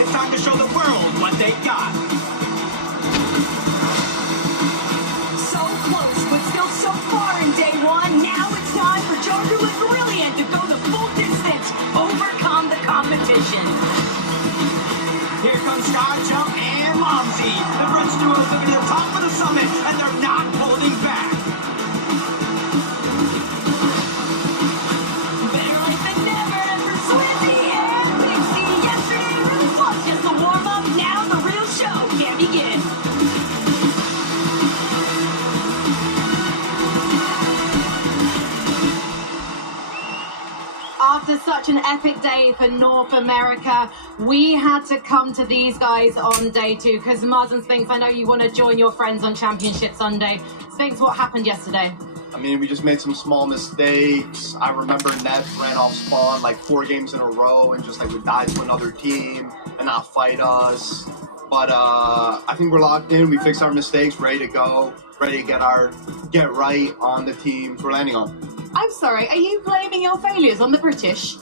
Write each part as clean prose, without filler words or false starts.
It's time to show the world what they got. So close, but still so far in day one. Now it's time for Joker and Brilliant to go the full distance, overcome the competition. Here comes Sky Jump and Momsy. The Brunch Duo is looking to the top of the summit, and they're not holding back. Better late than never for Swizzy and Pixie. Yesterday really was just the warm-up. Now the real show can begin. After such an epic day for North America, we had to come to these guys on day two because Mars and Sphinx, I know you want to join your friends on Championship Sunday. Sphinx, what happened yesterday? I mean, we just made some small mistakes. I remember Nev ran off spawn like 4 games in a row and just like would die to another team and not fight us. But I think we're locked in. We fixed our mistakes, ready to go, ready to get right on the teams we're landing on. I'm sorry, are you blaming your failures on the British?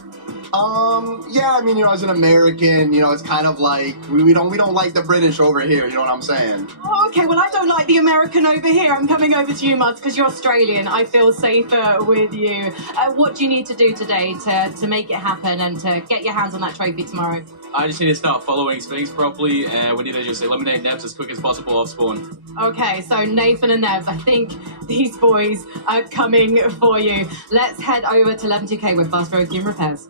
Yeah, I mean, you know, as an American, you know, it's kind of like we don't like the British over here, you know what I'm saying? Oh, okay, well, I don't like the American over here. I'm coming over to you, Muds, because you're Australian. I feel safer with you. What do you need to do today to make it happen and to get your hands on that trophy tomorrow? I just need to start following Sphinx properly, and we need to just eliminate Nevs as quick as possible off spawn. Okay, so Nathan and Nevs, I think these boys are coming for you. Let's head over to 11-2K with Fast Road Team Repairs.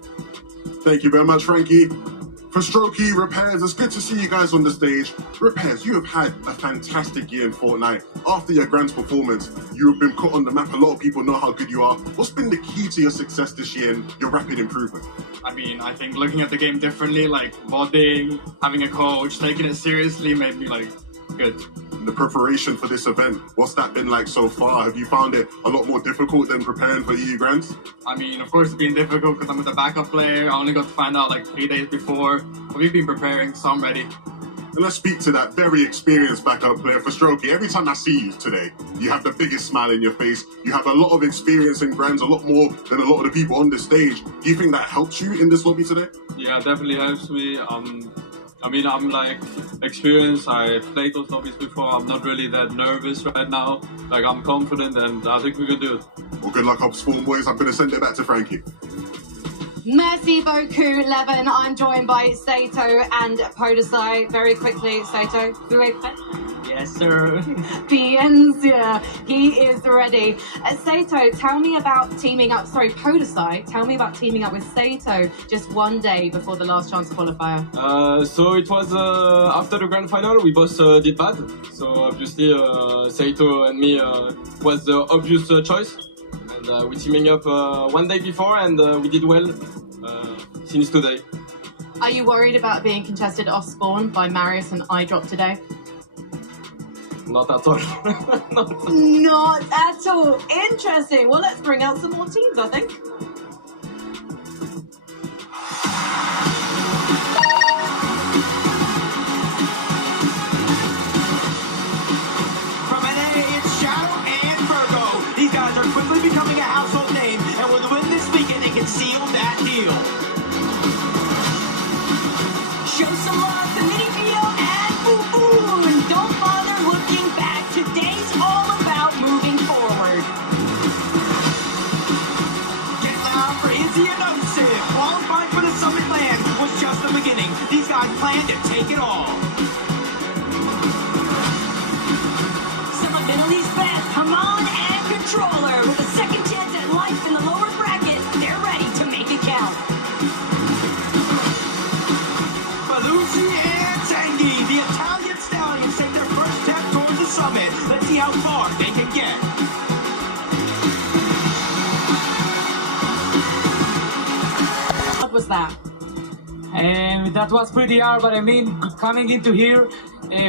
Thank you very much, Frankie. For Strokey, Repairs, it's good to see you guys on the stage. Repairs, you have had a fantastic year in Fortnite. After your grand performance, you have been put on the map. A lot of people know how good you are. What's been the key to your success this year and your rapid improvement? I mean, I think looking at the game differently, like modding, having a coach, taking it seriously made me like good. The preparation for this event, what's that been like so far? Have you found it a lot more difficult than preparing for EU Grands? I mean, of course it's been difficult because I'm the backup player. I only got to find out like 3 days before. But we've been preparing, so I'm ready. And let's speak to that very experienced backup player for Strokey. Every time I see you today, you have the biggest smile in your face. You have a lot of experience in Grands, a lot more than a lot of the people on this stage. Do you think that helps you in this lobby today? Yeah, it definitely helps me. I mean, I'm like experienced. I played those lobbies before. I'm not really that nervous right now. Like, I'm confident, and I think we can do it. Well, good luck up spawn, boys. I'm going to send it back to Frankie. Merci beaucoup, Levin. I'm joined by Sato and Podesai. Very quickly, Sato, vous êtes prêt? Yes, sir. Bien sûr. He is ready. Sato, tell me about teaming up. Sorry, Podesai, tell me about teaming up with Sato just one day before the last chance qualifier. So it was after the grand final, we both did bad. So obviously, Sato and me was the obvious choice. And we're teaming up one day before, and we did well since today. Are you worried about being contested off spawn by Marius and iDrop today? Not at all. Not at all. Interesting. Well, let's bring out some more teams, I think. From NA, it's Shadow and Virgo. These guys are quickly becoming a household name, and with the win this weekend, they can seal that deal. Show some love to Mini Pio and Boo Boo, and don't bother looking back. Today's all about moving forward. Get loud for Izzy and Osif. Qualifying for the Summit Land was just the beginning. These guys plan to take it all. Some of Italy's best, Haman and Controller, with a second chance at life in the lower bracket. They're ready to make it count. Falusi and Tanguy, the Italian stallions, take their first step towards the summit. Let's see how far they can get. What was that? That was pretty hard, but I mean, coming into here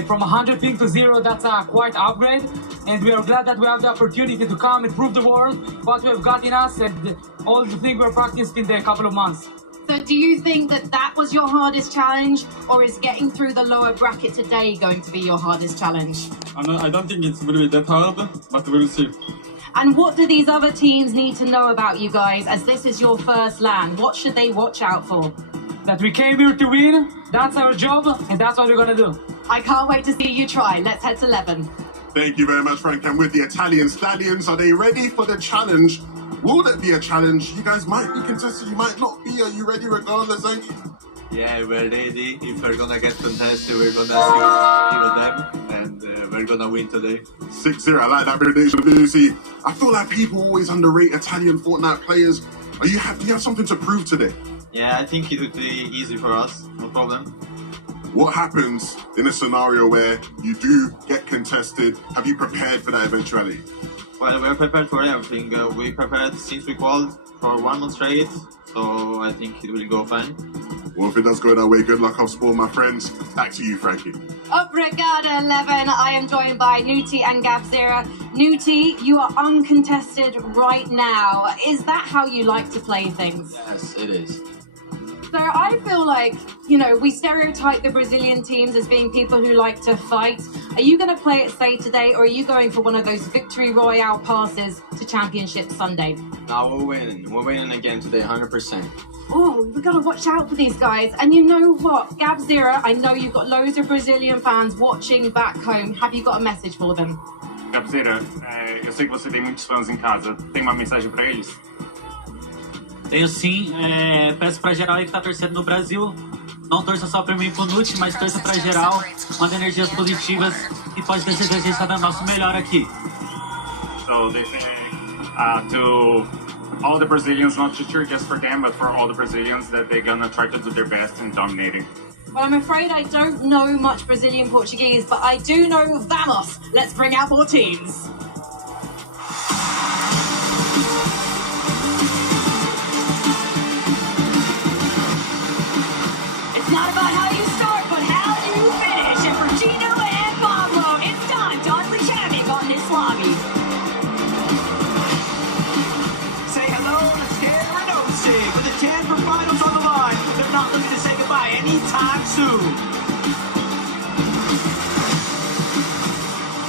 from 100 ping to 0, that's a quite upgrade. And we are glad that we have the opportunity to come and prove the world what we have got in us and all the things we've practiced in the couple of months. So do you think that was your hardest challenge, or is getting through the lower bracket today going to be your hardest challenge? I don't think it's going to be that hard, but we'll see. And what do these other teams need to know about you guys, as this is your first LAN? What should they watch out for? that we came here to win. That's our job, and that's what we're gonna do. I can't wait to see you try. Let's head to 11. Thank you very much, Frank. And with the Italian Stallions, are they ready for the challenge? Will it be a challenge? You guys might be contested, you might not be. Are you ready regardless, thank you? Yeah, we're ready. If we're gonna get contested, we're gonna zero them, and we're gonna win today. 6-0, I like that prediction, Lucy. I feel like people always underrate Italian Fortnite players. Do you have something to prove today? Yeah, I think it would be easy for us. No problem. What happens in a scenario where you do get contested? Have you prepared for that eventuality? Well, we're prepared for everything. We prepared since we qualified for 1 month straight, so I think it will go fine. Well, if it does go that way, good luck off sport, my friends. Back to you, Frankie. Up Regatta 11, I am joined by Nuti and GabZera. Nuti, you are uncontested right now. Is that how you like to play things? Yes, it is. So I feel like, you know, we stereotype the Brazilian teams as being people who like to fight. Are you going to play it safe today, or are you going for one of those victory royale passes to Championship Sunday? Now we're winning. We're winning again today, 100%. Oh, we've got to watch out for these guys. And you know what? GabZera, I know you've got loads of Brazilian fans watching back home. Have you got a message for them? GabZera, eu sei que você tem muitos fãs em casa. Tem uma mensagem para eles? Tenho sim, peço pra geral aí que tá torcendo no Brasil, não torça só pra mim e pro Nuti, mas torça pra geral, manda energias positivas e pode ter certeza que a gente tá dando nosso melhor aqui. So they say to all the Brazilians, not to cheer just for them, but for all the Brazilians, that they're gonna try to do their best in dominating. Well, I'm afraid I don't know much Brazilian Portuguese, but I do know vamos. Let's bring out more teams. It's not about how you start, but how you finish. And for Gino and Pablo, it's time to unleash havoc on this lobby. Say hello to Scaradossi with the Tampa finals on the line. They're not looking to say goodbye anytime soon.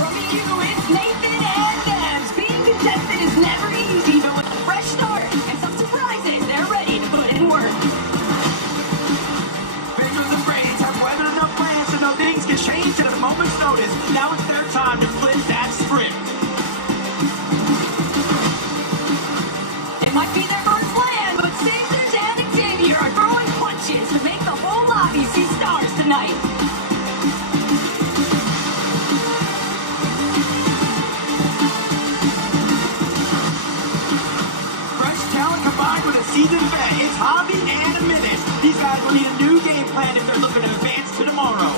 From you, it's Nathan and Debs. Being contested is never easy, but with a fresh start and some surprises, they're ready to put in work. Victors and Braves have weathered enough plans to know things can change at a moment's notice. Now it's their time to flip that script. It might be their first land, but Caesars and Xavier are throwing punches to make the whole lobby see stars tonight. Fresh talent combined with a seasoned vet. It's hobby and a minute. These guys will need a new game plan if they're looking to advance to tomorrow.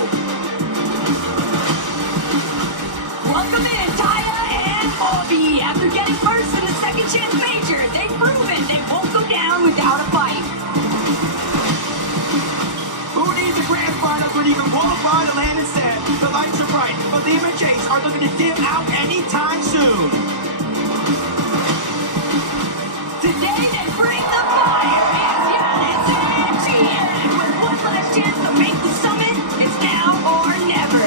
Welcome in, Taya and Obi. After getting first in the second chance major, they've proven they won't go down without a fight. Who needs a grand finals when you can qualify to land instead? The lights are bright, but the MHAs are looking to dim out anytime soon. Today they bring the fire. It's Giannis and Gian. With one last chance to make the summit, it's now or never.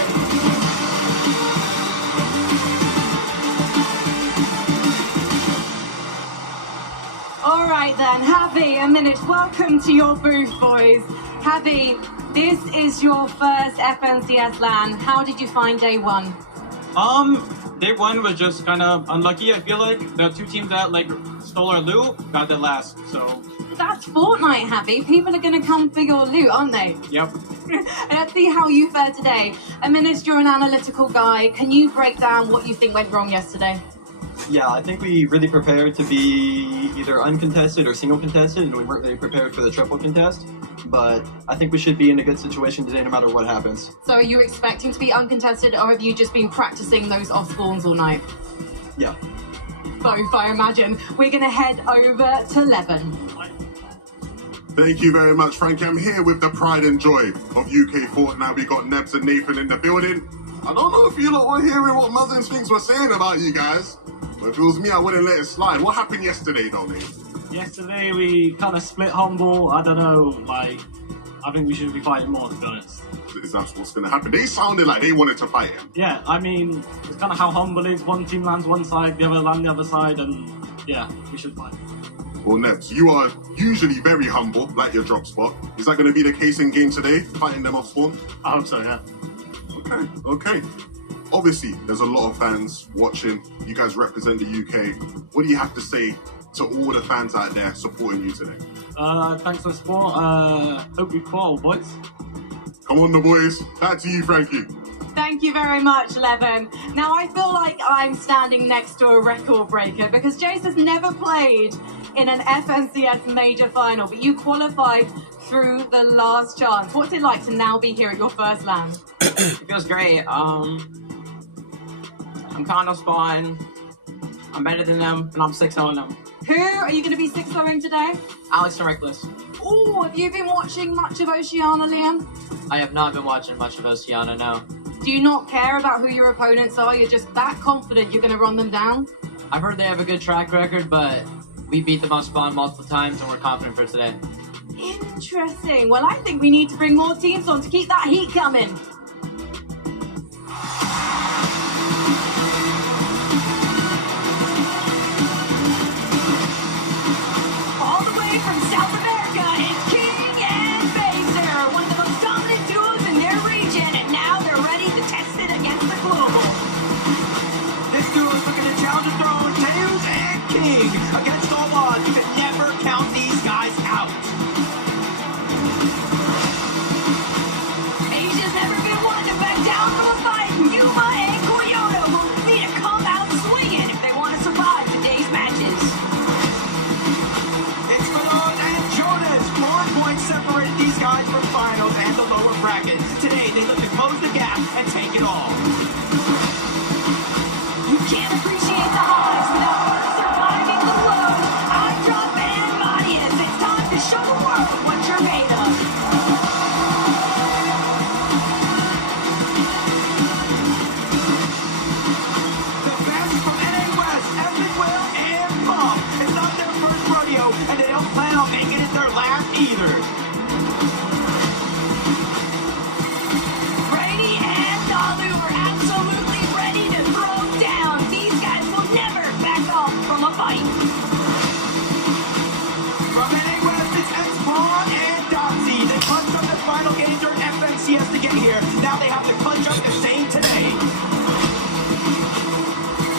All right then, Javi, a minute. Welcome to your booth, boys. Javi, this is your first FNCS LAN. How did you find day one? Day one was just kind of unlucky. I feel like the two teams that stole our loot got the last. So That's Fortnite, Javi. People are going to come for your loot, aren't they? yep. Let's see how you fared today. Aminis, you're an analytical guy. Can you break down what you think went wrong yesterday? Yeah, I think we really prepared to be either uncontested or single contested, and we weren't really prepared for the triple contest. But I think we should be in a good situation today no matter what happens. So are you expecting to be uncontested, or have you just been practicing those off spawns all night? Yeah. Both, I imagine. We're going to head over to Leven. Thank you very much, Frank. I'm here with the pride and joy of UK Fortnite. We got Nebs and Nathan in the building. I don't know if you lot were hearing what Muzz and Sphinx were saying about you guys, but if it was me, I wouldn't let it slide. What happened yesterday, though, mate? Yesterday we kind of split Humble. I don't know, I think we should be fighting more, to be honest. Is that what's going to happen? They sounded like they wanted to fight him. Yeah, I mean, it's kind of how Humble is. One team lands one side, the other land the other side, and yeah, we should fight. Well, Nebs, you are usually very humble, like your drop spot. Is that going to be the case in game today, fighting them off spawn? I hope so, yeah. Okay. Obviously, there's a lot of fans watching. You guys represent the UK. What do you have to say to all the fans out there supporting you today? Thanks for the support. Hope we fall, boys. Come on, the boys. Back to you, Frankie. Thank you very much, Levin. Now, I feel like I'm standing next to a record breaker because Jace has never played in an FNCS major final, but you qualified through the last chance. What's it like to now be here at your first LAN? It feels great. I'm kind of spawn. I'm better than them, and I'm 6-0 them. Who are you going to be 6-0ing today? Alex and Reckless. Oh, have you been watching much of Oceania, Liam? I have not been watching much of Oceania, no. Do you not care about who your opponents are? You're just that confident you're going to run them down? I've heard they have a good track record, but we beat them on spawn multiple times, and we're confident for today. Interesting. Well, I think we need to bring more teams on to keep that heat coming. All the way from South America, it's King and Phaser, one of the most dominant duos in their region, and now they're ready to test it against the global. This duo is looking to challenge the throne, Tails and King. Against all odds, you can never count these guys out. Asia's never been one to back down from a fight. Yuma and Koyoto will need to come out swinging if they want to survive today's matches. It's Malone and Jonas. 4 points separated these guys from finals and the lower bracket. Today, they look to close the gap and take it all. You can't appreciate the highs without first surviving the lows. I drop and Marius. It's time to show the world what you're made of. The best from NA West, Epic Will and Bob. It's not their first rodeo, and they don't plan on making it their last either. Brady and Nalu are absolutely ready to throw down. These guys will never back off from a fight. From NA West, it's X-Pawn and Dotsy. They punched up the final game during FNCS to get here. Now they have to punch up the same today.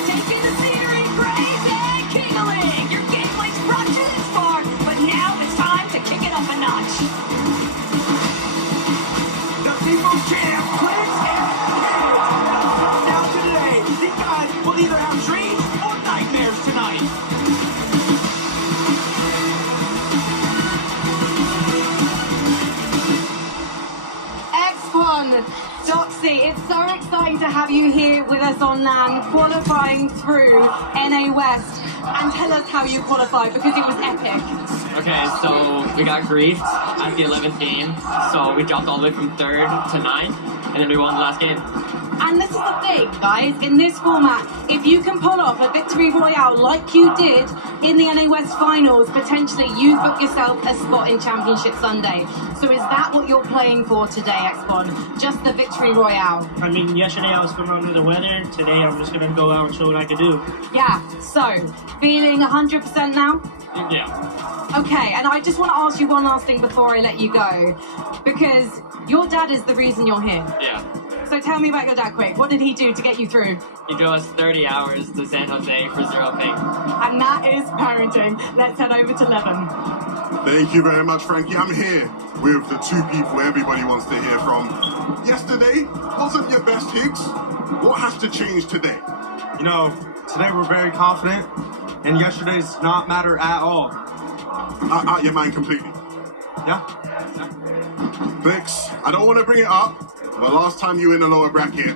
Taking the scenery, Graves and Kingling. Your gameplay's brought you this far, but now it's time to kick it up a notch. The People's Champ, Prince and Kids. Now come down to today. These guys will either have dreams or nightmares tonight. X1, Doxy, it's so exciting to have you here with us on LAN, qualifying through NA West. And tell us how you qualified, because it was epic. Okay, so we got griefed at the 11th game, so we dropped all the way from 3rd to 9th, and then we won the last game. And this is the thing, guys, in this format, if you can pull off a victory royale like you did in the NA West finals, potentially you book yourself a spot in Championship Sunday. So is that what you're playing for today, Xbon? Just the victory royale? I mean, yesterday I was feeling under the weather. Today I'm just going to go out and show what I can do. Yeah, so, feeling 100% now? Yeah. Okay, and I just want to ask you one last thing before I let you go, because your dad is the reason you're here. Yeah. So tell me about your dad quick. What did he do to get you through? He drove us 30 hours to San Jose for 0 ping. And that is parenting. Let's head over to Levin. Thank you very much, Frankie. I'm here with the 2 people everybody wants to hear from. Yesterday wasn't your best, Higgs. What has to change today? You know, today we're very confident, and yesterday's not matter at all. Out your mind completely. Yeah. Vix, I don't want to bring it up, but last time you were in the lower bracket, you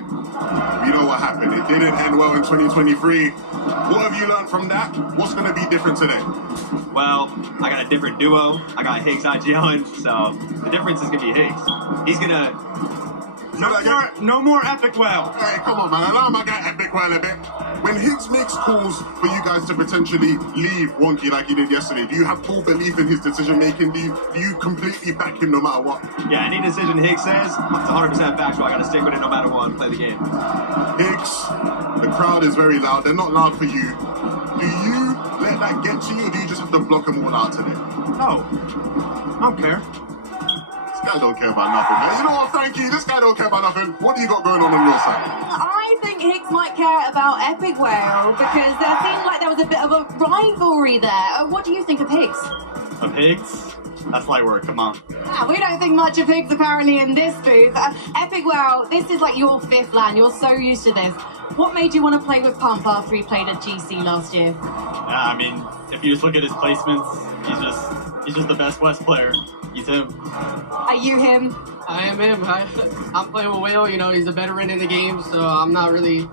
know what happened. It didn't end well in 2023. What have you learned from that? What's going to be different today? Well, I got a different duo. I got Higgs IGLing, so the difference is going to be Higgs. He's going to... No more Epic Well. Hey, come on, man. Allow my guy Epic Well a bit. When Higgs makes calls for you guys to potentially leave Wonky like he did yesterday, do you have full belief in his decision-making? Do you completely back him no matter what? Yeah, any decision Higgs says, it's 100% factual. I got to stick with it no matter what and play the game. Higgs, the crowd is very loud. They're not loud for you. Do you let that get to you, or do you just have to block them all out today? No, I don't care. This guy don't care about nothing, man. You know what, Frankie? This guy don't care about nothing. What do you got going on your side? I think Higgs might care about Epic Whale because there seemed like there was a bit of a rivalry there. What do you think of Higgs? Of Higgs? That's light work, come on. We don't think much of Higgs apparently in this booth. Epic Whale, this is like your fifth LAN. You're so used to this. What made you want to play with Pump after he played at GC last year? Yeah, I mean, if you just look at his placements, he's just the best West player. He's him. Are you him? I am him. I'm playing with Whale. You know, he's a veteran in the game, so I'm not really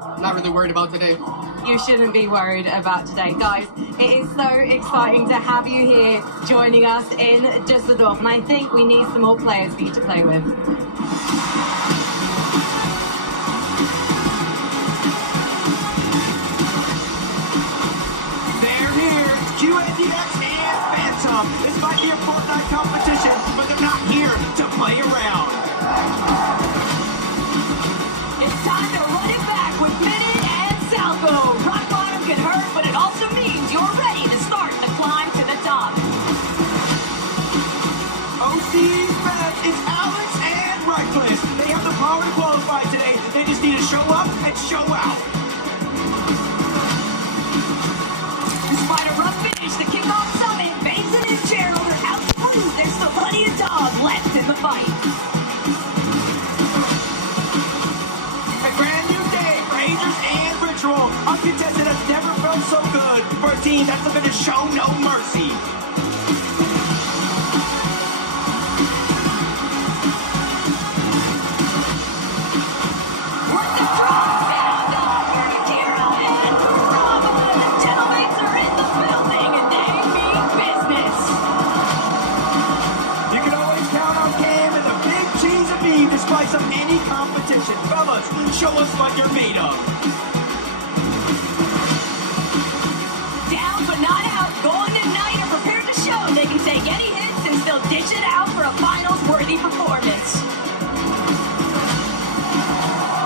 worried about today. You shouldn't be worried about today. Guys, it is so exciting to have you here joining us in Düsseldorf, and I think we need some more players for you to play with. They're here. QNDX and Phantom. This might be a Fortnite competition, but they're not here to play around. It's time to run it back with Minute and Salco. Rock bottom can hurt, but it also means you're ready to start the climb to the top. OC's back. It's Alex and Reckless. They have the power to qualify today. They just need to show up and show out. Despite a rough finish, the kickoff summit, Mason and Gerald are out to prove there's still plenty of dog left in the fight. A brand new day for Hazers and Ritual. Uncontested has never felt so good for a team that's going to show no mercy. Let the drums sound off for Akira and Bravo. The gentlemen are in the building and they mean business. You can always count on Cam and the big cheese of beef to spice up any competition. Fellas, show us what you're made of. Down but not out, Golden Knight are prepared to show they can take any hits and still dish it out for a finals-worthy performance.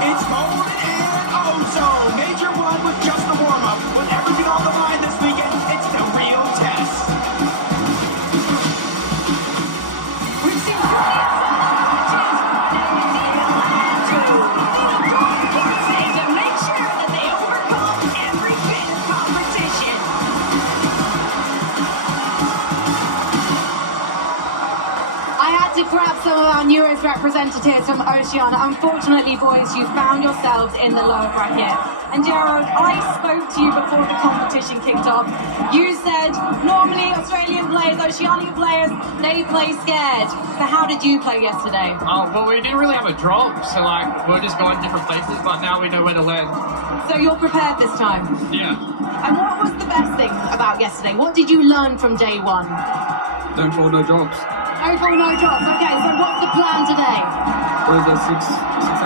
It's Golden and Ozone. Major 1 was just a warm-up. Whatever be on the line this weekend, it's the real test. We've seen to make sure that they overcome every bit of competition. I had to grab some of our newest representatives from Oceania. Unfortunately, boys, you found yourselves in the lower bracket. And Gerald, I spoke to you before the competition kicked off. You said normally Australian players, Oceania players, they play scared. So how did you play yesterday? Oh, well, we didn't really have a drop, so we're just going different places, but now we know where to land. So you're prepared this time? Yeah. And what was the best thing about yesterday? What did you learn from day one? Don't fall no drops. Overall, no drops. Okay, so what's the plan today? There's a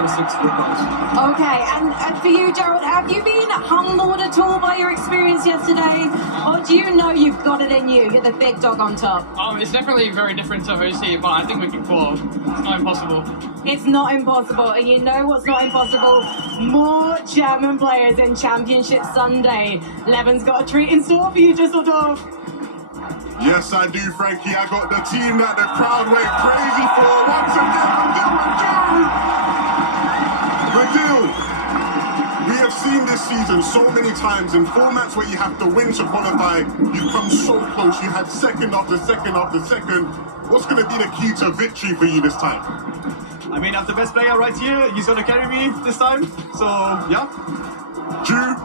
6 replies. Okay, and for you, Gerald, have you been humbled at all by your experience yesterday? Or do you know you've got it in you? You're the big dog on top. It's definitely very different to OC, but I think we can qual. It's not impossible. It's not impossible, and you know what's not impossible? More German players in Championship Sunday. Levin's got a treat in store for you, Düsseldorf. Yes, I do, Frankie. I got the team that the crowd went crazy for. Once again, Badil. We have seen this season so many times in formats where you have to win to qualify. You come so close. You had second after second after second. What's going to be the key to victory for you this time? I mean, I'm the best player right here. He's gonna carry me this time. So, yeah. Drew,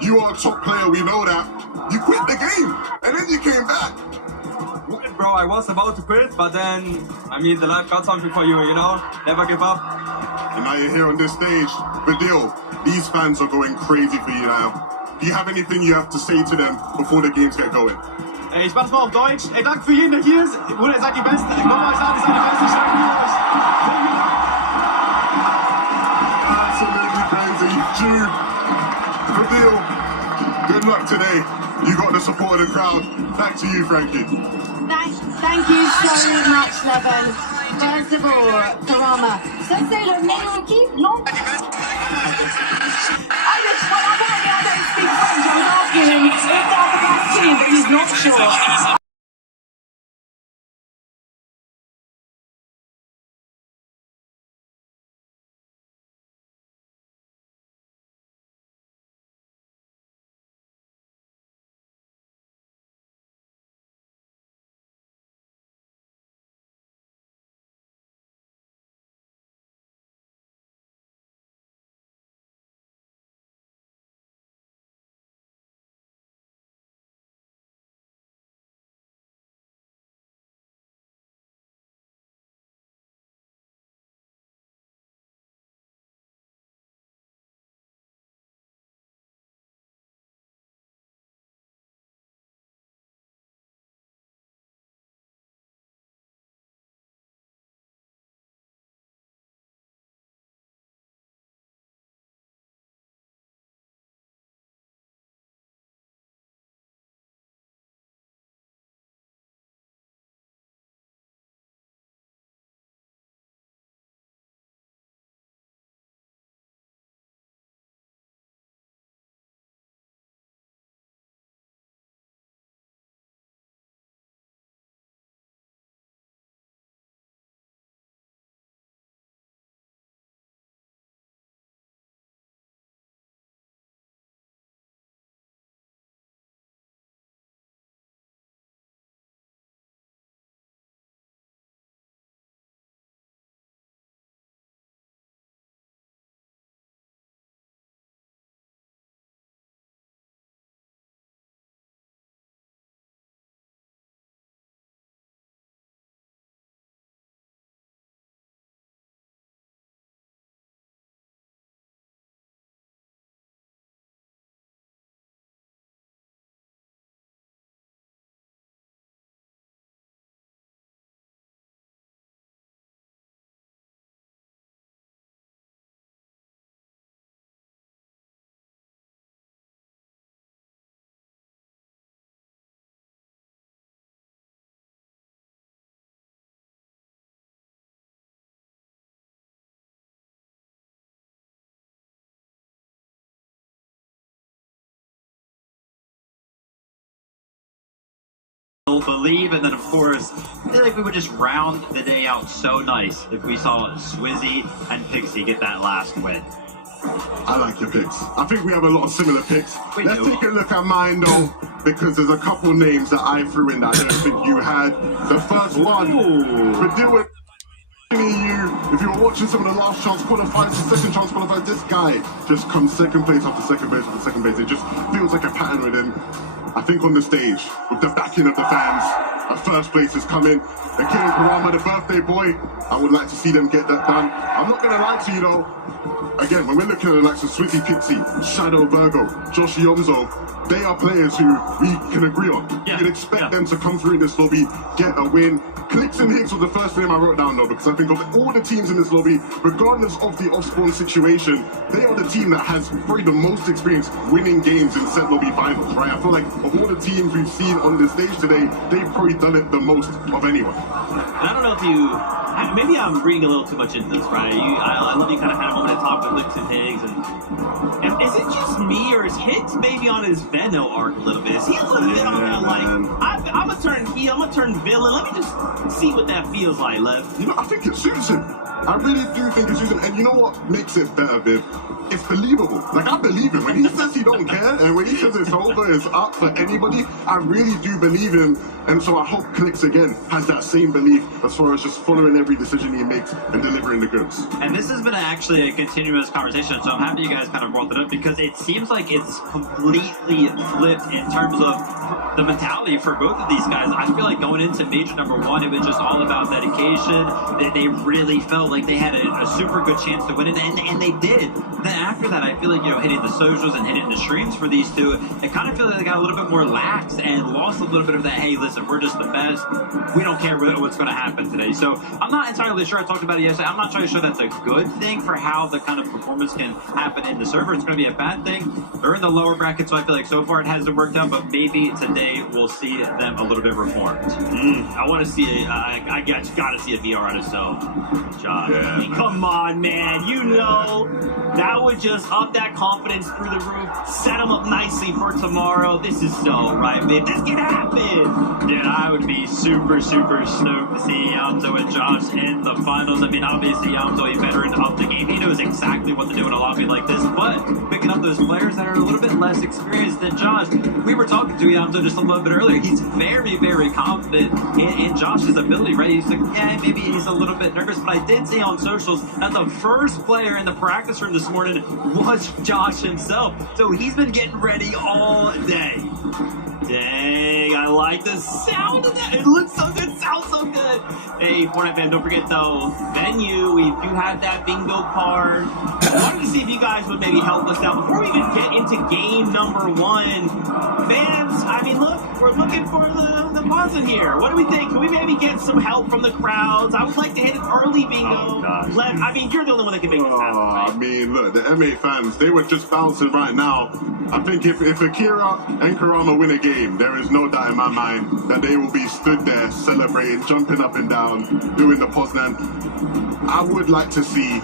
you are a top player. We know that. You quit the game, and then you came back. Bro, I was about to quit, but then, I mean, the life got something for you, you know? Never give up. And now you're here on this stage. Badil, these fans are going crazy for you now. Do you have anything you have to say to them before the games get going? Ich mach's mal auf Deutsch. Danke für jeden, der hier ist. Bruder, ihr seid die Besten. Komm mal, ihr seid die Besten. Schreibt mir aus. Absolutely crazy. Drew, Badil, good luck today. You got the support of the crowd. Back to you, Frankie. Thank you so much, Levin. First of all, Karama. Ça, c'est le meilleur équipe, non? I don't speak French. I was asking him if they're the best asking him, but he's not sure. Believe, and then of course, I feel like we would just round the day out so nice if we saw Swizzy and Pixie get that last win. I like your picks. I think we have a lot of similar picks. Let's take a look at mine though, because there's a couple names that I threw in that I don't think you had. The first one, but deal with you. If you were watching some of the last chance qualifiers, the second chance qualifiers, this guy just comes second place after second place after second place. It just feels like a pattern with him. I think on the stage, with the backing of the fans, a first place is coming. And King Kurama, the birthday boy, I would like to see them get that done. I'm not going to lie to you though. Again, when we're looking at the likes of Swizzy Pixie, Shadow Virgo, Josh Yomzo, they are players who we can agree on. You can expect them to come through in this lobby, get a win. Clicks and Higgs was the first name I wrote down though, because I think of all the teams in this lobby, regardless of the off-spawn situation, they are the team that has probably the most experience winning games in set lobby finals, right? I feel like of all the teams we've seen on this stage today, they've probably done it the most of anyone. And I don't know if you, maybe I'm reading a little too much into this, right? I love you kind of had a moment to talk with Clicks and Higgs, and is it just me, or is Higgs maybe on his Venno arc a little bit? Is he a little bit on that, like, I'm gonna turn heel, I'm gonna turn villain, let me just see what that feels like, Lev. You know, I think it suits him. I really do think it suits him. And you know what makes it better, Viv? It's believable. Like, I believe him. When he says he don't care, and when he says it's over, it's up for anybody, I really do believe him. And so I hope Clicks, again, has that same belief as far as just following every decision he makes and delivering the goods. And this has been actually a continuous conversation, so I'm happy you guys kind of brought it up, because it seems like it's completely flipped in terms of the mentality for both of these guys. I feel like going into major number one, it was just all about dedication. They really felt like they had a super good chance to win it, and they did. Then after that, I feel like, you know, hitting the socials and hitting the streams for these two, it kind of feels like they got a little bit more lax and lost a little bit of that, hey, listen, we're just the best. We don't care what's going to happen today. So I'm not entirely sure. I talked about it yesterday. I'm not entirely sure that's a good thing for how the kind of performance can happen in the server. It's going to be a bad thing. They're in the lower bracket, so I feel like so far it hasn't worked out, but maybe today we'll see them a little bit reformed. I want to see I got to see a VR out of Cell. Come on, man. You know, that would just up that confidence through the roof, set them up nicely for tomorrow. This is so right, man. This can happen. Yeah, I would be super, super stoked to see Yamzo and Josh in the finals. I mean, obviously, Yamzo, a veteran of the game. He knows exactly what to do in a lobby like this, but picking up those players that are a little bit less experienced than Josh. We were talking to Yamzo just a little bit earlier. He's very, very confident in Josh's ability, right? He's like, yeah, maybe he's a little bit nervous, but I did see on socials that the first player in the practice room this morning was Josh himself. So he's been getting ready all day. Dang, I like the sound of that. It looks so good, sounds so good. Hey, Fortnite fans, don't forget though, venue, we do have that bingo card. I wanted to see if you guys would maybe help us out before we even get into game number 1. Fans, I mean, look, we're looking for the buzzer here. What do we think? Can we maybe get some help from the crowds? I would like to hit an early bingo. I mean, you're the only one that can make this happen, right? I mean, look, the MA fans, they were just bouncing right now. I think if Akira and Kurama win a game, there is no doubt in my mind that they will be stood there celebrating, jumping up and down, doing the Poznan. I would like to see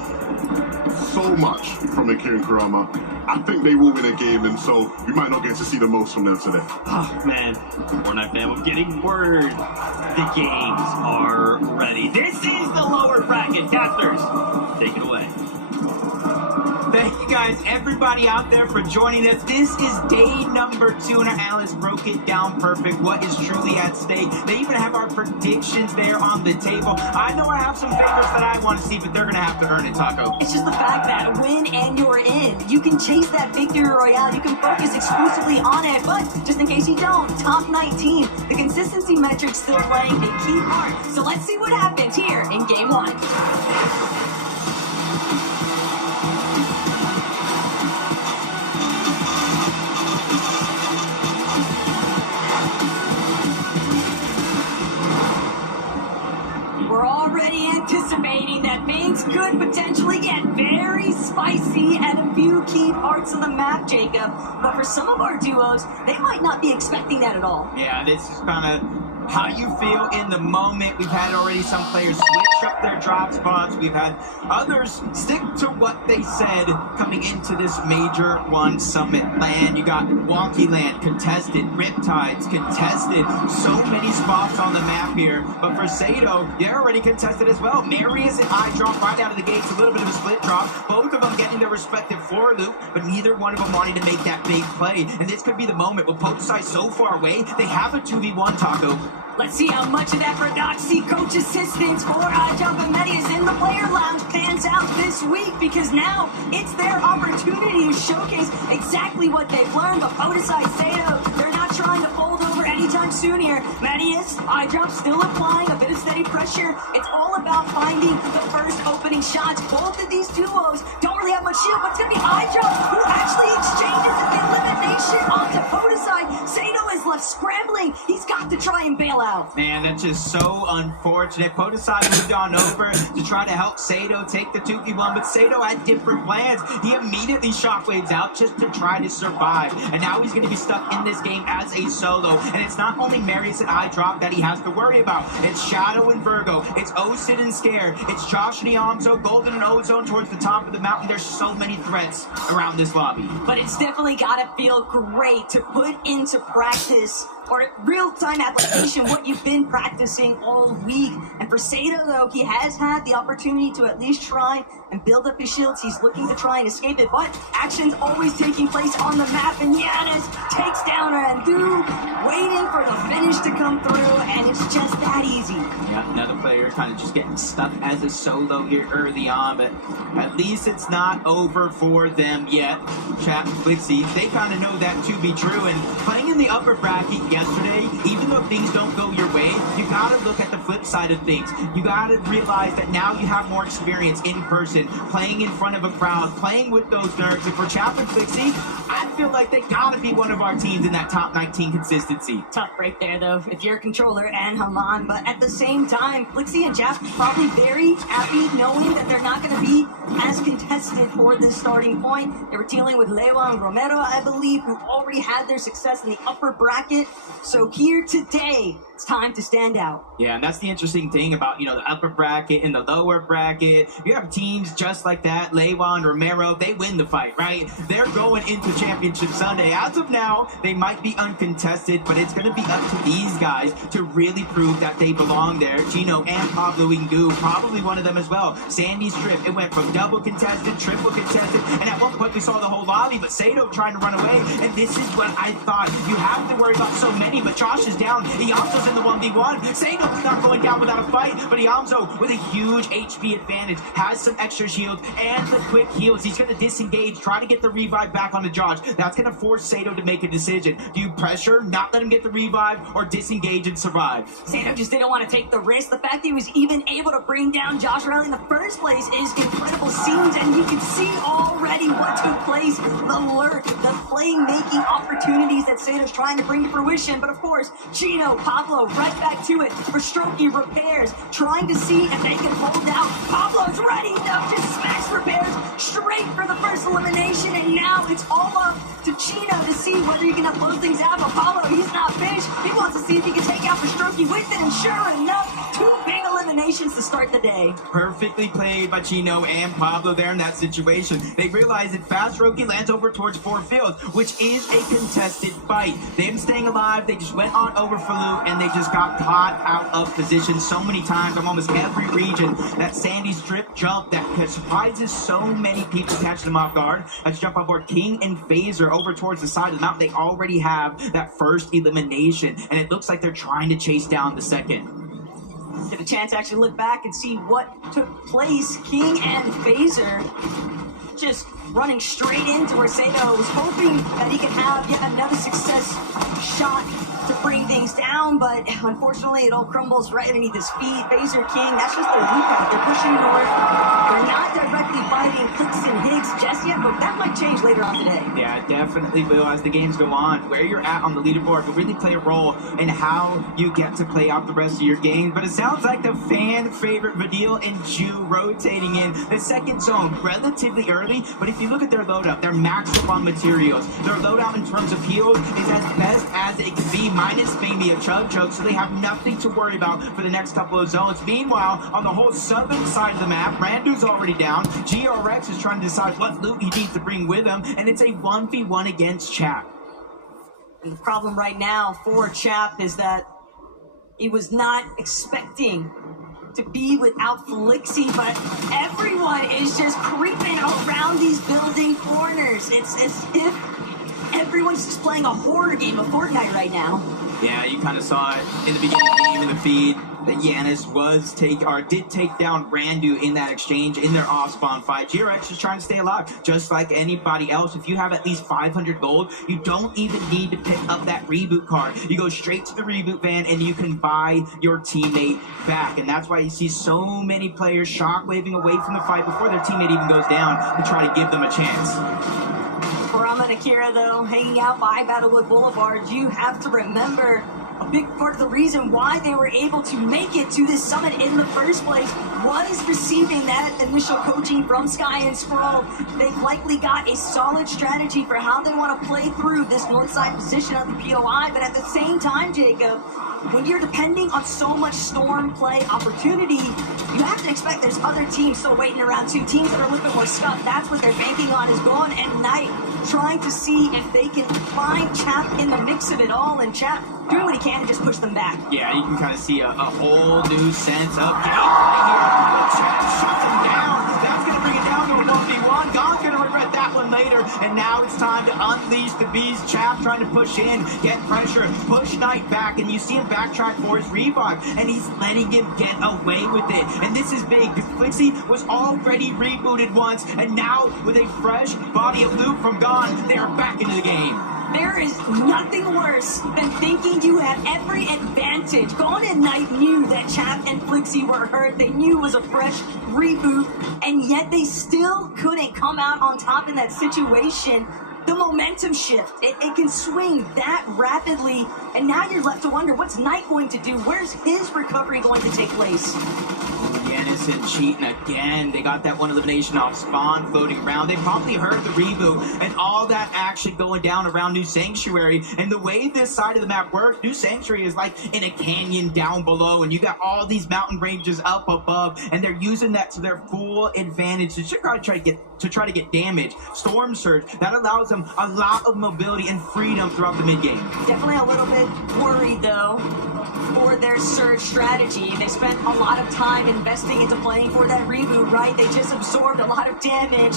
so much from Akira and Kurama. I think they will win a game, and so we might not get to see the most from them today. Oh, man. Fortnite fan, we're getting word. The games are ready. This is the lower bracket. Casters, take it away. Thank you guys, everybody out there, for joining us. This is day number 2, and our analysts broke it down perfect. What is truly at stake? They even have our predictions there on the table. I know I have some favorites that I want to see, but they're going to have to earn it, Taco. It's just the fact that win and you're in. You can chase that victory royale. You can focus exclusively on it, but just in case you don't, top 19. The consistency metrics still playing a key part. So let's see what happens here in game 1. We're already anticipating that things could potentially get very spicy at a few key parts of the map, Jacob. But for some of our duos, they might not be expecting that at all. Yeah, this is kind of how you feel in the moment. We've had already some players switch up their drop spots. We've had others stick to what they said coming into this Major 1 Summit land. You got Wonky Land contested, Riptides contested, so many spots on the map here. But for Sato, they're already contested as well. Marius and iDrop right out of the gates, a little bit of a split drop. Both of them getting their respective floor loop, but neither one of them wanting to make that big play. And this could be the moment with Pokusai so far away, they have a 2v1, Taco. Let's see how much of that Verdoxy coach assistance for iDrop and Medius in the player lounge pans out this week, because now it's their opportunity to showcase exactly what they've learned. But Pokusai, Sato, they're not trying to fold over anytime soon here. Medius, iDrop still applying a bit of steady pressure. It's all about finding the first opening shots. Both of these duos don't really have much shield, but it's going to be iDrop who actually exchanges the elimination onto Pokusai. Sato is left scrambling. He's got to try and bail out. Man, that's just so unfortunate. Pokusai moved on over to try to help Sato take the 2v1, but Sato had different plans. He immediately shockwaves out just to try to survive. And now he's going to be stuck in this game as a solo. And it's not only Marius and iDrop that he has to worry about. It's Shadow and Virgo. It's Osid and Scare. It's Josh and Yamzo, Golden and Ozone towards the top of the mountain. There's so many threats around this lobby. But it's definitely got to feel great to put into practice, or real-time application, what you've been practicing all week. And for Sato, though, he has had the opportunity to at least try and build up his shields. He's looking to try and escape it, but action's always taking place on the map, and Giannis takes down Randu, waiting for the finish to come through, and it's just that easy. Yeah, another player kind of just getting stuck as a solo here early on, but at least it's not over for them yet. Chat and Flixie, they kind of know that to be true, and playing in the upper bracket yesterday, even though things don't go your way, you gotta look at the flip side of things. You gotta realize that now you have more experience in person, playing in front of a crowd, playing with those nerves. And for Chap and Flixie, I feel like they gotta be one of our teams in that top 19 consistency. Tough right there, though, if you're a controller and Haman, but at the same time, Flixie and Chap probably very happy knowing that they're not gonna be as contested for this starting point. They were dealing with Lewa and Romero, I believe, who already had their success in the upper bracket. So here today, it's time to stand out. Yeah, and that's the interesting thing about, the upper bracket and the lower bracket. You have teams just like that, Lewa and Romero, they win the fight, right? They're going into Championship Sunday. As of now, they might be uncontested, but it's going to be up to these guys to really prove that they belong there. Gino and Pablo Ingu, probably one of them as well. Sandy Strip, it went from double contested, triple contested, and at one point we saw the whole lobby, but Sato trying to run away, and this is what I thought. You have to worry about so many, but Josh is down. Iamzo's in the 1v1. Sato's not going down without a fight, but Iamzo with a huge HP advantage, has some extra shield and the quick heals. He's going to disengage, try to get the revive back onto Josh. That's going to force Sato to make a decision. Do you pressure, not let him get the revive, or disengage and survive? Sato just didn't want to take the risk. The fact that he was even able to bring down Josh Riley in the first place is incredible scenes, and you can see already what took place. The lurk, the playmaking opportunities that Sato's trying to bring to fruition. But of course, Gino, Pablo, right back to it. For Strokey, Repairs, trying to see if they can hold out. Pablo's ready enough to smash Repairs straight for the first elimination, and now it's all up to Chino to see whether he can close things out. But Pablo, he's not finished. He wants to see if he can take out for Strokey with it, and sure enough, 2 big eliminations to start the day. Perfectly played by Chino and Pablo there in that situation. They realize that fast Strokey lands over towards 4 fields, which is a contested fight. Them staying alive, they just went on over for Luke, and they just got caught out of position so many times from almost every region. That Sandy Strip jump that surprises so many people, catch them off guard. Let's jump on board King and Phaser over towards the side of the mountain. They already have that first elimination, and it looks like they're trying to chase down the second. Get a chance to actually look back and see what took place. King and Phaser just running straight into where Sato was hoping that he could have yet another success shot to bring things down, but unfortunately it all crumbles right underneath his feet. Phaser, King, that's just their lookout. They're pushing north. They're not directly fighting Clix and Higgs just yet, but that might change later on today. Yeah, it definitely will as the games go on. Where you're at on the leaderboard will really play a role in how you get to play out the rest of your games. But it sounds like the fan favorite Vadil and Ju rotating in the second zone relatively early, but if you look at their loadout, they're maxed up on materials. Their loadout in terms of heals is as best as it can be, minus maybe a chug choke, so they have nothing to worry about for the next couple of zones. Meanwhile, on the whole southern side of the map, Randu's already down. GRX is trying to decide what loot he needs to bring with him, and it's a 1v1 against Chap. And the problem right now for Chap is that he was not expecting to be without Felixi, but everyone is just creeping around these building corners. It's as if everyone's just playing a horror game of Fortnite right now. Yeah, you kind of saw it in the beginning of the game in the feed that Yanis did take down Randu in that exchange in their off-spawn fight. GRX is trying to stay alive, just like anybody else. If you have at least 500 gold, you don't even need to pick up that reboot card. You go straight to the reboot van and you can buy your teammate back. And that's why you see so many players shockwaving away from the fight before their teammate even goes down to try to give them a chance. Kurama and Akira, though, hanging out by Battlewood Boulevard, you have to remember a big part of the reason why they were able to make it to this summit in the first place was receiving that initial coaching from Sky and Scroll. They've likely got a solid strategy for how they want to play through this north side position of the POI, but at the same time, Jacob, when you're depending on so much storm play opportunity, you have to expect there's other teams still waiting around too. Teams that are a little bit more scuffed. That's what they're banking on, is going at night, trying to see if they can find Chap in the mix of it all, and Chap doing what he can to just push them back. Yeah, you can kind of see a whole new sense of right here. Chap shuts him down. That's going to bring it down to a 1v1. Gon's going to regret that one later, and now it's time to unleash the beast. Chap trying to push in, get pressure, push Knight back, and you see him backtrack for his revive, and he's letting him get away with it. And this is big because Flixie was already rebooted once, and now with a fresh body of loot from Gon, they are back into the game. There is nothing worse than thinking you have every advantage. Gon and Knight knew that Chap and Flixie were hurt. They knew it was a fresh reboot, and yet they still couldn't come out on top in that situation. The momentum shift, it can swing that rapidly, and now you're left to wonder, what's Knight going to do? Where's his recovery going to take place? Yeah, Dennison cheating again. They got that one elimination off Spawn floating around. They probably heard the reboot and all that action going down around New Sanctuary. And the way this side of the map works, New Sanctuary is like in a canyon down below, and you got all these mountain ranges up above, and they're using that to their full advantage to try to get damage. Storm Surge, that allows them a lot of mobility and freedom throughout the mid game. Definitely a little bit worried though for their surge strategy. They spent a lot of time investing into playing for that reboot, right? They just absorbed a lot of damage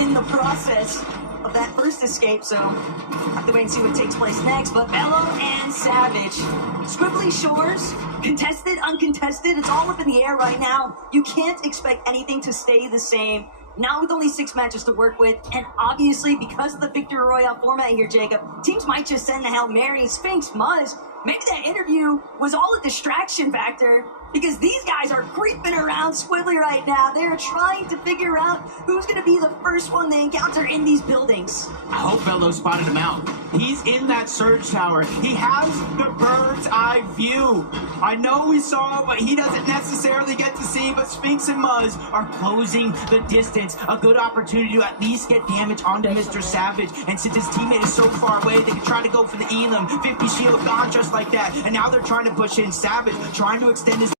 in the process of that first escape, so have to wait and see what takes place next. But Bello and Savage, Squibbly Shores, contested, uncontested, it's all up in the air right now. You can't expect anything to stay the same. Now with only 6 matches to work with, and obviously because of the Victory Royale format here, Jacob, teams might just send the Hail Mary. Sphinx, Muzz, maybe that interview was all a distraction factor, because these guys are creeping around Squibbly right now. They're trying to figure out who's going to be the first one they encounter in these buildings. I hope Bello spotted him out. He's in that surge tower. He has the bird's eye view. I know we saw, but he doesn't necessarily get to see. But Sphinx and Muzz are closing the distance. A good opportunity to at least get damage onto Mr. Savage. And since his teammate is so far away, they can try to go for the Elam. 50 shield gone just like that. And now they're trying to push in Savage, trying to extend his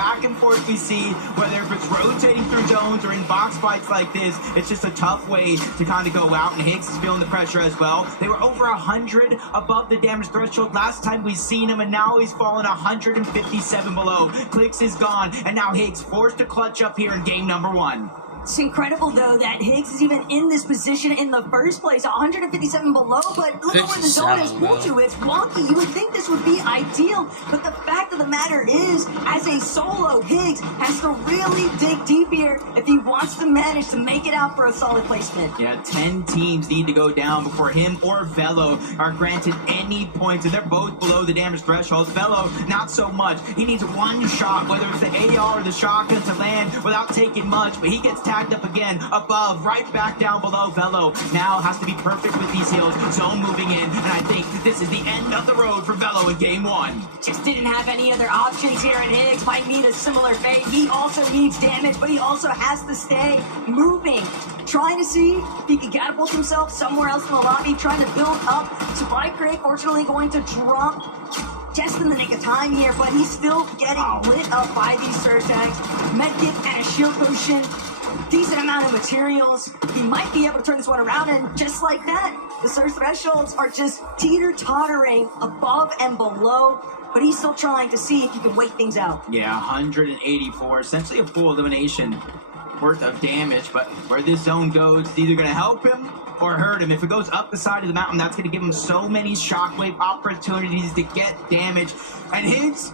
back and forth we see, whether if it's rotating through zones or in box fights like this, it's just a tough way to kind of go out, and Higgs is feeling the pressure as well. They were over 100 above the damage threshold last time we seen him, and now he's fallen 157 below. Clix is gone, and now Higgs forced to clutch up here in game number 1. It's incredible, though, that Higgs is even in this position in the first place. 157 below, but look at where the zone has pulled to. It's wonky. You would think this would be ideal, but the fact of the matter is, as a solo, Higgs has to really dig deep here if he wants to manage to make it out for a solid placement. Yeah, 10 teams need to go down before him or Velo are granted any points, and they're both below the damage threshold. Velo, not so much. He needs one shot, whether it's the AR or the shotgun, to land without taking much, but he gets tagged up again, above, right back down below. Velo now has to be perfect with these heals. Zone moving in, and I think this is the end of the road for Velo in game 1. Just didn't have any other options here, and Higgs might need a similar fate. He also needs damage, but he also has to stay moving, trying to see if he can catapult himself somewhere else in the lobby, trying to build up. Supply crate, fortunately, going to drop just in the nick of time here, but he's still getting lit up by these surge tags. Medkit and a shield potion. Decent amount of materials. He might be able to turn this one around, and just like that, the surge thresholds are just teeter-tottering above and below, but he's still trying to see if he can wait things out. Yeah, 184, essentially a full elimination worth of damage, but where this zone goes, it's either going to help him or hurt him. If it goes up the side of the mountain, that's going to give him so many shockwave opportunities to get damage. And Higgs,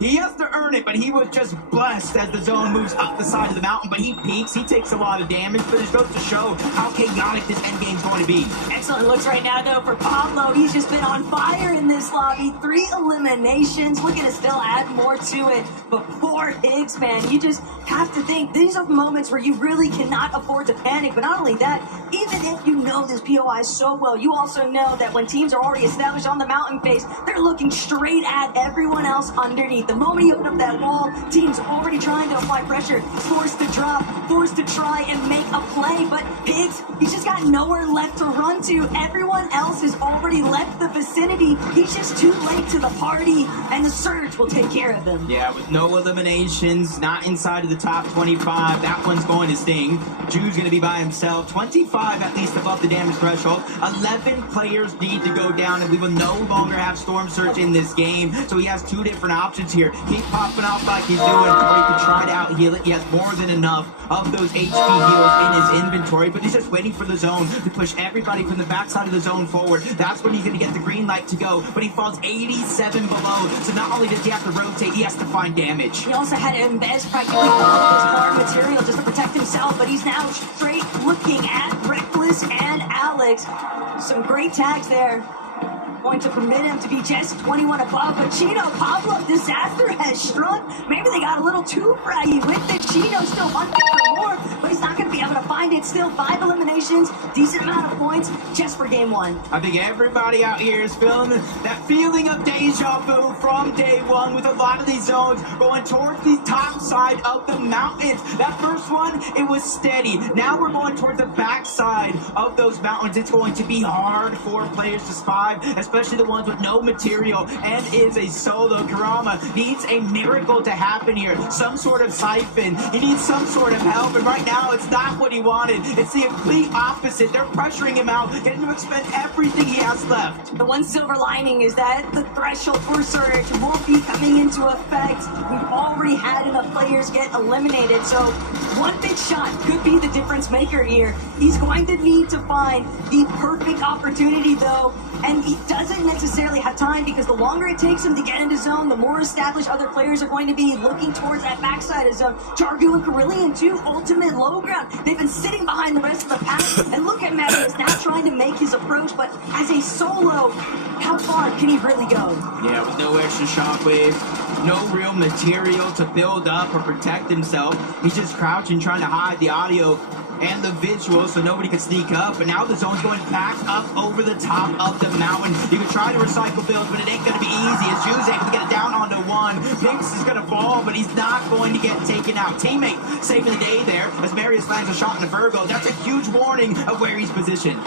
he has to earn it, but he was just blessed as the zone moves up the side of the mountain. But he peaks, he takes a lot of damage, but it goes to show how chaotic this endgame's going to be. Excellent looks right now, though, for Pablo. He's just been on fire in this lobby. 3 eliminations, looking to still add more to it. But poor Higgs, man, you just have to think, these are moments where you really cannot afford to panic. But not only that, even if you know this POI so well, you also know that when teams are already established on the mountain face, they're looking straight at everyone else underneath. The moment you open up that wall, teams already trying to apply pressure, forced to drop, forced to try and make a play. But Higgs, he's just got nowhere left to run to. Everyone else has already left the vicinity. He's just too late to the party, and the surge will take care of him. Yeah, with no eliminations, not inside of the top 25, that one's going to sting. Jude's going to be by himself. 25 at least above the damage threshold. 11 players need to go down, and we will no longer have Storm Surge in this game. So he has 2 different options here. Keep popping off like he's doing, or he can try to out-heal it. He has more than enough of those HP heals in his inventory, but he's just waiting for the zone to push everybody from the backside of the zone forward. That's when he's going to get the green light to go, but he falls 87 below. So not only does he have to rotate, he has to find damage. He also had to invest practically all of his hard material just to protect himself, but he's now straight looking at Reckless and Alex. Some great tags there, going to permit him to be just 21 above. But Chino, Pablo, disaster has struck. Maybe they got a little too fraggy with it. Chino still hunting for more, but he's not going to be able to find it. Still 5 eliminations, decent amount of points just for game 1. I think everybody out here is feeling that feeling of deja vu from day 1, with a lot of these zones going towards the top side of the mountains. That first one, it was steady. Now we're going towards the back side of those mountains. It's going to be hard for players to survive, especially the ones with no material and is a solo. Kurama needs a miracle to happen here, some sort of siphon. He needs some sort of help, and right now it's not what he wanted. It's the complete opposite. They're pressuring him out, getting him to expend everything he has left. The one silver lining is that the threshold for Surge won't be coming into effect. We've already had enough players get eliminated, so one big shot could be the difference maker here. He's going to need to find the perfect opportunity, though, and he doesn't necessarily have time, because the longer it takes him to get into zone, the more established other players are going to be looking towards that backside of zone. Jargu and Carillion, too, ultimate low ground. They've been sitting behind the rest of the pack, and look at Marius now trying to make his approach, but as a solo, how far can he really go? Yeah, with no extra shockwave, no real material to build up or protect himself. He's just crouching, trying to hide the audio and the visual so nobody can sneak up. But now the zone's going back up over the top of the mountain. You can try to recycle builds, but it ain't going to be easy. As Jude's able to get it down onto 1. Pix is going to fall, but he's not going to get taken out. Teammate saving the day there as Marius lands a shot in the Virgo. That's a huge warning of where he's positioned.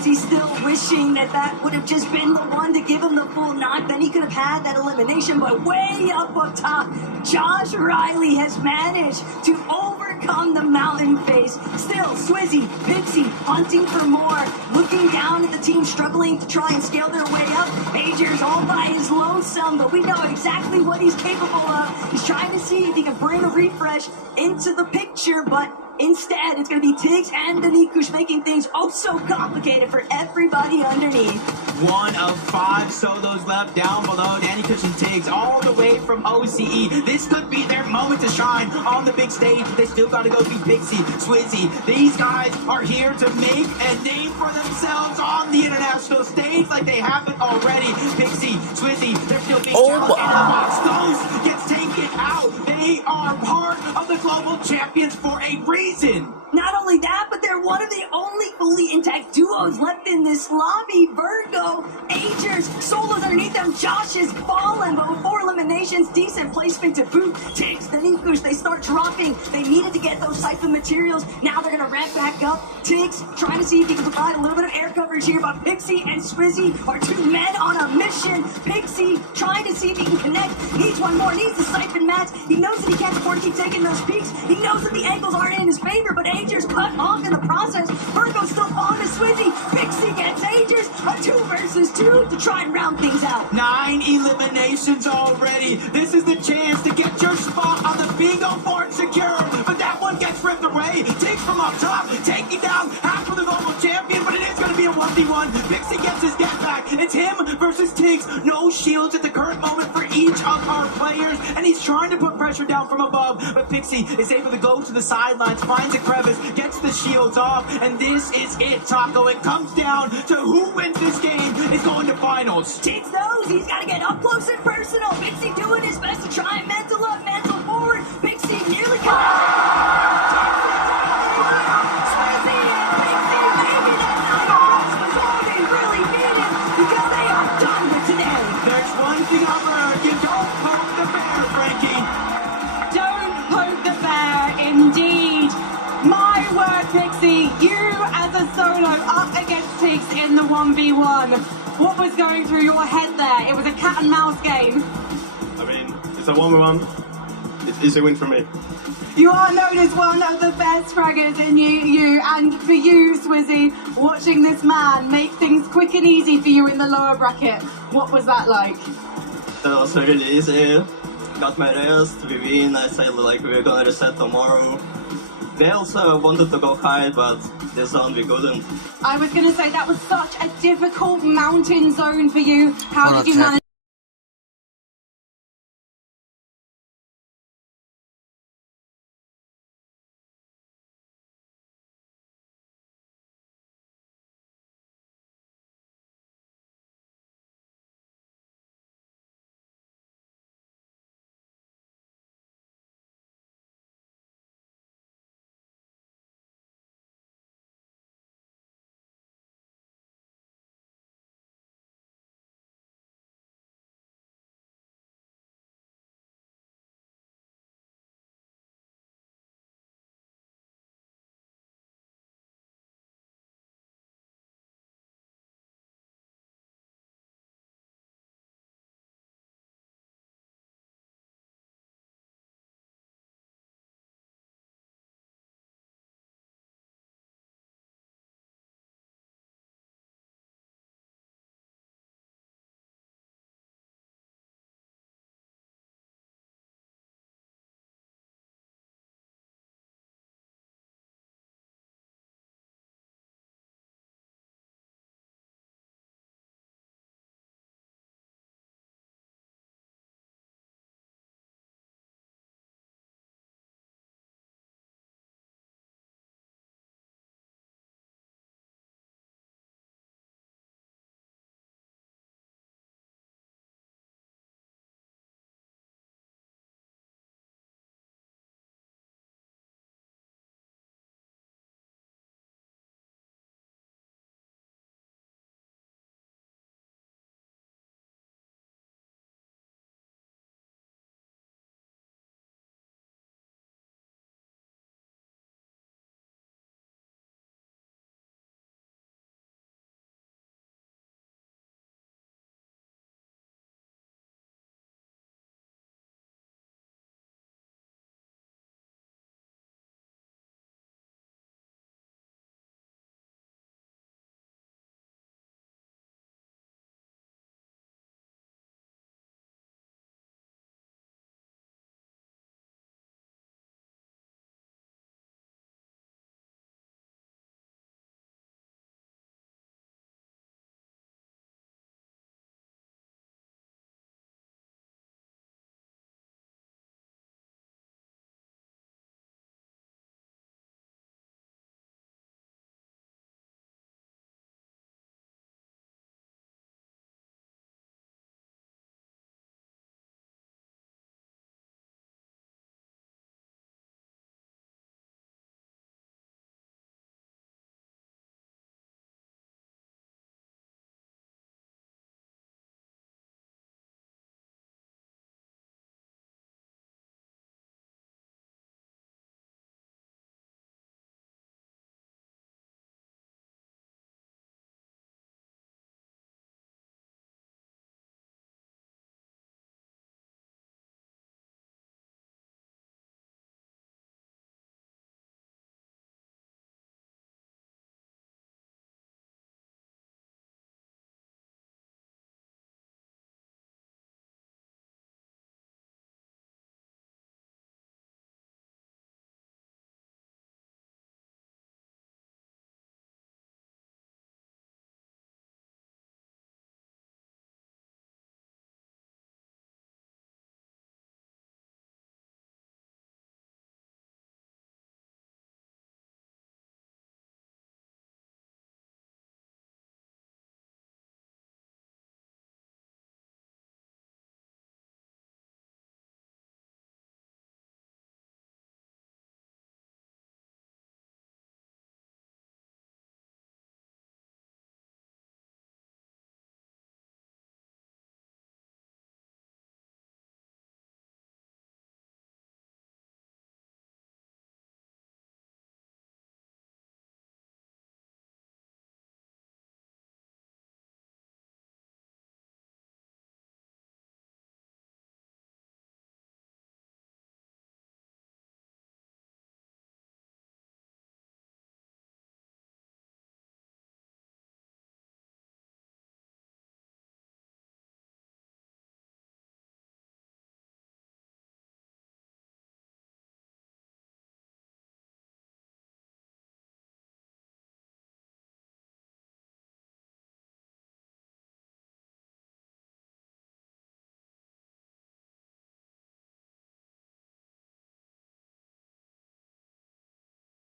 Is he still wishing that that would have just been the one to give him the full knock? Then he could have had that elimination, but way up top, Josh Riley has managed to overcome the mountain phase. Still, Swizzy, Pixie hunting for more, looking down at the team struggling to try and scale their way up. Majors all by his lonesome, but we know exactly what he's capable of. He's trying to see if he can bring a refresh into the picture, but instead, it's going to be Tiggs and Danikush making things oh so complicated for everybody underneath. 1 of 5 solos left down below. Danikush and Tiggs all the way from OCE. This could be their moment to shine on the big stage. They still got to go beat Pixie, Swizzy. These guys are here to make a name for themselves on the international stage like they haven't already. Pixie, Swizzy, they're still being challenged in the box. Ghost gets taken out. They are part of the global champions for a reason. Not only that, but they're one of the only fully intact duos left in this lobby. Virgo, Agers, solos underneath them. Josh is fallen, but with 4 eliminations, decent placement to boot. Tiggs, the Nikush, they start dropping. They needed to get those siphon materials. Now they're going to ramp back up. Tiggs trying to see if he can provide a little bit of air coverage here, but Pixie and Swizzy are 2 men on a mission. Pixie trying to see if he can connect. Needs one more, needs the siphon match. He knows that he can't afford to keep taking those peaks. He knows that the angles aren't in his favor, but Agers cut off in the process. Virgo's still falling to Swizzy. Pixie gets Agers. A 2 versus 2 to try and round things out. 9 eliminations already. This is the chance to get your spot on the bingo board secure. But that one gets ripped away. Tiggs from up top, taking down half of the global champion, but it is going to be a 1v1. Pixie gets his get back. It's him versus Tiggs. No shields at the current moment for each of our players, and he's trying to put pressure down from above, but Pixie is able to go to the sidelines, finds a crevice, gets the shields off, and this is it, Taco. It comes down to who wins this game is going to finals. Tiggs knows he's got to get up close and personal. Pixie doing his best to try and mental up, mental forward. Pixie nearly got There's one thing I've learned, you don't poke the bear, Frankie. Don't poke the bear, indeed. My word, Pixie, you as a solo up against Tiggs in the 1v1. What was going through your head there? It was a cat and mouse game. I mean, it's a 1v1. It's easy win for me. You are known as one of the best fraggers in you, and for you, Swizzy, watching this man make things quick and easy for you in the lower bracket. What was that like? That was really easy. Got my rest, we win. I said like we're gonna reset tomorrow. They also wanted to go high, but this round we couldn't. I was going to say that was such a difficult mountain zone for you. How did you manage?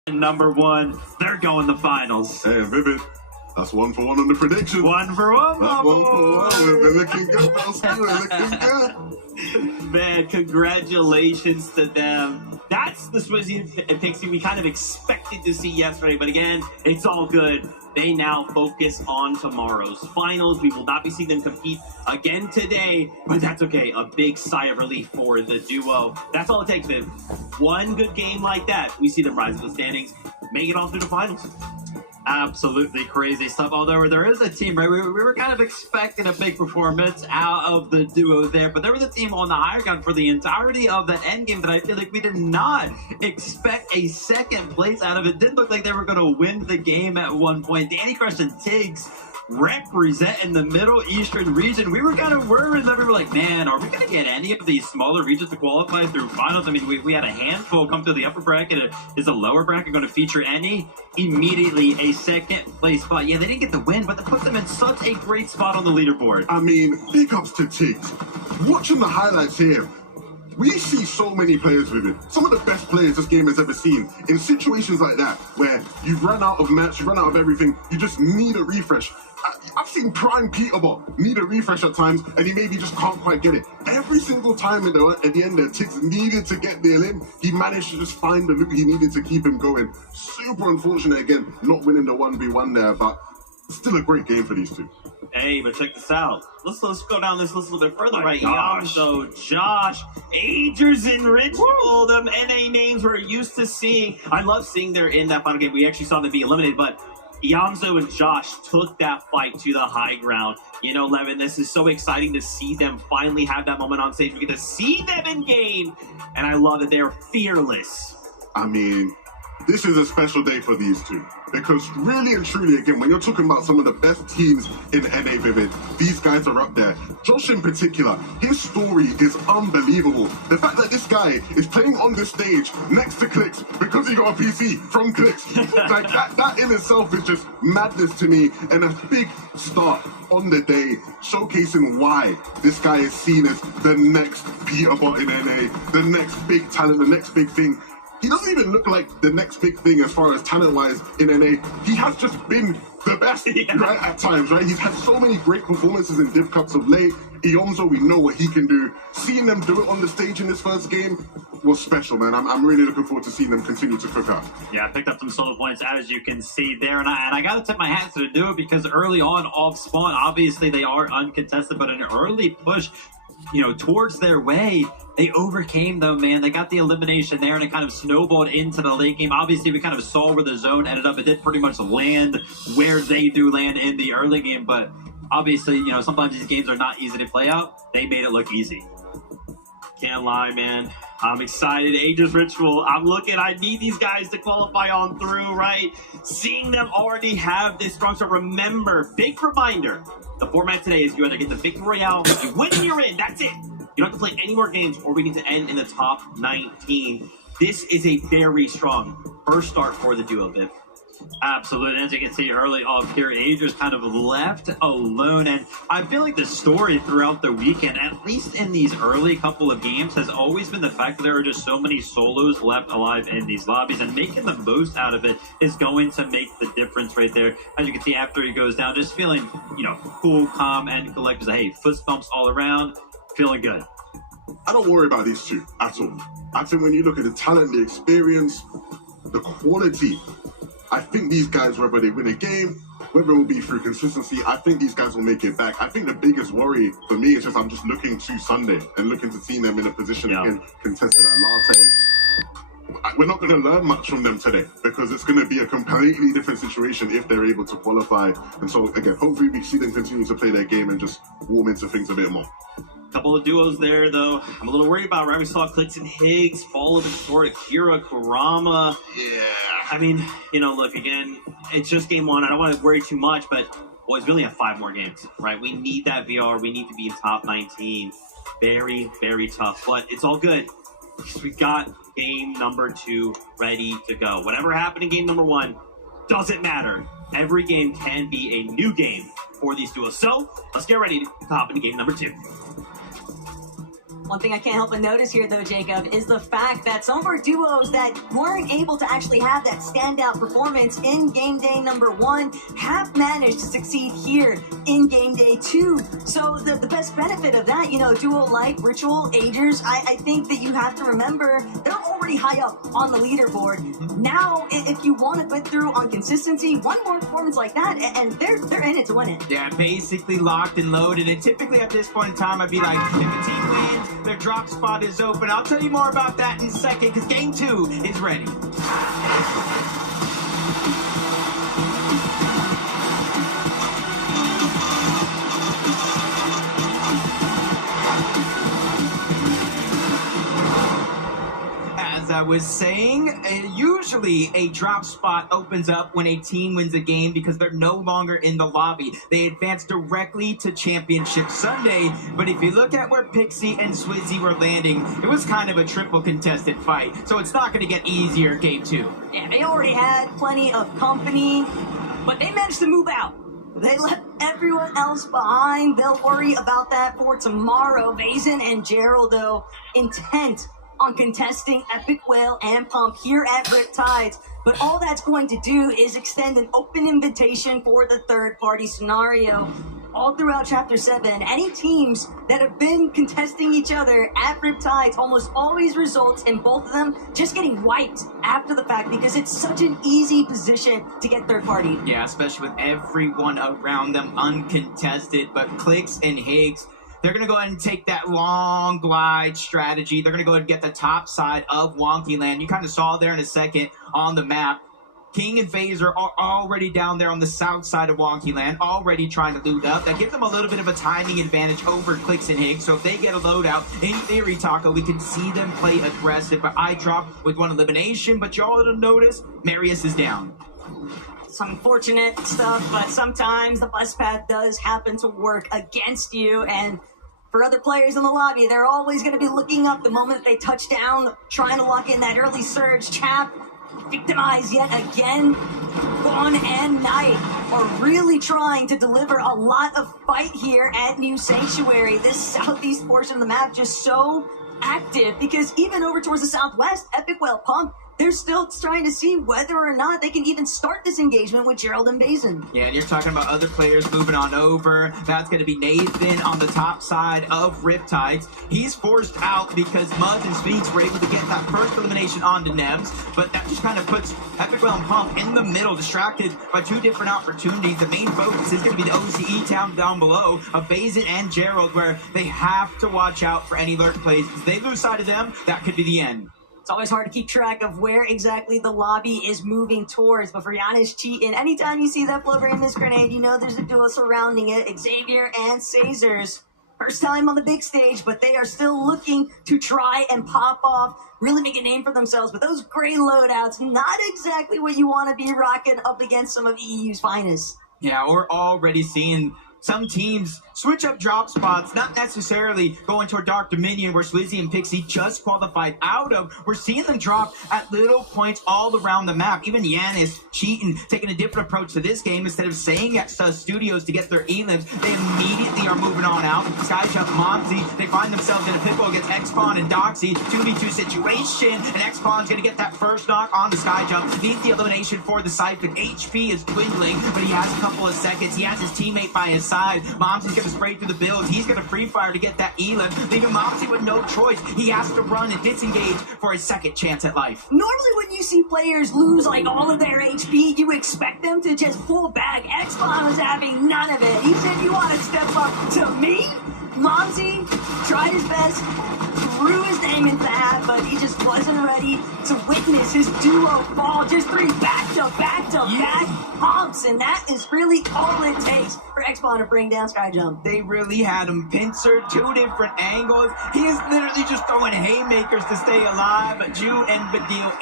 Number one, they're going to finals. Hey, Vivid. That's 1 for 1 on the prediction. 1 for 1, That's 1 for 1. We're looking good, Broski. We're looking good. Man, congratulations to them. That's the Swizzy and Pixie we kind of expected to see yesterday, but again, it's all good. They now focus on tomorrow's finals. We will not be seeing them compete again today, but that's okay. A big sigh of relief for the duo. That's all it takes, Viv. One good game like that, we see them rise to the standings, make it all through the finals. Absolutely crazy stuff. Although there is a team, right? We were kind of expecting a big performance out of the duo there, but there was a team on the higher ground for the entirety of the end game that I feel like we did not expect a second place out of. It didn't look like they were going to win the game at one point. Danny Crush and Tiggs representing the Middle Eastern region. We were kind of worried that we were like, man, are we going to get any of these smaller regions to qualify through finals? I mean, we had a handful come to the upper bracket. Is the lower bracket going to feature any? Immediately a second place spot. Yeah, they didn't get the win, but that puts them in such a great spot on the leaderboard. I mean, big ups to Tiggs. Watching the highlights here, we see so many players with it. Some of the best players this game has ever seen. In situations like that, where you've run out of match, you've run out of everything, you just need a refresh. I've seen Prime Peterbot need a refresh at times, and he maybe just can't quite get it. Every single time at the end there, Tiggs needed to get the in. He managed to just find the loop he needed to keep him going. Super unfortunate, again, not winning the 1v1 there, but still a great game for these two. Hey, but check this out. Let's go down this list a little bit further, right? So Josh, Agers and Ritual, them NA names we're used to seeing. I love seeing they're in that final game. We actually saw them be eliminated, but Ianzo and Josh took that fight to the high ground. You know, Levin, this is so exciting to see them finally have that moment on stage. We get to see them in game, and I love that they're fearless. I mean, this is a special day for these two. Because really and truly, again, when you're talking about some of the best teams in NA Vivid, these guys are up there. Josh in particular, his story is unbelievable. The fact that this guy is playing on this stage next to Clix because he got a PC from Clix, like that in itself is just madness to me, and a big start on the day, showcasing why this guy is seen as the next Peterbot in NA, the next big talent, the next big thing. He doesn't even look like the next big thing as far as talent-wise in NA. He has just been the best, right, at times, right? He's had so many great performances in Div Cups of late. Ionzo, we know what he can do. Seeing them do it on the stage in this first game was special, man. I'm really looking forward to seeing them continue to cook out. Yeah, I picked up some solo points, as you can see there, and I got to tip my hat to the duo because early on, off spawn, obviously they are uncontested, but an early push, you know, towards their way, they overcame though, man. They got the elimination there, and it kind of snowballed into the late game. Obviously, we kind of saw where the zone ended up. It did pretty much land where they do land in the early game, but obviously, you know, sometimes these games are not easy to play out. They made it look easy. Can't lie, man. I'm excited. Aegis Ritual. I'm looking. I need these guys to qualify on through, right? Seeing them already have this strong start. Remember, big reminder, the format today is you either get the Victory Royale, you win and you're in. That's it. You don't have to play any more games, or we need to end in the top 19. This is a very strong first start for the duo, Viv. Absolutely. As you can see early off here, Agers kind of left alone, and I feel like the story throughout the weekend, at least in these early couple of games, has always been the fact that there are just so many solos left alive in these lobbies, and making the most out of it is going to make the difference right there. As you can see, after he goes down, just feeling, you know, cool, calm, and collected. Hey, foot bumps all around, feeling good. I don't worry about these two at all. I think when you look at the talent, the experience, the quality, I think these guys, whether they win a game, whether it will be through consistency, I think these guys will make it back. I think the biggest worry for me is just I'm just looking to Sunday and looking to see them in a position again contested at Latte. We're not going to learn much from them today because it's going to be a completely different situation if they're able to qualify. And so, again, hopefully we see them continue to play their game and just warm into things a bit more. Couple of duos there, though. I'm a little worried about, right? We saw Clix and Higgs follow the short Akira Kurama. Yeah. I mean, you know, look, again, it's just game one. I don't want to worry too much, but boys, we only have 5 more games, right? We need that VR. We need to be in top 19. Very, very tough, but it's all good because we got game number 2 ready to go. Whatever happened in game number 1 doesn't matter. Every game can be a new game for these duos. So let's get ready to hop into game number 2. One thing I can't help but notice here, though, Jacob, is the fact that some of our duos that weren't able to actually have that standout performance in game day number 1 have managed to succeed here in game day 2. So the best benefit of that, you know, a duo like Ritual, Agers, I think that you have to remember they're already high up on the leaderboard. Now, if you want to put through on consistency, one more performance like that, and they're in it to win it. Yeah, basically locked and loaded. And typically at this point in time, I'd be like, if the team wins, their drop spot is open. I'll tell you more about that in a second, because game 2 is ready. As I was saying, usually a drop spot opens up when a team wins a game because they're no longer in the lobby. They advance directly to Championship Sunday. But if you look at where Pixie and Swizzy were landing, it was kind of a triple contested fight. So it's not going to get easier game 2. Yeah, they already had plenty of company, but they managed to move out. They left everyone else behind. They'll worry about that for tomorrow. Vazen and Gerald, though, intent on contesting Epic Whale and Pump here at Riptides. But all that's going to do is extend an open invitation for the third-party scenario. All throughout Chapter 7, any teams that have been contesting each other at Riptides almost always results in both of them just getting wiped after the fact because it's such an easy position to get third-party. Yeah, especially with everyone around them uncontested. But Clicks and Higgs, they're going to go ahead and take that long glide strategy. They're going to go ahead and get the top side of Wonky Land. You kind of saw there in a second on the map. King and Phaser are already down there on the south side of Wonky Land, already trying to loot up. That gives them a little bit of a timing advantage over Clicks and Higgs. So if they get a loadout, in theory, Taco, we can see them play aggressive. But I drop with one elimination. But y'all will notice, Marius is down. Some unfortunate stuff, but sometimes the bus path does happen to work against you. And for other players in the lobby, they're always going to be looking up the moment they touch down, trying to lock in that early surge. Chap, victimized yet again. Dawn and Night are really trying to deliver a lot of fight here at New Sanctuary. This southeast portion of the map just so active because even over towards the southwest, Epic Whale Pump, they're still trying to see whether or not they can even start this engagement with Gerald and Basin. Yeah, and you're talking about other players moving on over. That's going to be Nathan on the top side of Riptides. He's forced out because Muzz and Sphinx were able to get that first elimination onto Nebs, but that just kind of puts Epic Whale and Pump in the middle, distracted by two different opportunities. The main focus is going to be the OCE town down below of Basin and Gerald, where they have to watch out for any lurk plays. If they lose sight of them, that could be the end. It's always hard to keep track of where exactly the lobby is moving towards, but for Giannis cheating, anytime you see that Flover and this grenade, you know there's a duo surrounding it, Xavier and Cazers. First time on the big stage, but they are still looking to try and pop off, really make a name for themselves, but those gray loadouts, not exactly what you want to be rocking up against some of EU's finest. Yeah, we're already seeing some teams switch up drop spots, not necessarily going toward Dark Dominion where Swizzy and Pixie just qualified out of. We're seeing them drop at little points all around the map. Even Giannis cheating, taking a different approach to this game. Instead of staying at studios to get their elims, they immediately are moving on out. Skyjump, Momsy, they find themselves in a pickle against X-Spawn and Doxy. 2v2 situation, and X-Spawn's going to get that first knock on the Skyjump. Needs the elimination for the Siphon. HP is dwindling, but he has a couple of seconds. He has his teammate by his side. Momsy's going to spray through the builds. He's going to free fire to get that elim, leaving Momsy with no choice. He has to run and disengage for his second chance at life. Normally when you see players lose like all of their HP, you expect them to just pull back. X-Spawn was having none of it. He said, you want to step up to me? Momsy tried his best, threw his name into the hat, but he just wasn't ready to witness his duo fall. Just 3 back-to-back pumps, and that is really all it takes for X-Spawn to bring down Skyjump. They really had him pincered, 2 different angles. He is literally just throwing haymakers to stay alive. Jew and Badil,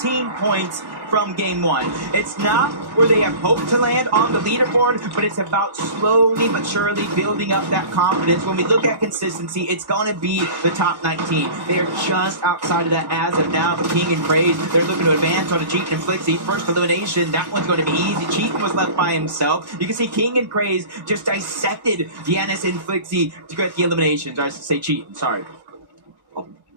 18 points from game 1. It's not where they have hoped to land on the leaderboard, but it's about slowly but surely building up that confidence. When we look at consistency, it's going to be the top 19. They are just outside of that as of now. But King and Craze, they're looking to advance on a Cheatin' and Flixie. First elimination, that one's going to be easy. Cheatin' was left by himself. You can see King and Craze just dissected Giannis and Flixie to get the eliminations. Or I should say Cheatin', sorry.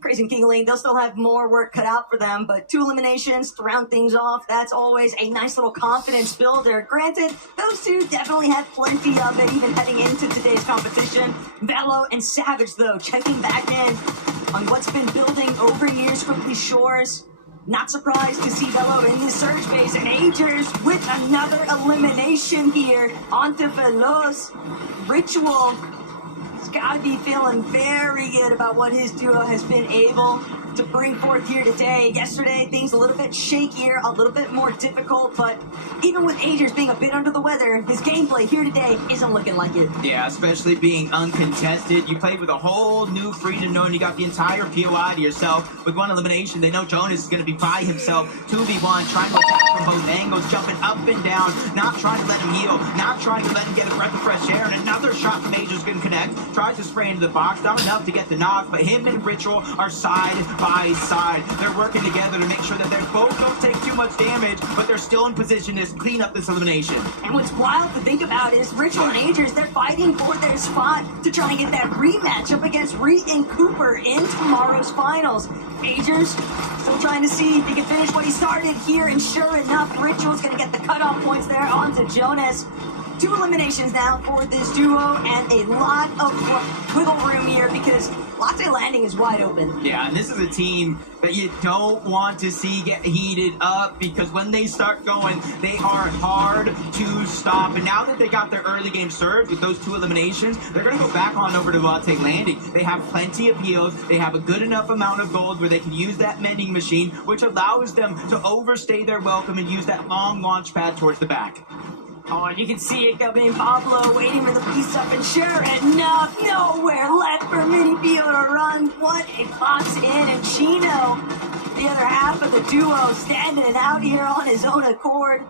Crazy and King Lane, they'll still have more work cut out for them, but 2 eliminations to round things off, that's always a nice little confidence builder. Granted, those two definitely had plenty of it even heading into today's competition. Velo and Savage, though, checking back in on what's been building over years from these shores. Not surprised to see Velo in this surge phase, and Agers with another elimination here onto Velo's. Ritual has got to be feeling very good about what his duo has been able to bring forth here today. Yesterday, things a little bit shakier, a little bit more difficult, but even with Agers being a bit under the weather, his gameplay here today isn't looking like it. Yeah, especially being uncontested. You played with a whole new freedom, knowing you got the entire POI to yourself. With 1 elimination, they know Jonas is going to be by himself. 2v1, trying to attack from both angles, jumping up and down, not trying to let him heal, not trying to let him get a breath of fresh air, and another shot from Agers can connect. Tries to spray into the box, not enough to get the knock, but him and Ritual are side by side. They're working together to make sure that they both don't take too much damage, but they're still in position to clean up this elimination. And what's wild to think about is Ritual and Agers, they're fighting for their spot to try and get that rematch up against Reed and Cooper in tomorrow's finals. Agers still trying to see if he can finish what he started here, and sure enough, Ritual's going to get the cutoff points there onto Jonas. 2 eliminations now for this duo, and a lot of wiggle room here because Latte Landing is wide open. Yeah, and this is a team that you don't want to see get heated up, because when they start going, they are hard to stop. And now that they got their early game served with those 2 eliminations, they're going to go back on over to Latte Landing. They have plenty of heals. They have a good enough amount of gold where they can use that mending machine, which allows them to overstay their welcome and use that long launch pad towards the back. Oh, and you can see it coming. Pablo waiting for the piece up, and sure enough, nowhere left for Mini Pio to run. What a box in, and Chino, the other half of the duo, standing out here on his own accord.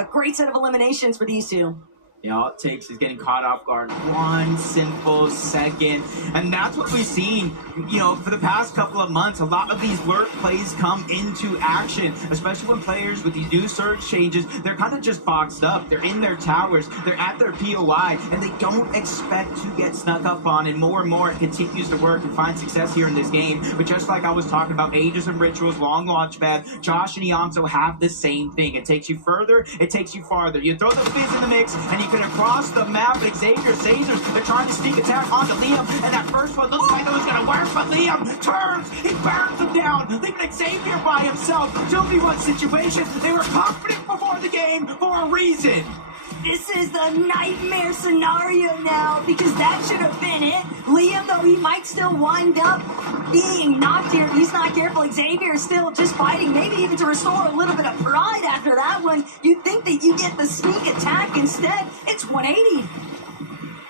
A great set of eliminations for these two. Yeah, all it takes is getting caught off guard 1 simple second. And that's what we've seen, for the past couple of months. A lot of these lurk plays come into action, especially when players with these new surge changes, they're kind of just boxed up. They're in their towers, they're at their POI, and they don't expect to get snuck up on. And more it continues to work and find success here in this game. But just like I was talking about, Agers and Ritual's long launch pad, Josh and Ianzo have the same thing. It takes you further, it takes you farther. You throw the Fizz in the mix, and you can across the map. Xavier Sazers, they're trying to sneak attack onto Liam, and that first one looks like it was going to work, but Liam turns, he burns him down, leaving Xavier by himself. 2v1 situation. They were confident before the game for a reason. This is the nightmare scenario now, because that should have been it. Liam, though, he might still wind up being knocked here if he's not careful. Xavier is still just fighting, maybe even to restore a little bit of pride after that one. You'd think that you get the sneak attack. Instead, it's 180.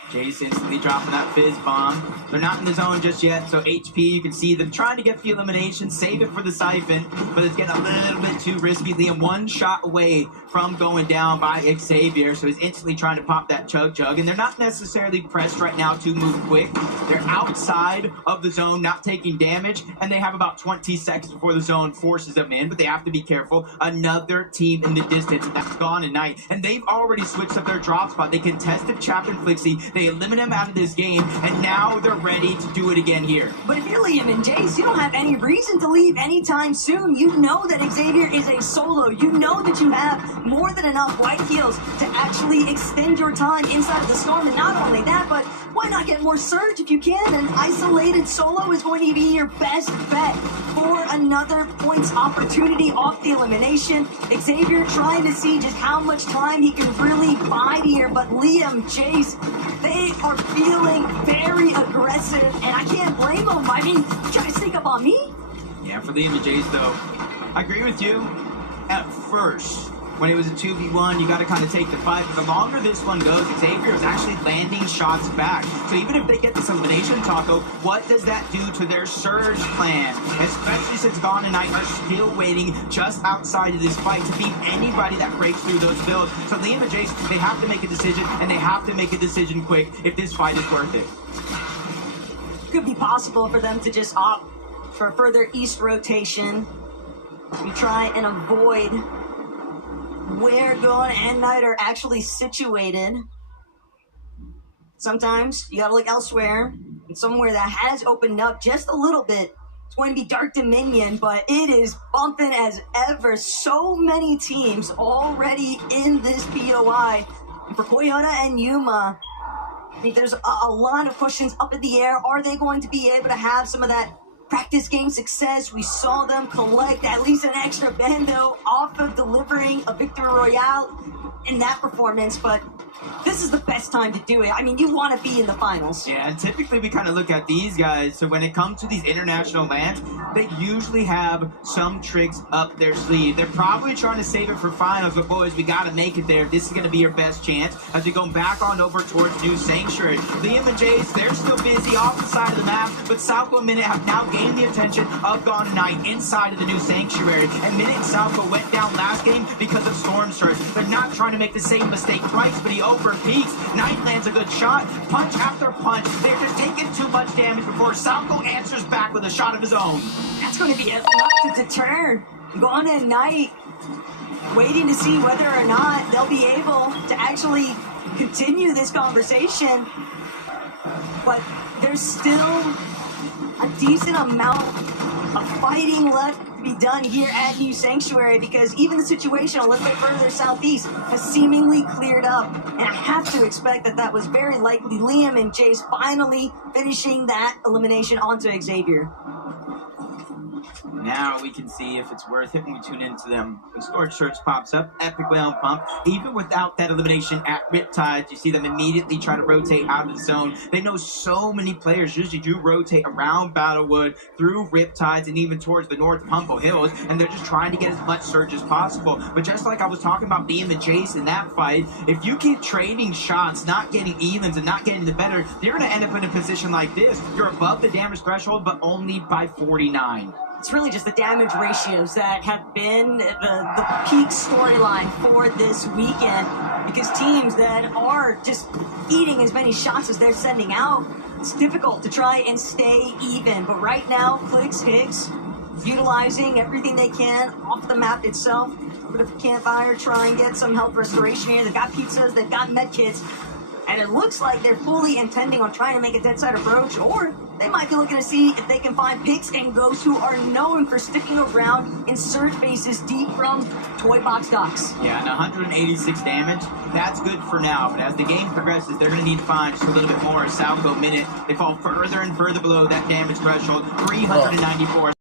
Jace instantly dropping that Fizz bomb. They're not in the zone just yet, so HP, you can see them trying to get the elimination, save it for the Siphon, but it's getting a little bit too risky. Liam 1 shot away from going down by Xavier, so he's instantly trying to pop that Chug, and they're not necessarily pressed right now to move quick. They're outside of the zone, not taking damage, and they have about 20 seconds before the zone forces them in, but they have to be careful. Another team in the distance, and that's Gone at Night, and they've already switched up their drop spot. They contested Chap and Flixie, they eliminate him out of this game, and now they're ready to do it again here. But if you're Liam and Jace, you don't have any reason to leave anytime soon. You know that Xavier is a solo. You know that you have more than enough white heals to actually extend your time inside of the storm. And not only that, but why not get more surge if you can? An isolated solo is going to be your best bet for another points opportunity off the elimination. Xavier trying to see just how much time he can really bide here, but Liam, Jace, they are feeling very aggressive, and I can't blame them. I mean, trying to sneak up on me? Yeah, for Liam and Jace, though, I agree with you. At first, when it was a 2v1, you got to kind of take the fight. But the longer this one goes, Xavier is actually landing shots back. So even if they get this elimination, Taco, what does that do to their surge plan? Especially since Gone and Night are still waiting just outside of this fight to beat anybody that breaks through those builds. So Liam and Jace, they have to make a decision, and they have to make a decision quick if this fight is worth it. Could be possible for them to just opt for further east rotation. We try and avoid where Gone and Night are actually situated. Sometimes you gotta look elsewhere, and somewhere that has opened up just a little bit It's going to be Dark Dominion, but it is bumping as ever. So many teams already in this POI. And for Koyota and Yuma, I think there's a lot of questions up in the air. Are they going to be able to have some of that practice game success? We saw them collect at least an extra bando off of delivering a victory royale in that performance, but this is the best time to do it. I mean, you want to be in the finals. Yeah, and typically we kind of look at these guys, so when it comes to these international lands, they usually have some tricks up their sleeve. They're probably trying to save it for finals, but boys, we got to make it there. This is going to be your best chance as we go back on over towards New Sanctuary. Liam and Jace, they're still busy off the side of the map, but Salco and Minute have now gained the attention of Gone Knight inside of the New Sanctuary. And Minute and Salco went down last game because of Storm Surge. They're not trying to make the same mistake twice, but he over peaks. Knight lands a good shot, punch after punch. They're just taking too much damage before Salco answers back with a shot of his own. That's going to be enough to deter Gone and Knight, waiting to see whether or not they'll be able to actually continue this conversation. But there's still a decent amount of fighting left to be done here at New Sanctuary, because even the situation a little bit further southeast has seemingly cleared up, and I have to expect that that was very likely Liam and Jace finally finishing that elimination onto Xavier. Now we can see if it's worth it when we tune into them. When Storage Surge pops up, Epic Whale and Pump, even without that elimination at Riptide, you see them immediately try to rotate out of the zone. They know so many players usually do rotate around Battlewood, through Riptides, and even towards the North Pumpo Hills, and they're just trying to get as much Surge as possible. But just like I was talking about Liam and Jace in that fight, if you keep trading shots, not getting evens and not getting the better, you're going to end up in a position like this. You're above the damage threshold, but only by 49. It's really just the damage ratios that have been the peak storyline for this weekend, because teams that are just eating as many shots as they're sending out, it's difficult to try and stay even. But right now, Clicks, Higgs, utilizing everything they can off the map itself. A bit of a campfire, try and get some health restoration here. They've got pizzas, they've got med kits, and it looks like they're fully intending on trying to make a dead side approach, or they might be looking to see if they can find Pix and Ghosts, who are known for sticking around in surge bases deep from Toy Box docks. Yeah, and 186 damage, that's good for now, but as the game progresses, they're going to need to find just a little bit more. Salco Minute, they fall further and further below that damage threshold, 394.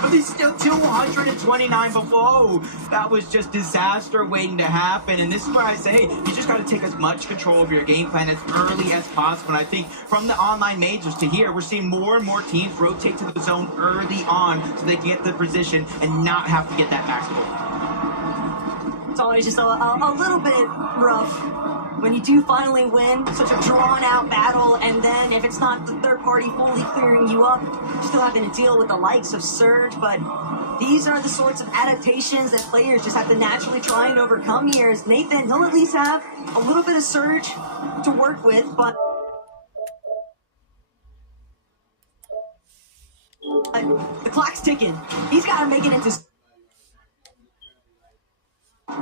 But he's still 229 below. That was just disaster waiting to happen. And this is where I say you just got to take as much control of your game plan as early as possible. And I think from the online majors to here, we're seeing more and more teams rotate to the zone early on so they can get the position and not have to get that max goal. It's always just a little bit rough when you do finally win such a drawn-out battle, and then if it's not the third party fully clearing you up, you're still having to deal with the likes of Surge. But these are the sorts of adaptations that players just have to naturally try and overcome here. As Nathan, he'll at least have a little bit of Surge to work with, but the clock's ticking. He's got to make it into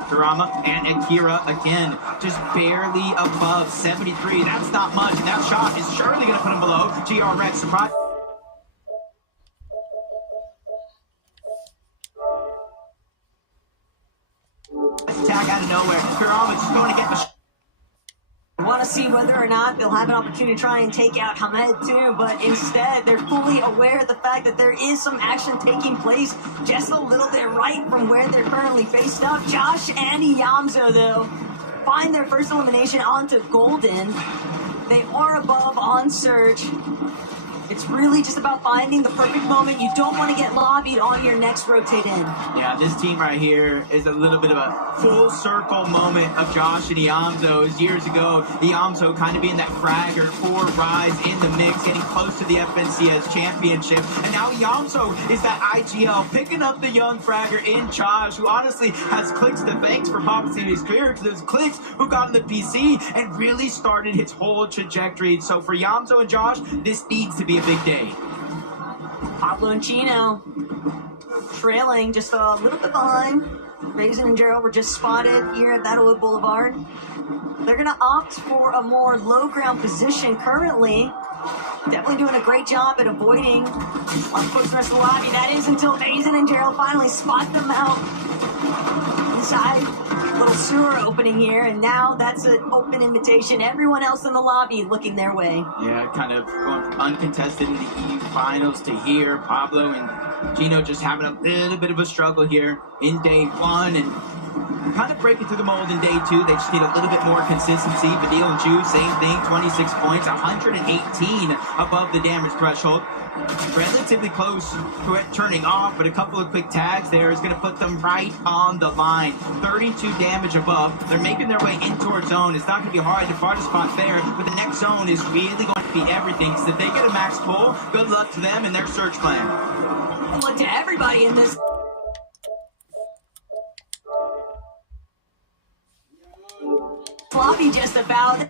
Kurama and Akira again, just barely above 73. That's not much. And that shot is surely going to put him below. GRX surprise. Attack out of nowhere. Kurama just going to get the want to see whether or not they'll have an opportunity to try and take out Hamed too, but instead they're fully aware of the fact that there is some action taking place just a little bit right from where they're currently faced up. Josh and Yamzo, though, find their first elimination onto Golden. They are above on Surge. It's really just about finding the perfect moment. You don't want to get lobbied on your next rotate in. Yeah, this team right here is a little bit of a full circle moment of Josh and Iamzo's. Years ago, Iamzo kind of being that fragger for Rise in the mix, getting close to the FNCS championship. And now Iamzo is that IGL, picking up the young fragger in Josh, who honestly has Clix to thanks for popping his career, because there's Clix who got on the PC and really started his whole trajectory. So for Iamzo and Josh, this needs to be a big day. Pablo and Chino trailing just a little bit behind. Raisin and Gerald were just spotted here at Battlewood Boulevard. They're going to opt for a more low ground position currently. Definitely doing a great job at avoiding our folks in the rest of the lobby. That is until Raisin and Gerald finally spot them out inside. Little sewer opening here, and now that's an open invitation. Everyone else in the lobby looking their way. Yeah, kind of going from uncontested in the EU finals to here. Pablo and Gino just having a little bit of a struggle here in day one, and kind of breaking through the mold in day two. They just need a little bit more consistency. Badil and Ju, same thing, 26 points, 118 above the damage threshold. Relatively close to it turning off, but a couple of quick tags there is going to put them right on the line. 32 damage above. They're making their way in towards zone. It's not going to be hard to find a spot there, but the next zone is really going to be everything. So if they get a max pull, good luck to them and their search plan. Good luck to everybody in this. Lobby just about.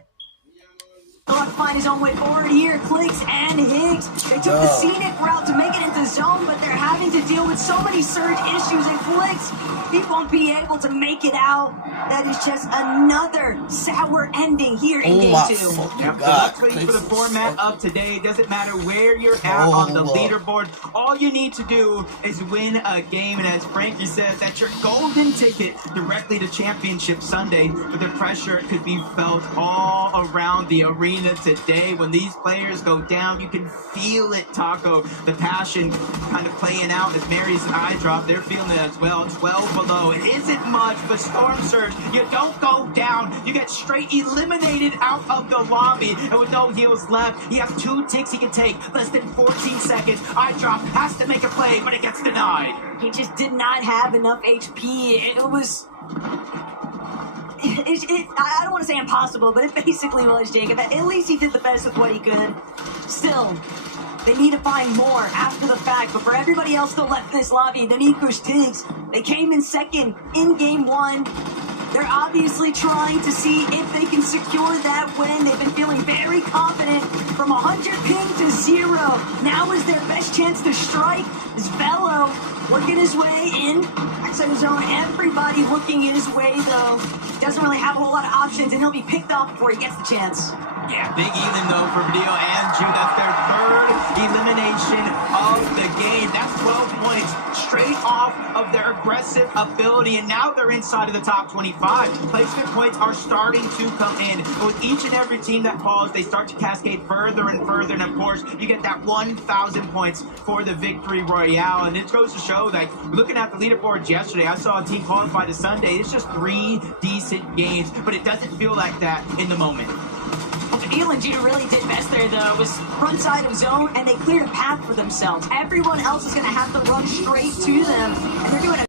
He'll have to find his own way forward here. Clix and Higgs. They took the scenic route to make it into zone, but they're having to deal with so many surge issues. And Clix, he won't be able to make it out. That is just another sour ending here in game two. Yep, luckily for the format of today, doesn't matter where you're at on the leaderboard. All you need to do is win a game. And as Frankie says, that's your golden ticket directly to Championship Sunday. But the pressure could be felt all around the arena today. When these players go down, you can feel it, Taco. The passion kind of playing out as Mary's eye drop. They're feeling it as well. 12 below. It isn't much, but Storm Surge, you don't go down. You get straight eliminated out of the lobby. And with no heals left, he has 2 ticks he can take. Less than 14 seconds. Eye drop has to make a play, but it gets denied. He just did not have enough HP. It was... I don't want to say impossible, but it basically was, Jacob. At least he did the best with what he could. Still, they need to find more after the fact. But for everybody else still left in this lobby, the Nikush Tiggs, they came in second in game one. They're obviously trying to see if they can secure that win. They've been feeling very confident from 100 ping to 0. Now is their best chance to strike. Is Velo working his way in? Backside of zone, everybody looking his way though. Doesn't really have a whole lot of options, and he'll be picked off before he gets the chance. Yeah, big elim though for Badil and Ju. That's their third elimination of the game. That's 12 points straight off of their aggressive ability, and now they're inside of the top 25. Placement points are starting to come in. But with each and every team that falls, they start to cascade further and further, and of course, you get that 1,000 points for the victory royale. And it goes to show that looking at the leaderboards yesterday, I saw a team qualify to Sunday. It's just 3 decent games, but it doesn't feel like that in the moment. Badil and Gino really did best there, though. It was front side of zone, and they cleared a path for themselves. Everyone else is going to have to run straight to them, and they're doing a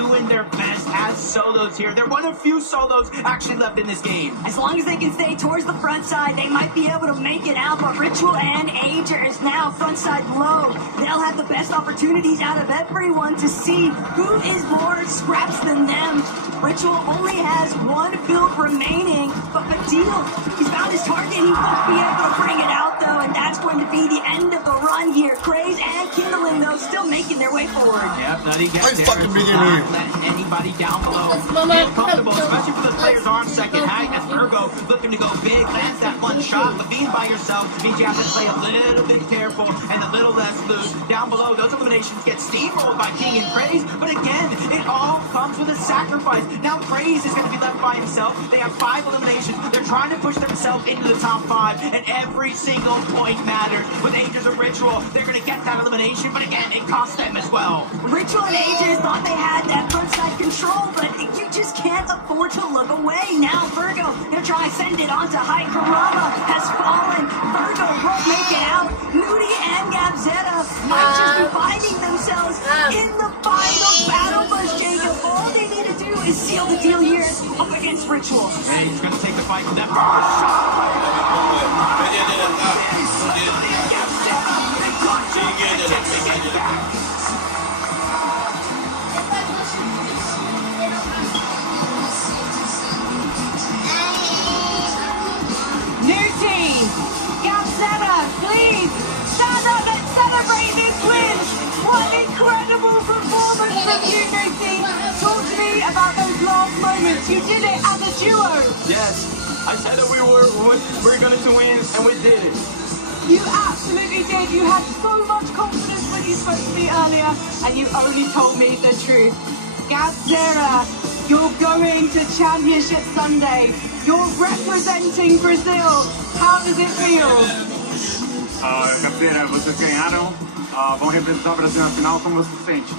doing their best as solos here. They're one of few solos actually left in this game. As long as they can stay towards the front side, they might be able to make it out. But Ritual and Ager is now front side low. They'll have the best opportunities out of everyone to see who is more scraps than them. Ritual only has one build remaining, but Fadil, he's found his target. He won't be able to bring it out, though, and that's going to be the end of the run here. Craze and Kindling, though, still making their way forward. Yep, Nutty gets there. It's not letting anybody down below feel comfortable, especially for the players on second. As Virgo looking to go big, lands that one shot, but being by yourself means you have to play a little bit careful and a little less loose. Down below, those eliminations get steamrolled by King and Craze, but again, it all comes with a sacrifice. Now Craze is going to be left by himself. They have 5 eliminations. They're trying to push themselves into the top 5, and every single point matters. With Aegis of Ritual, they're going to get that elimination, but again, it costs them as well. Ritual and Aegis thought they had that frontside control, but you just can't afford to look away. Now Virgo gonna try and send it onto High. Kurama has fallen. Virgo won't make it out. Moody and Gabzetta might just be finding themselves in the final battle bus, Jacob. All they need to do is seal the deal here up against Ritual. Hey, he's gonna take the fight from that first shot. New team, Gabzetta, please stand up and celebrate this win. What incredible performance from you, new team. Talk to me about those last moments. You did it as a duo. Yes, I said that we were going to win, and we did it. You absolutely did. You had so much confidence when you spoke to me earlier, and you only told me the truth. Gabzetta, you're going to Championship Sunday. You're representing Brazil. How does it feel? Gabzetta, vocês ganharam. Vão representar o Brasil na final. Como você se sente?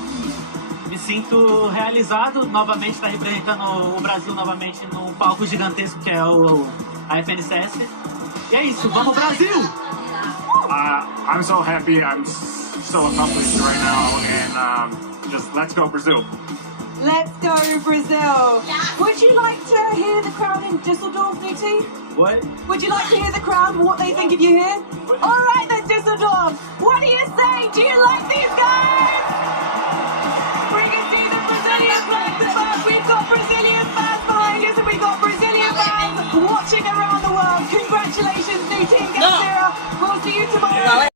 Me sinto realizado novamente, estar representando o Brasil novamente num palco gigantesco que é a FNCS. E é isso, vamos Brasil! I'm so happy. I'm so accomplished right now, and just let's go Brazil. Let's go, Brazil. Would you like to hear the crowd in Düsseldorf, new team? What? Would you like to hear the crowd, what they think of you here? All right then, Düsseldorf. What do you say? Do you like these guys? We can see the Brazilian flag above. We've got Brazilian fans behind us, and we've got Brazilian fans watching around the world. Congratulations, new team Gabzetta. We'll see you tomorrow.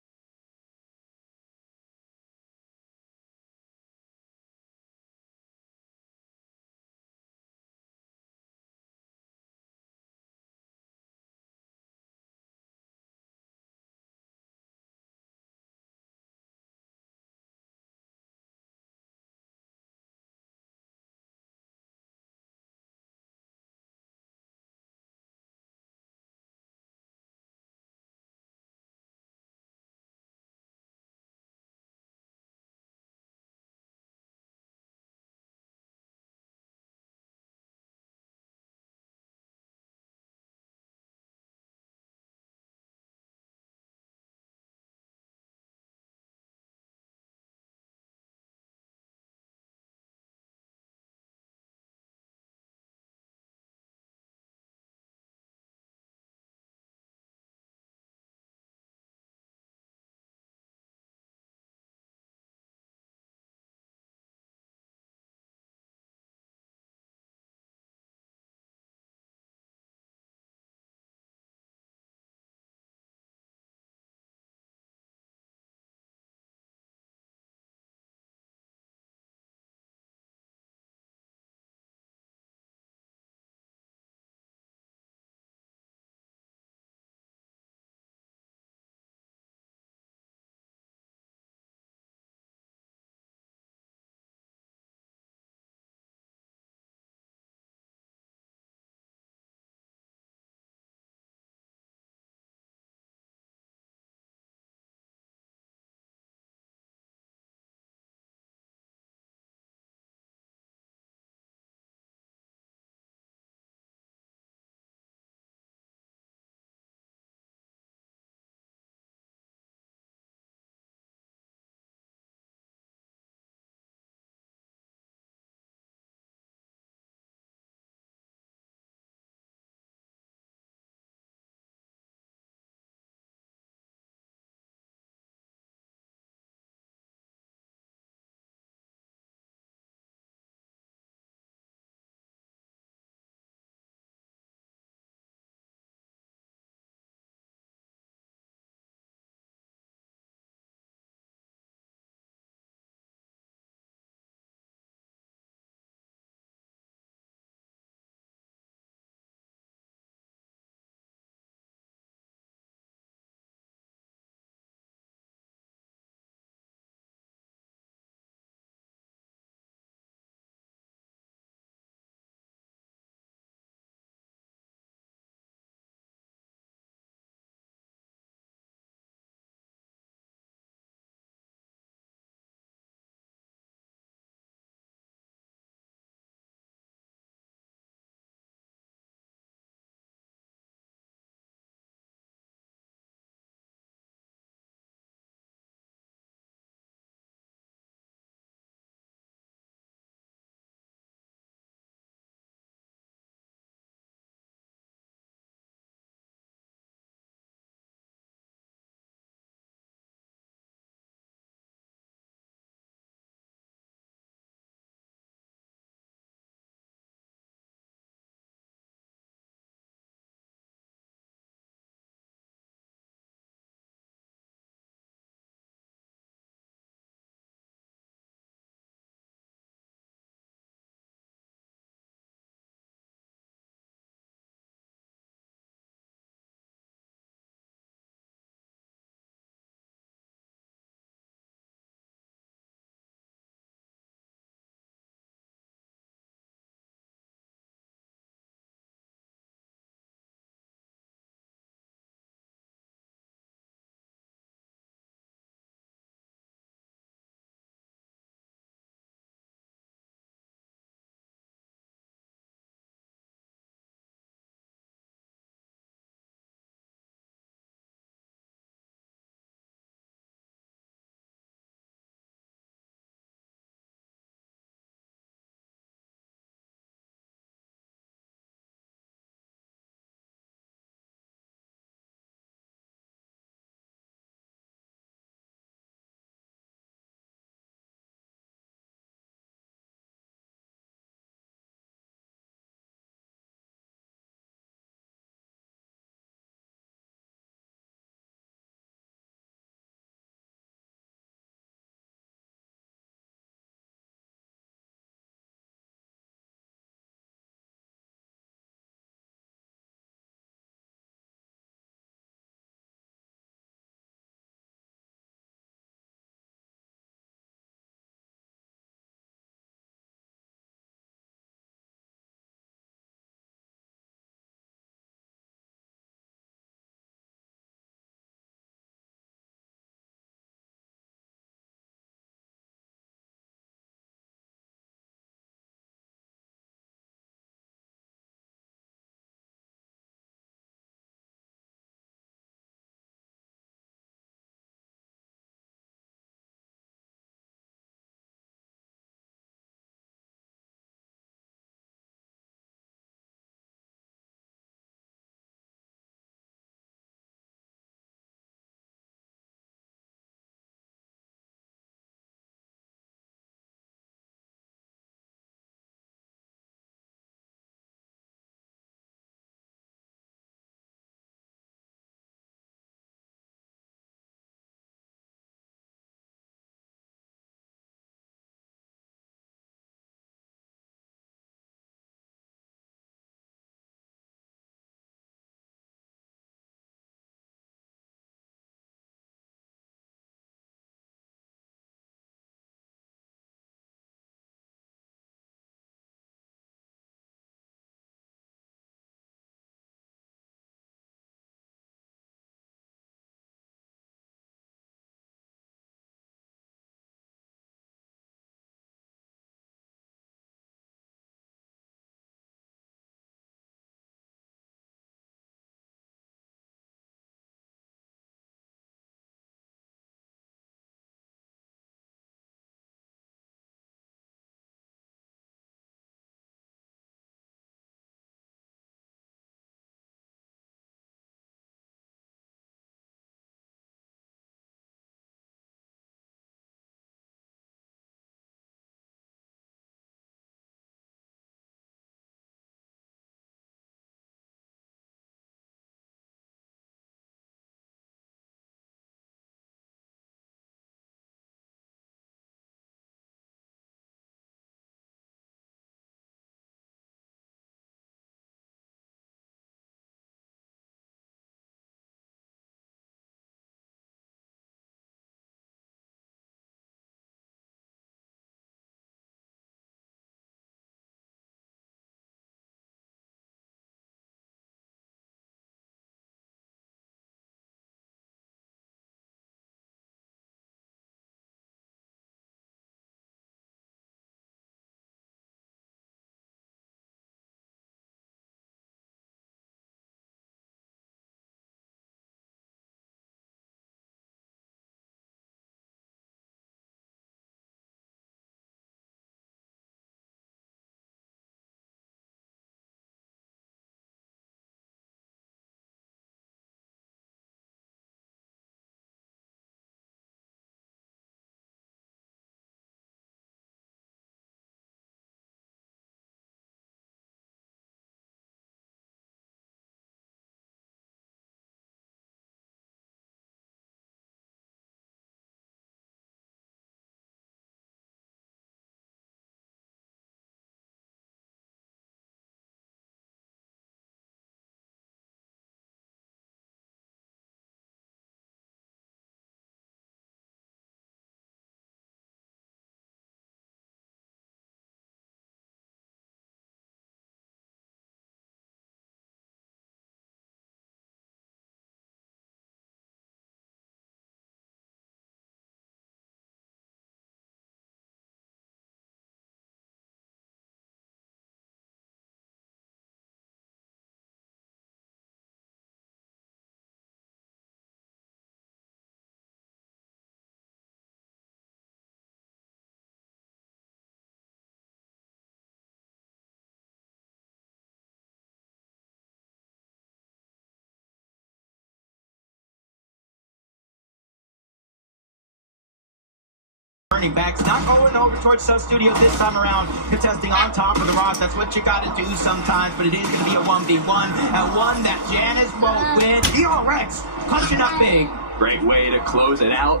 turning backs, not going over towards Sub Studios this time around, contesting on top of the rock. That's what you gotta do sometimes, but it is gonna be a 1v1, and one that Janus won't win. ERX punching up big. Great way to close it out.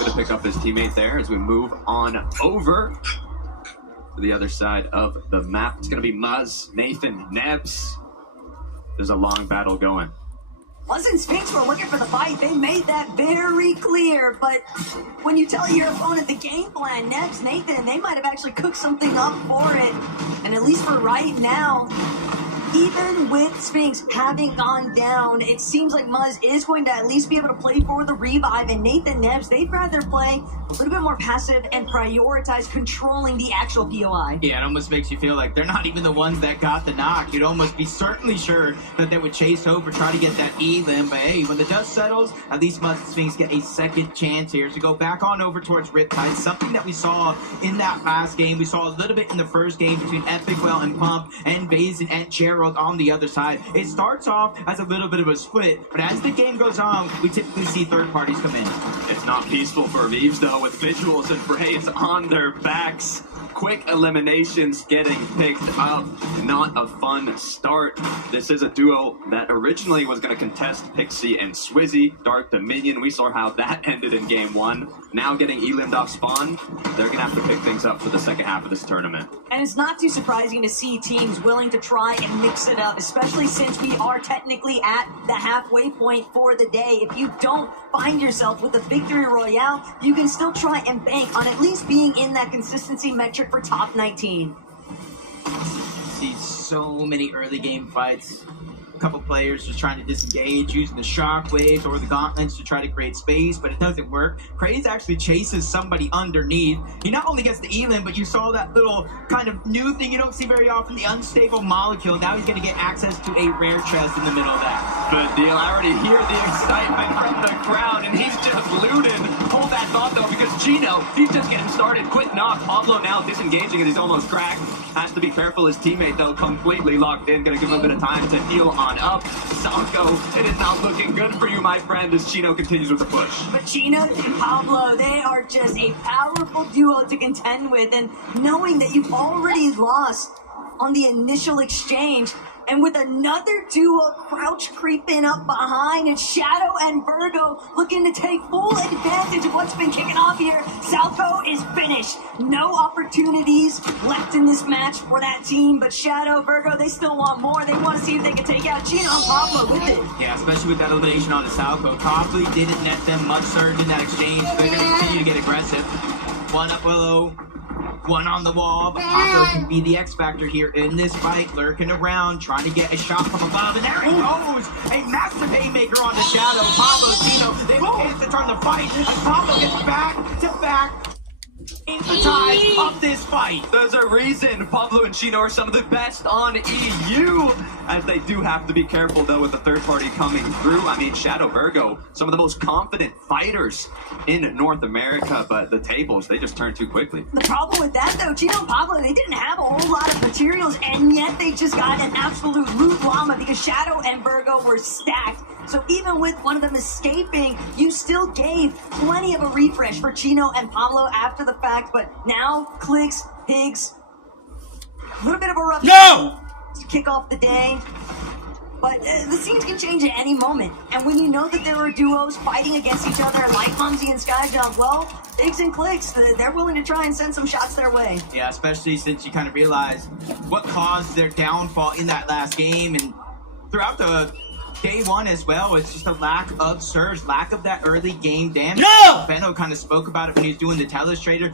Gonna pick up his teammate there as we move on over to the other side of the map. It's gonna be Muzz, Nathan, Nebs. There's a long battle going. Muzz and Sphinx were looking for the fight. They made that very clear. But when you tell your opponent the game plan, Nebs, Nathan, they might have actually cooked something up for it. And at least for right now, even with Sphinx having gone down, it seems like Muzz is going to at least be able to play for the revive. And Nathan, Nebs, they'd rather play a little bit more passive and prioritize controlling the actual POI. Yeah, it almost makes you feel like they're not even the ones that got the knock. You'd almost be certainly sure that they would chase over, try to get that elim. But hey, when the dust settles, at least Muzz and Sphinx get a second chance here to go back on over towards Riptide. Something that we saw in that last game. We saw a little bit in the first game between Epicwell and Pump and Bazin and Gerald on the other side. It starts off as a little bit of a split, but as the game goes on, we typically see third parties come in. It's not peaceful for Vives though, with Visuals and Braves on their backs. Quick eliminations getting picked up. Not a fun start. This is a duo that originally was going to contest Pixie and Swizzy. Dark Dominion, we saw how that ended in game one. Now getting elimed off spawn, they're going to have to pick things up for the second half of this tournament. And it's not too surprising to see teams willing to try and mix it up, especially since we are technically at the halfway point for the day. If you don't find yourself with a victory royale, you can still try and bank on at least being in that consistency metric for top 19. See so many early game fights. A couple players just trying to disengage, using the shockwaves or the gauntlets to try to create space, but it doesn't work. Kraze actually chases somebody underneath. He not only gets the elim, but you saw that little kind of new thing you don't see very often, the unstable molecule. Now he's going to get access to a rare chest in the middle of that. Good deal. I already hear the excitement from the crowd, and he's just looting. Hold that thought, though, because Gino, he's just getting started. Quick knock. Pablo now disengaging, and he's almost cracked. Has to be careful. His teammate, though, completely locked in. Going to give him a bit of time to heal on up. Sanko, it is not looking good for you, my friend, as Chino continues with the push. But Chino and Pablo, they are just a powerful duo to contend with, and knowing that you've already lost on the initial exchange, and with another duo crouch creeping up behind, and Shadow and Virgo looking to take full advantage of what's been kicking off here. Salco is finished. No opportunities left in this match for that team, but Shadow, Virgo, they still want more. They want to see if they can take out Chino and Pablo with it. Yeah, especially with that elimination on the Salco. Probably didn't net them much surge in that exchange. They're going to continue to get aggressive. One up below, one on the wall, but Pablo can be the X factor here in this fight, lurking around, trying to get a shot from above, and there he goes! A massive haymaker on the Shadow. Pablo, Chino, they have a chance to turn the fight, and Pablo gets back to back in the tide of this fight. There's a reason Pablo and Chino are some of the best on EU, as they do have to be careful, though, with the third party coming through. I mean, Shadow, Virgo, some of the most confident fighters in North America, but the tables, they just turn too quickly. The problem with that, though, Chino and Pablo, they didn't have a whole lot of materials, and yet they just got an absolute loot llama because Shadow and Virgo were stacked. So even with one of them escaping, you still gave plenty of a refresh for Chino and Pablo after the fact, but now Clicks, Pigs, a little bit of a rough to kick off the day. But the scenes can change at any moment. And when you know that there are duos fighting against each other like Mumsy and Skyjump, well, Pigs and Clicks, they're willing to try and send some shots their way. Yeah, especially since you kind of realize what caused their downfall in that last game, and throughout the day one as well, it's just a lack of surge, lack of that early game damage. Benno kind of spoke about it when he was doing the Telestrator.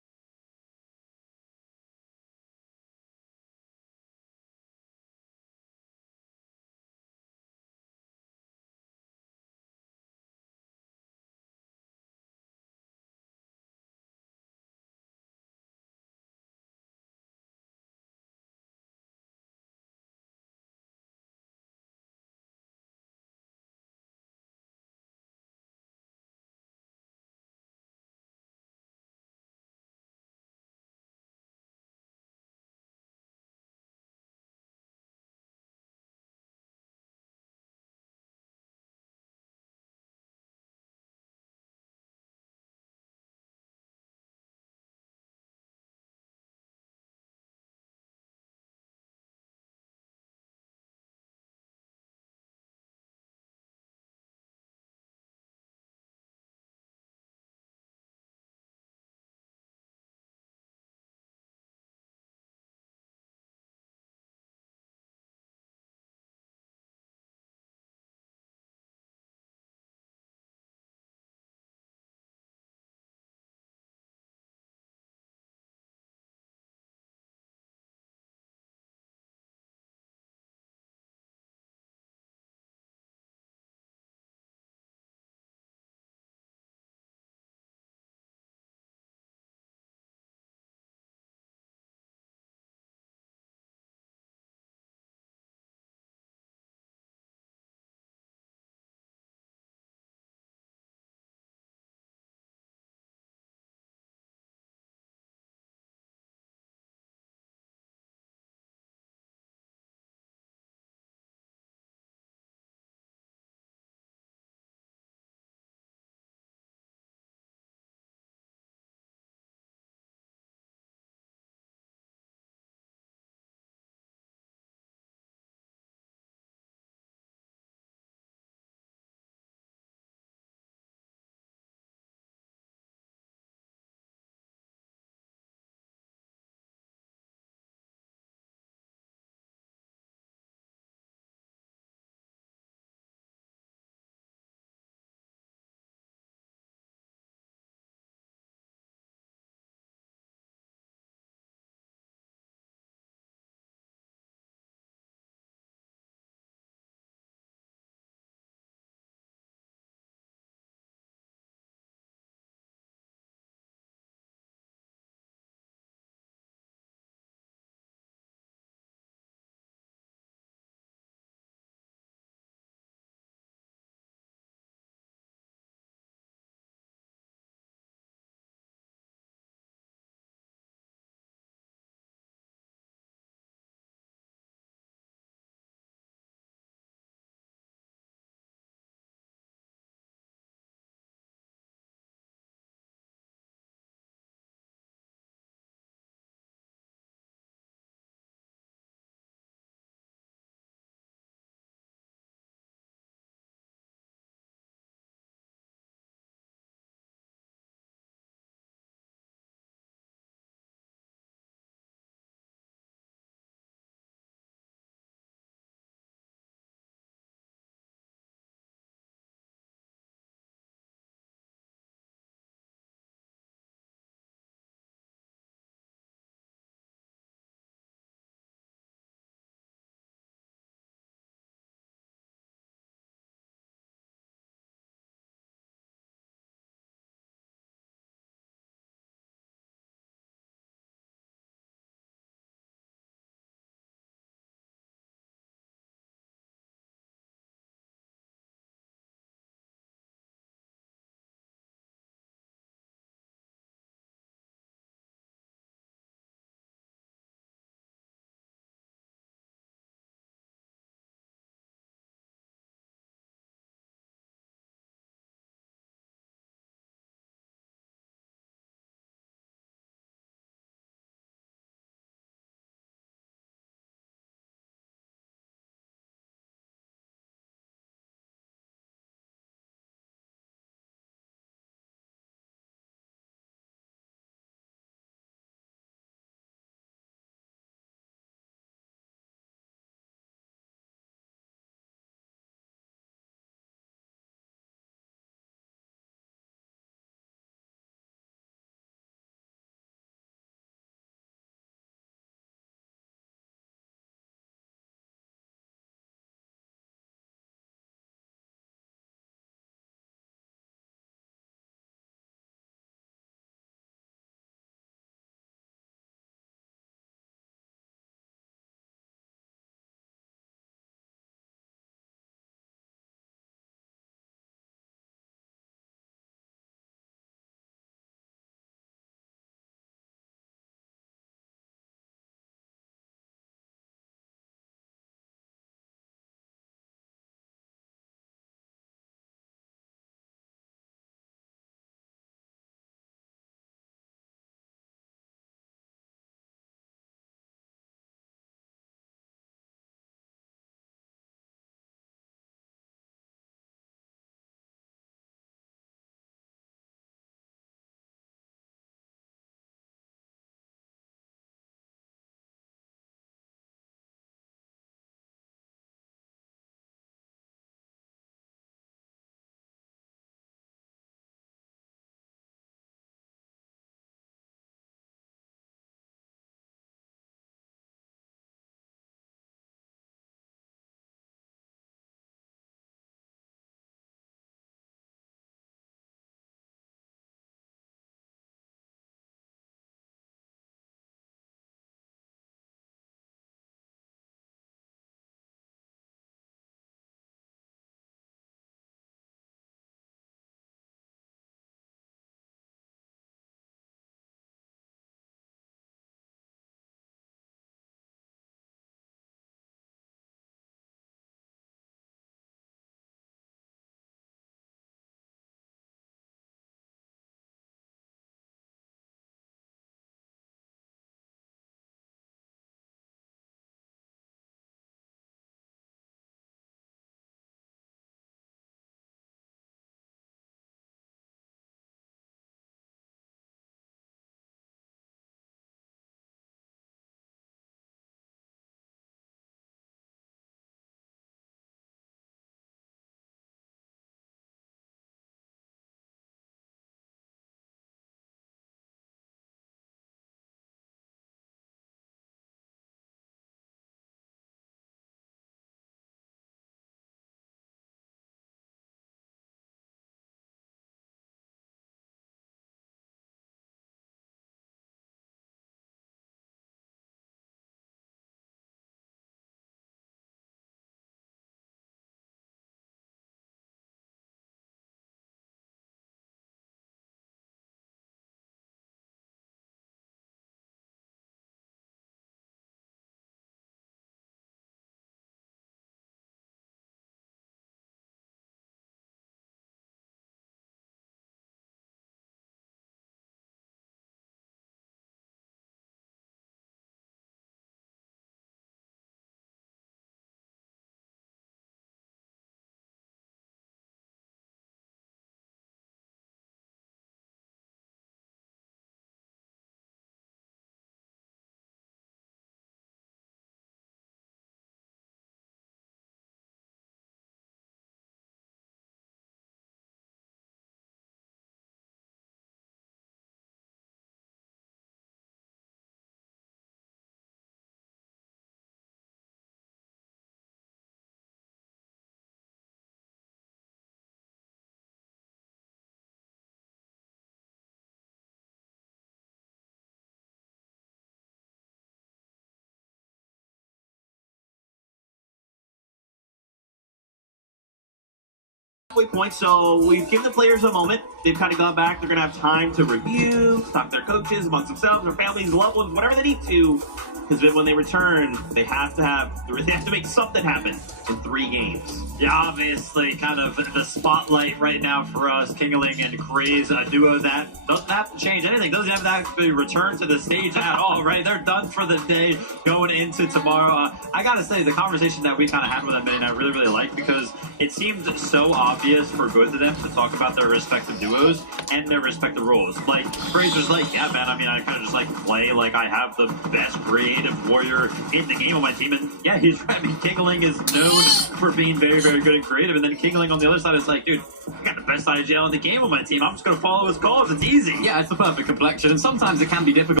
Points, so we've given the players a moment. They've kind of gone back. They're going to have time to review, talk to their coaches, amongst themselves, their families, loved ones, whatever they need to. Because then when they return, they have to make something happen in 3 games. Yeah, obviously, kind of the spotlight right now for us, Kingling and Craze, a duo that doesn't have to change anything, doesn't have to actually return to the stage at all, right? They're done for the day going into tomorrow. I gotta say, the conversation that we kind of had with them, and I really, really liked, because it seemed so obvious for both of them to talk about their respective duos and their respective roles. Like, Craze was like, yeah, man, I mean, I kind of just like play like I have the best creative warrior in the game on my team, and yeah, he's right. I mean, Kingling is known for being very, very good and creative, and then Kingling on the other side is like, dude, I got the best IGL in the game on my team. I'm just going to follow his calls. It's easy. Yeah, it's the perfect complexion, and sometimes it can be difficult.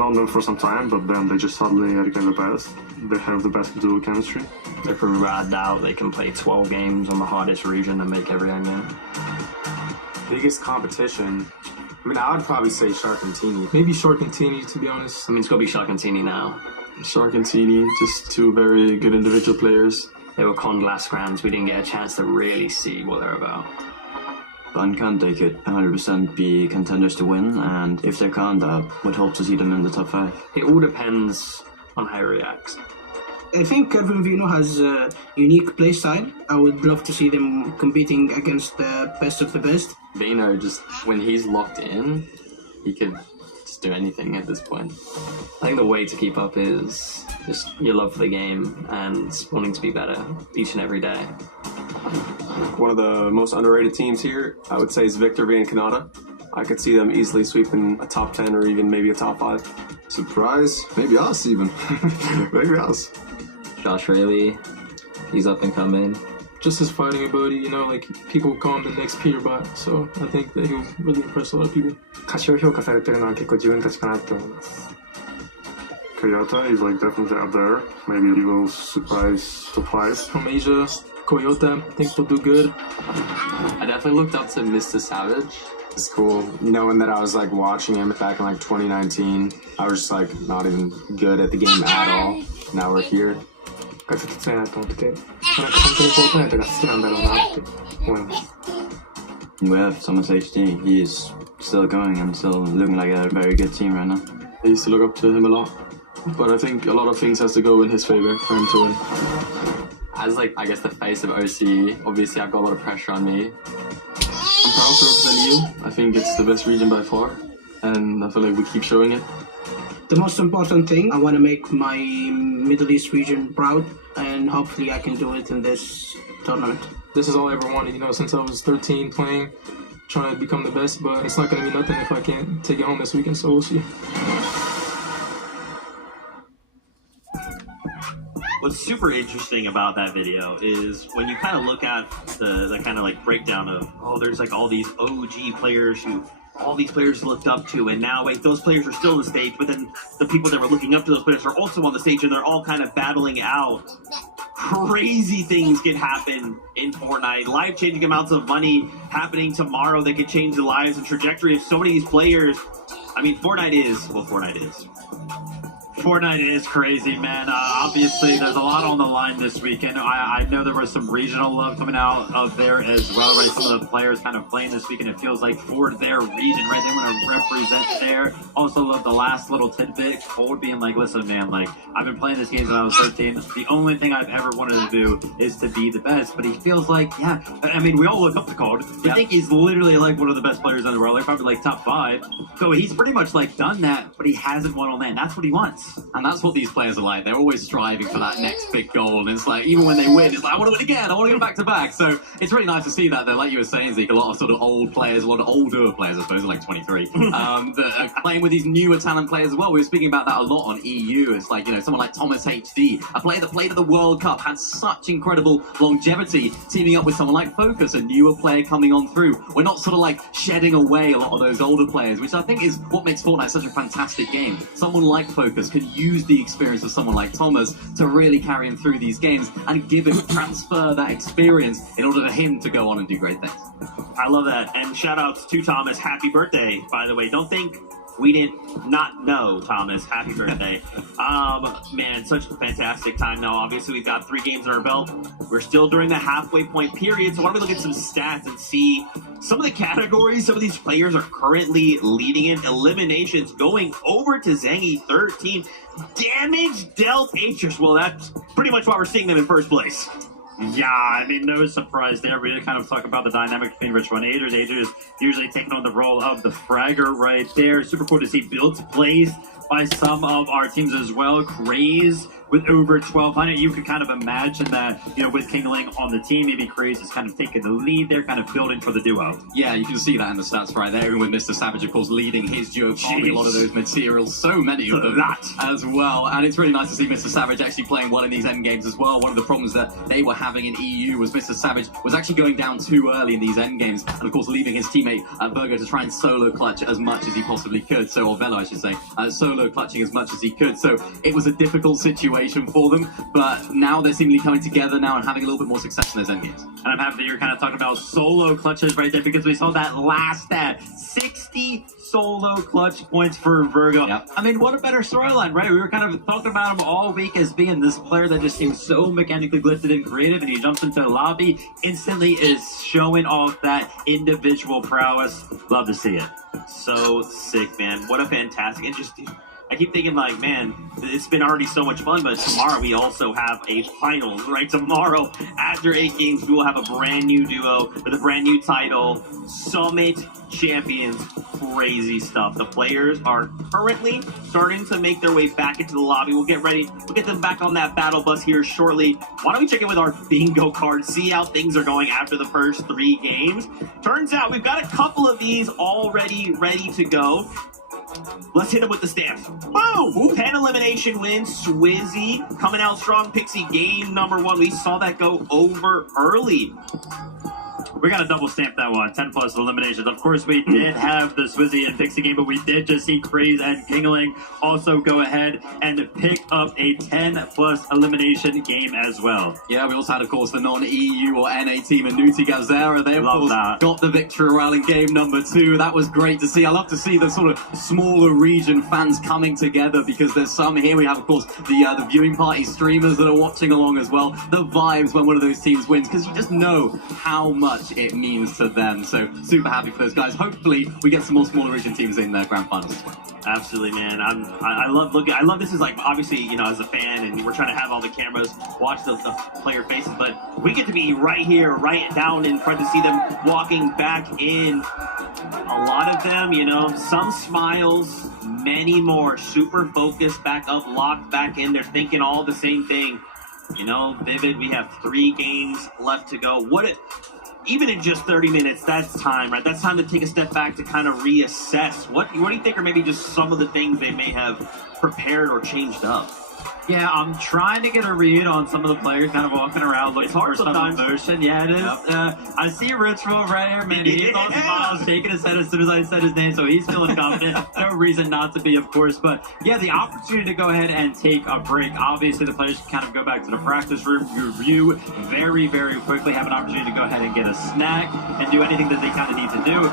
known them for some time, but then they just suddenly became the best. They have the best duo chemistry. They're without doubt they can play 12 games on the hardest region and make every end game. Biggest competition? I mean, I would probably say Sharkantini. Maybe Sharkantini, to be honest. I mean, it's got to be Sharkantini now. Sharkantini, just two very good individual players. They were conned last grands. We didn't get a chance to really see what they're about. Uncon, they could 100% be contenders to win, and if they can't, I would hope to see them in the top 5. It all depends on how he reacts. I think Kelvin Vino has a unique play style. I would love to see them competing against the best of the best. Vino, just when he's locked in, he could just do anything at this point. I think the way to keep up is just your love for the game and wanting to be better each and every day. One of the most underrated teams here, I would say, is Victor V and Kanata. I could see them easily sweeping a top 10 or even maybe a top 5. Surprise? Maybe us even. Maybe us. Josh Rayleigh, he's up and coming. Just his fighting ability, you know, like people call him the next Peter Bot, so I think that he'll really impress a lot of people. 過小評価されてるのは結構自分たちかなと思います。Kayota, he's like definitely up there. Maybe he will surprise top 5. From Asia, Koyota, I think will do good. I definitely looked up to Mr. Savage. It's cool knowing that I was like watching him back in like 2019. I was just like not even good at the game at all. Now we're here. がずっと強いなと思ってて、なんか本当にフォートナイトが好きなんだろうなって思います。We have Thomas HD. He is still going and still looking like a very good team right now. I used to look up to him a lot, but I think a lot of things has to go in his favor for him to win. As like, I guess the face of OCE, obviously I've got a lot of pressure on me. I'm proud to represent you. I think it's the best region by far, and I feel like we keep showing it. The most important thing, I want to make my Middle East region proud, and hopefully I can do it in this tournament. This is all I ever wanted, you know, since I was 13 playing, trying to become the best, but it's not going to be nothing if I can't take it home this weekend, so we'll see. What's super interesting about that video is when you kind of look at the kind of like breakdown of, oh, there's like all these OG players who all these players looked up to, and now wait, those players are still on the stage, but then the people that were looking up to those players are also on the stage, and they're all kind of battling out. Crazy things can happen in Fortnite. Life-changing amounts of money happening tomorrow that could change the lives and trajectory of so many of these players. I mean, Fortnite is. Fortnite is crazy, man. Obviously, there's a lot on the line this weekend. I know there was some regional love coming out of there as well, right? Some of the players kind of playing this weekend, it feels like, for their region, right? They want to represent there. Also love the last little tidbit, Cold being like, listen, man, like, I've been playing this game since I was 13. The only thing I've ever wanted to do is to be the best. But he feels like, yeah, I mean, we all look up to Cold. We think he's literally like one of the best players in the world. They're probably like top 5. So he's pretty much like done that, but he hasn't won on that. And that's what he wants. And that's what these players are like. They're always striving for that next big goal. And it's like, even when they win, it's like, I want to win again. I want to go back to back. So it's really nice to see that. They're, like you were saying, Zeke, a lot of sort of old players, a lot of older players, I suppose, like 23, that are playing with these newer talent players as well. We were speaking about that a lot on EU. It's like, you know, someone like Thomas HD, a player that played at the World Cup, had such incredible longevity, teaming up with someone like Focus, a newer player coming on through. We're not sort of like shedding away a lot of those older players, which I think is what makes Fortnite such a fantastic game. Someone like Focus can use the experience of someone like Thomas to really carry him through these games and give him, transfer that experience in order for him to go on and do great things. I love that. And shout outs to Thomas. Happy birthday, by the way. Don't think we didn't not know, Thomas. Happy birthday. Man, such a fantastic time now. Obviously, we've got 3 games in our belt. We're still during the halfway point period. So why don't we look at some stats and see some of the categories some of these players are currently leading in. Eliminations going over to Zengi, 13. Damage dealt, Atrus. Well, that's pretty much why we're seeing them in first place. Yeah, I mean, no surprise there. We did kind of talk about the dynamic between Rich and Atrus. Atrus usually taking on the role of the fragger right there. Super cool to see builds placed by some of our teams as well. Craze with over 1,200. You could kind of imagine that, you know, with Kingling on the team, maybe Craze is kind of taking the lead there, kind of building for the duo. Yeah, you can see that in the stats right there, with Mr. Savage, of course, leading his duo, farming a lot of those materials, so many of them as well. And it's really nice to see Mr. Savage actually playing well in these end games as well. One of the problems that they were having in EU was Mr. Savage was actually going down too early in these end games, and of course leaving his teammate Virgo to try and solo clutch as much as he possibly could, or Velo I should say, solo clutching as much as he could. So it was a difficult situation for them, but now they're seemingly coming together now and having a little bit more success in those end games. And I'm happy that you're kind of talking about solo clutches right there, because we saw that last stat, 60 solo clutch points for Virgo. Yep. I mean, what a better storyline, right? We were kind of talking about him all week as being this player that just seems so mechanically gifted and creative, and he jumps into the lobby, instantly is showing off that individual prowess. Love to see it. So sick, man. What a fantastic, interesting. I keep thinking, like, man, it's been already so much fun, but tomorrow we also have a finals, right? Tomorrow, after 8 games, we will have a brand new duo with a brand new title, Summit Champions. Crazy stuff. The players are currently starting to make their way back into the lobby. We'll get ready. We'll get them back on that battle bus here shortly. Why don't we check in with our bingo card, see how things are going after the first 3 games. Turns out we've got a couple of these already ready to go. Let's hit him with the stamps. Boom! 10 elimination wins. Swizzy coming out strong. Pixie game number 1. We saw that go over early. We got to double stamp that one. 10 plus eliminations. Of course, we did have the Swizzy and Pixie game, but we did just see Craze and Kingling also go ahead and pick up a 10 plus elimination game as well. Yeah, we also had, of course, the non-EU or NA team and Nuti Gazera. They, of course, got the victory royale in game number 2. That was great to see. I love to see the sort of smaller region fans coming together, because there's some here. We have, of course, the viewing party streamers that are watching along as well. The vibes when one of those teams wins, because you just know how much it means to them. So super happy for those guys. Hopefully we get some more smaller region teams in the grand finals as well. Absolutely, man. I love looking. I love this is like, obviously, you know, as a fan, and we're trying to have all the cameras watch the player faces, but we get to be right here, right down in front to see them walking back in. A lot of them, you know, some smiles, many more super focused, back up, locked back in. They're thinking all the same thing. You know, Vivid, we have 3 games left to go. Even in just 30 minutes, that's time, right? That's time to take a step back to kind of reassess. What do you think are maybe just some of the things they may have prepared or changed up? Yeah, I'm trying to get a read on some of the players kind of walking around looking for some emotion. Yeah, it is. Yep. I see Ritual right here, man. He's on smiles, shaking his head as soon as I said his name, so he's feeling confident. No reason not to be, of course. But yeah, the opportunity to go ahead and take a break. Obviously, the players can kind of go back to the practice room, review very, very quickly, have an opportunity to go ahead and get a snack and do anything that they kind of need to do.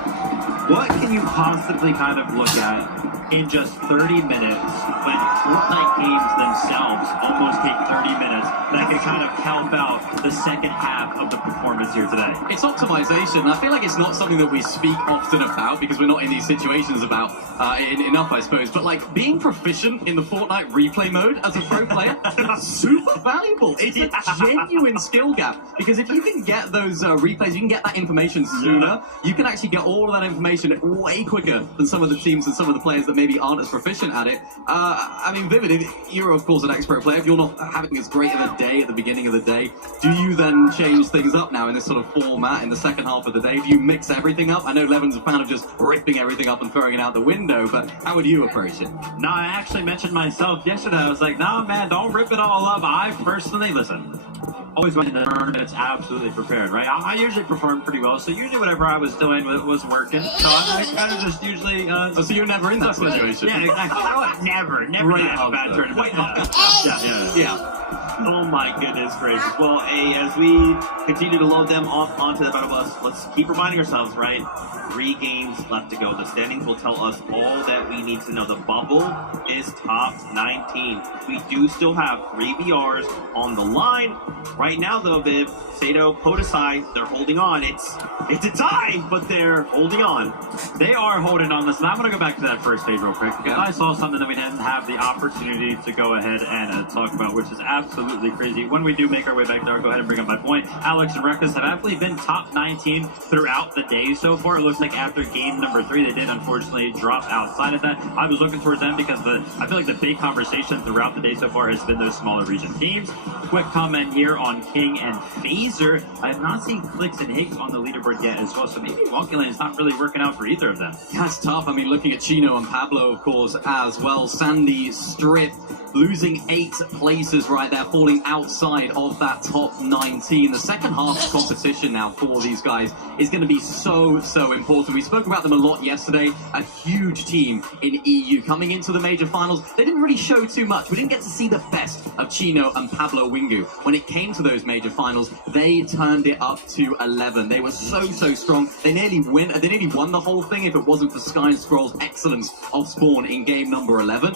What can you possibly kind of look at in just 30 minutes when Fortnite games themselves almost take 30 minutes that can kind of help out the second half of the performance here today? It's optimization. I feel like it's not something that we speak often about, because we're not in these situations enough, I suppose. But like being proficient in the Fortnite replay mode as a pro player, super valuable. It's a genuine skill gap, because if you can get those replays, you can get that information sooner. You can actually get all of that information way quicker than some of the teams and some of the players that maybe aren't as proficient at it. I mean, Vivid, you're of course an expert player. If you're not having as great of a day at the beginning of the day, do you then change things up now in this sort of format in the second half of the day? Do you mix everything up? I know Levin's a fan of just ripping everything up and throwing it out the window, but how would you approach it? No, I actually mentioned myself yesterday. I was like, no, man, don't rip it all up. I personally, listen, always went in the tournament, it's absolutely prepared, right? I usually perform pretty well, so usually whatever I was doing was working. So I kind of just usually... so you're never in that situation? Yeah, exactly. Never had a bad tournament. Yeah. Oh my goodness gracious. Well, as we continue to load them off onto the battle bus, let's keep reminding ourselves, right? 3 games left to go. The standings will tell us all that we need to know. The bubble is top 19. We do still have 3 BRs on the line. Right now, though, Viv, Sato, Podesai, they're holding on. It's a tie, but they're holding on. They are holding on. Listen, I'm going to go back to that first stage real quick, because I saw something that we didn't have the opportunity to go ahead and talk about, which is absolutely absolutely crazy. When we do make our way back there, I'll go ahead and bring up my point. Alex and Reckless have actually been top 19 throughout the day so far. It looks like after game number 3, they did unfortunately drop outside of that. I was looking towards them because I feel like the big conversation throughout the day so far has been those smaller region teams. Quick comment here on King and Phaser. I have not seen Clicks and Higgs on the leaderboard yet as well, so maybe Monkey Lane is not really working out for either of them. That's tough. I mean, looking at Chino and Pablo, of course, as well. Sandy Strip losing 8 places right there, falling outside of that top 19. The second half of competition now for these guys is going to be so important. We spoke about them a lot yesterday. A huge team in EU coming into the major finals. They didn't really show too much. We didn't get to see the best of Chino and Pablo Wingu. When it came to those major finals, they turned it up to 11. They were so strong. They nearly won the whole thing if it wasn't for Sky and Scroll's excellence of Spawn in game number 11.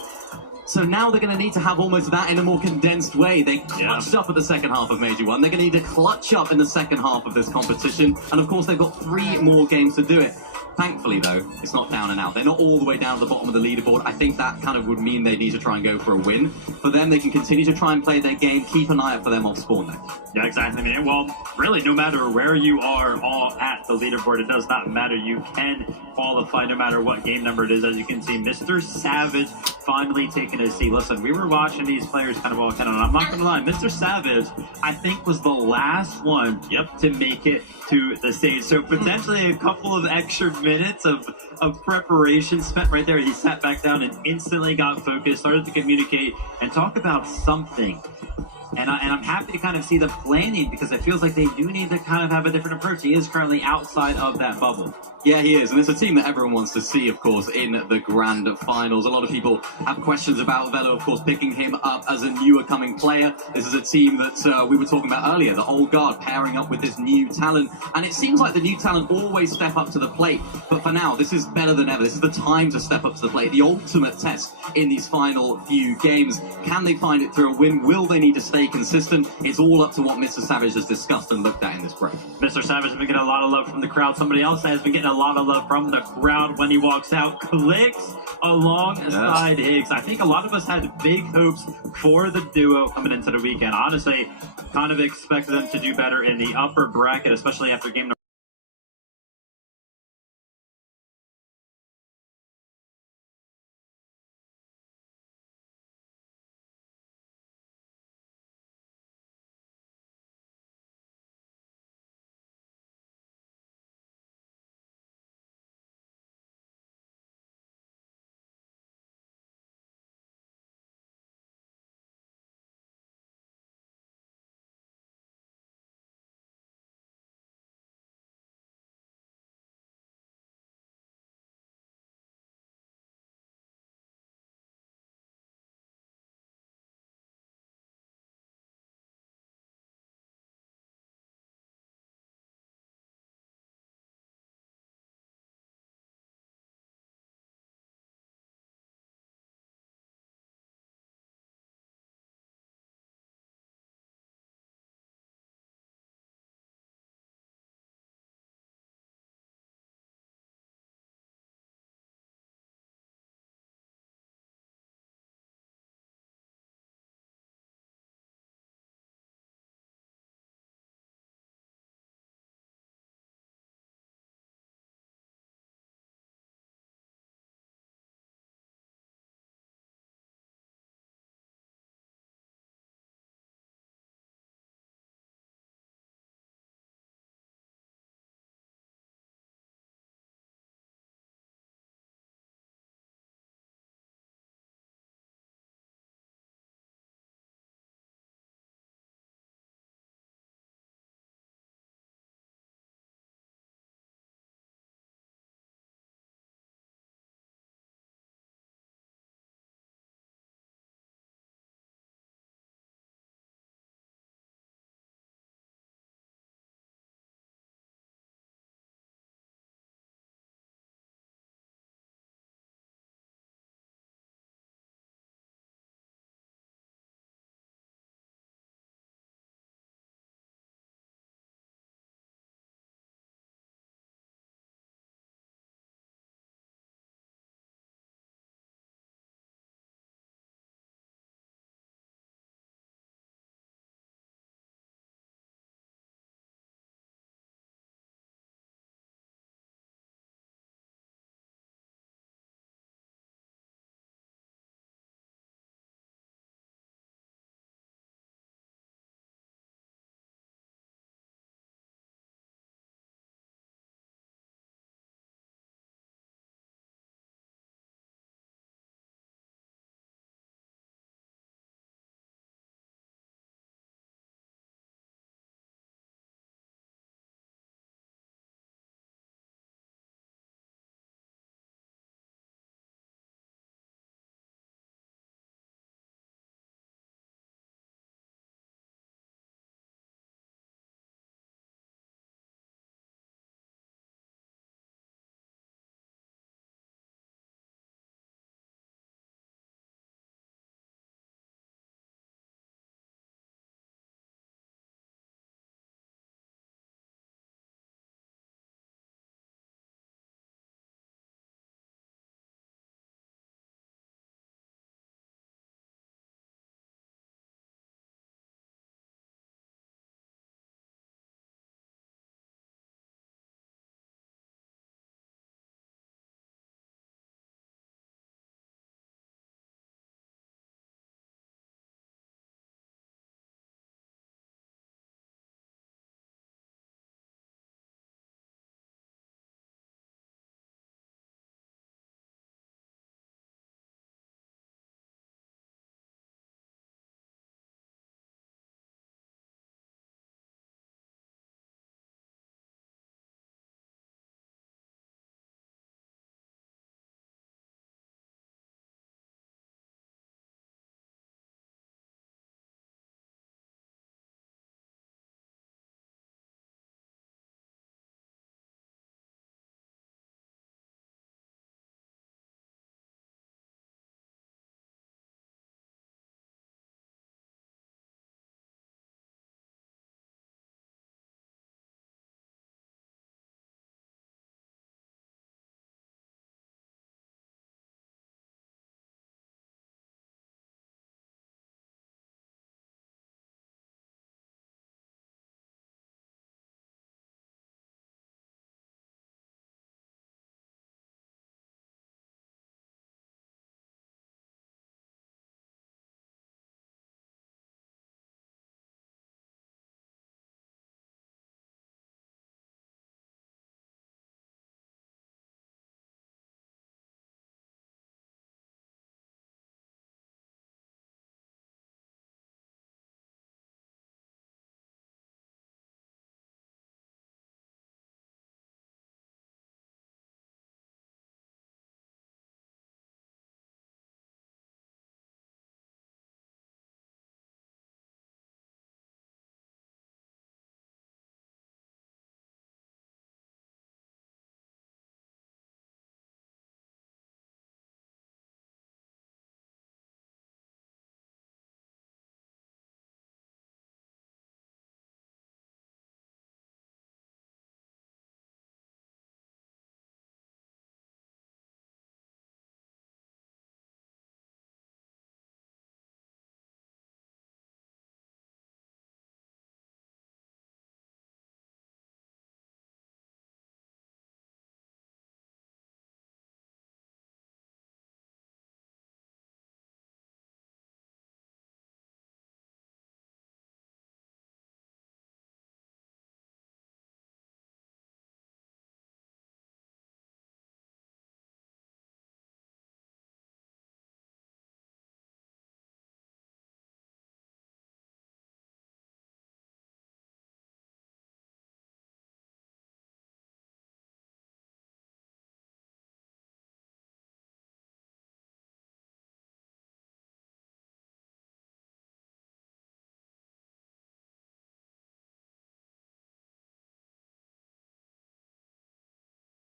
So now they're going to need to have almost that in a more condensed way. They clutched up at the second half of Major 1. They're going to need to clutch up in the second half of this competition. And of course, they've got 3 more games to do it. Thankfully, though, it's not down and out. They're not all the way down at the bottom of the leaderboard. I think that kind of would mean they need to try and go for a win. For them, they can continue to try and play their game. Keep an eye out for them off Spawn, though. Yeah, exactly. I mean, well, really, no matter where you are all at the leaderboard, it does not matter. You can qualify no matter what game number it is. As you can see, Mr. Savage finally taking a seat. Listen, we were watching these players kind of walk in, and I'm not going to lie, Mr. Savage, I think, was the last one to make it to the stage. So potentially a couple of extra minutes of preparation spent right there. He sat back down and instantly got focused, started to communicate and talk about something. And I'm happy to kind of see the planning because it feels like they do need to kind of have a different approach. He is currently outside of that bubble. Yeah, he is. And it's a team that everyone wants to see, of course, in the grand finals. A lot of people have questions about Velo, of course, picking him up as a newer coming player. This is a team that we were talking about earlier, the old guard pairing up with this new talent. And it seems like the new talent always step up to the plate. But for now, this is better than ever. This is the time to step up to the plate. The ultimate test in these final few games. Can they find it through a win? Will they need to stay consistent? It's all up to what Mr. Savage has discussed and looked at in this break. Mr. Savage has been getting a lot of love from the crowd. Somebody else has been getting a lot of love from the crowd when he walks out. Clicks alongside Higgs. I think a lot of us had big hopes for the duo coming into the weekend. Honestly, kind of expected them to do better in the upper bracket, especially after game number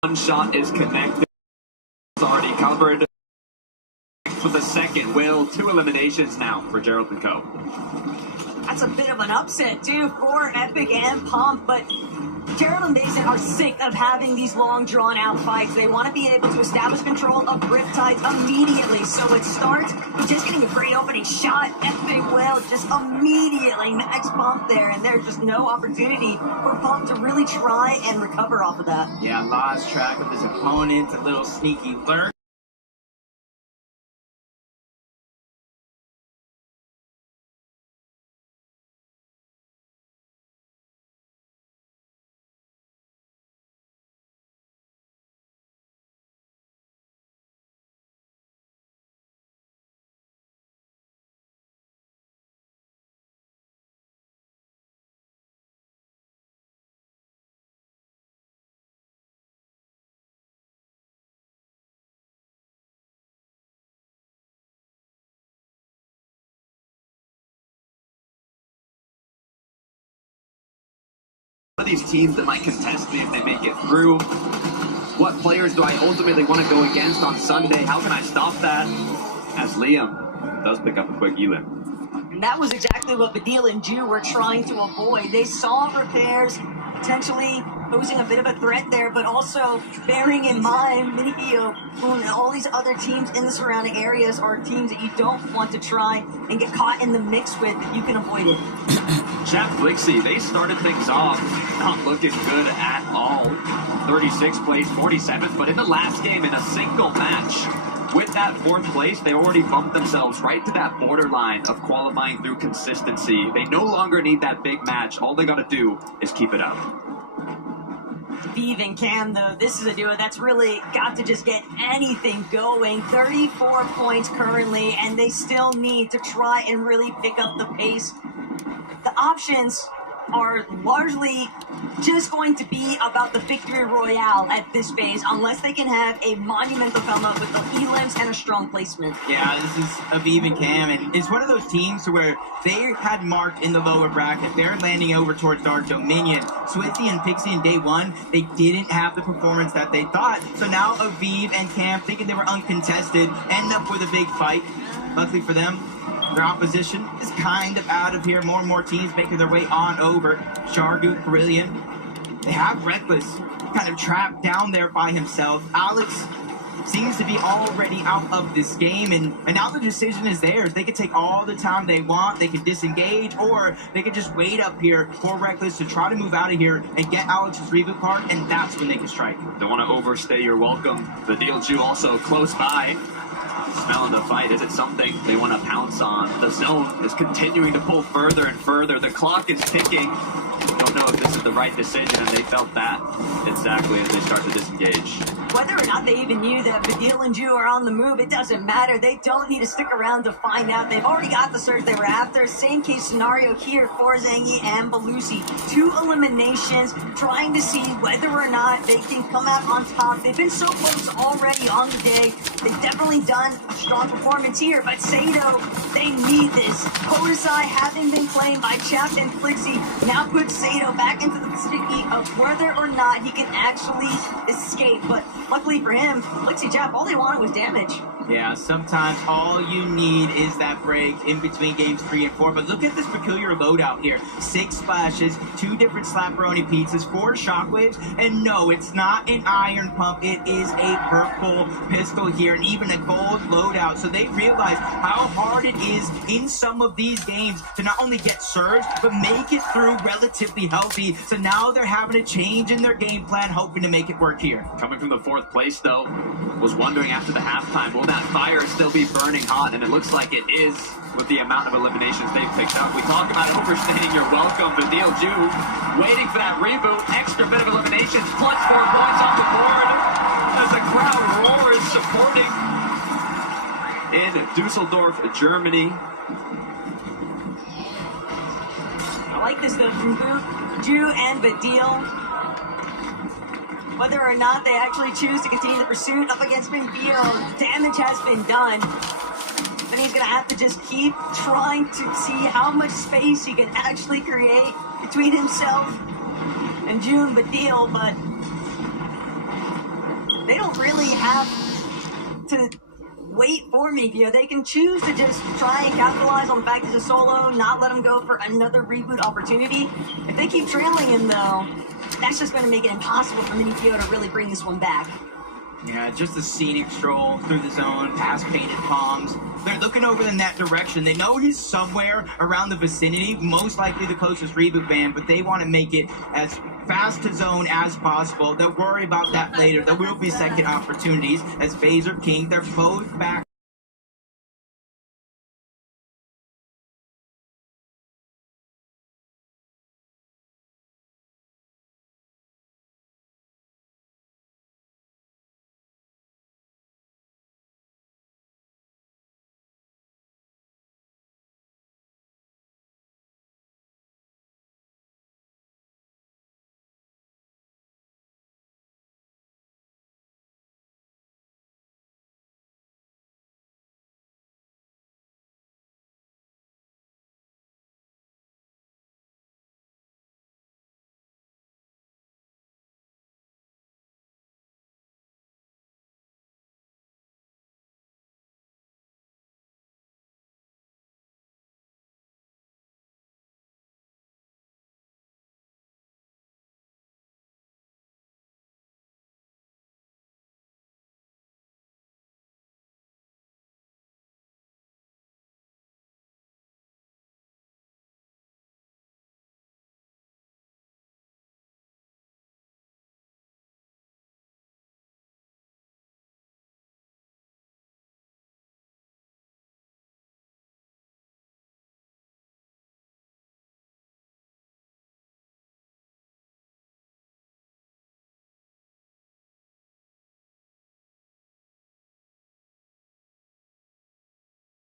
One shot is connected. It's already covered. For the second, Will, 2 eliminations now for Gerald and Co. That's a bit of an upset, too, for Epic and Pump, but Gerald and Mason are sick of having these long, drawn-out fights. They want to be able to establish control of Riptide immediately. So it starts with just getting a great opening shot. Epic Will just immediately max Pump there, and there's just no opportunity for Pump to really try and recover off of that. Yeah, lost track of his opponent, a little sneaky lurk. One of these teams that might contest me if they make it through. What players do I ultimately want to go against on Sunday? How can I stop that? As Liam does pick up a quick elim. And that was exactly what Badil and Ju were trying to avoid. They saw Repairs potentially posing a bit of a threat there, but also bearing in mind, Minikio and all these other teams in the surrounding areas are teams that you don't want to try and get caught in the mix with if you can avoid it. Jeff Blixie, they started things off not looking good at all. 36th place, 47th, but in the last game in a single match, with that 4th place, they already bumped themselves right to that borderline of qualifying through consistency. They no longer need that big match. All they got to do is keep it up. Vive and Cam, though, this is a duo that's really got to just get anything going. 34 points currently, and they still need to try and really pick up the pace. The options are largely just going to be about the victory royale at this phase, unless they can have a monumental come up with the elims and a strong placement. Yeah, this is Aviv and Cam, and it's one of those teams where they had marked in the lower bracket. They're landing over towards Dark Dominion. Swifty and Pixie in day one, they didn't have the performance that they thought. So now Aviv and Cam, thinking they were uncontested, end up with a big fight. Luckily for them, their opposition is kind of out of here. More and more teams making their way on over. Shargu, Carillion. They have Reckless kind of trapped down there by himself. Alex seems to be already out of this game, and now the decision is theirs. They can take all the time they want. They can disengage, or they can just wait up here for Reckless to try to move out of here and get Alex's reboot card, and that's when they can strike. Don't want to overstay your welcome. The Deal Jew also close by. Smelling the fight. Is it something they want to pounce on? The zone is continuing to pull further and further. The clock is ticking. Don't know if this is the right decision, and they felt that exactly as they start to disengage. Whether or not they even knew that Badil and Ju are on the move, it doesn't matter. They don't need to stick around to find out. They've already got the surge they were after. Same case scenario here for Zangi and Belusi. 2 eliminations, trying to see whether or not they can come out on top. They've been so close already on the day. They've definitely done a strong performance here, but Sato, they need this. Kodasai, having been claimed by Chapped and Flixie, now puts Sato back into the sticky of whether or not he can actually escape. But luckily for him, Flixie Chapped, all they wanted was damage. Yeah, sometimes all you need is that break in between games 3 and 4. But look at this peculiar loadout here. 6 splashes, 2 different Slapperoni pizzas, 4 shockwaves, and no, it's not an iron pump. It is a purple pistol here, and even a gold loadout. So they realize how hard it is in some of these games to not only get surged, but make it through relatively healthy. So now they're having a change in their game plan, hoping to make it work here. Coming from the 4th place, though, was wondering after the halftime, will that fire still be burning hot? And it looks like it is with the amount of eliminations they've picked up. We talk about overstaying your welcome. The Deal Jew waiting for that reboot. Extra bit of eliminations, plus 4 points off the board as the crowd roars supporting in Dusseldorf, Germany. I like this though from Ju and Badil. Whether or not they actually choose to continue the pursuit up against Minbio, damage has been done. Then he's gonna have to just keep trying to see how much space he can actually create between himself and Ju and Badil, but they don't really have to wait for Meekio. They can choose to just try and capitalize on the fact he's a solo, not let him go for another reboot opportunity. If they keep trailing him, though, that's just going to make it impossible for Meekio to really bring this one back. Yeah, just a scenic stroll through the zone, past painted palms. They're looking over in that direction. They know he's somewhere around the vicinity, most likely the closest reboot van, but they want to make it as fast to zone as possible. They'll worry about that later. There will be second opportunities as FaZe or King. They're both back.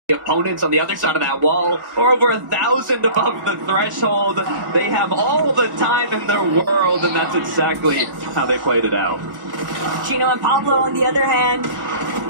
The opponents on the other side of that wall are over 1,000 above the threshold. They have all the time in their world, and that's exactly how they played it out. Chino and Pablo, on the other hand,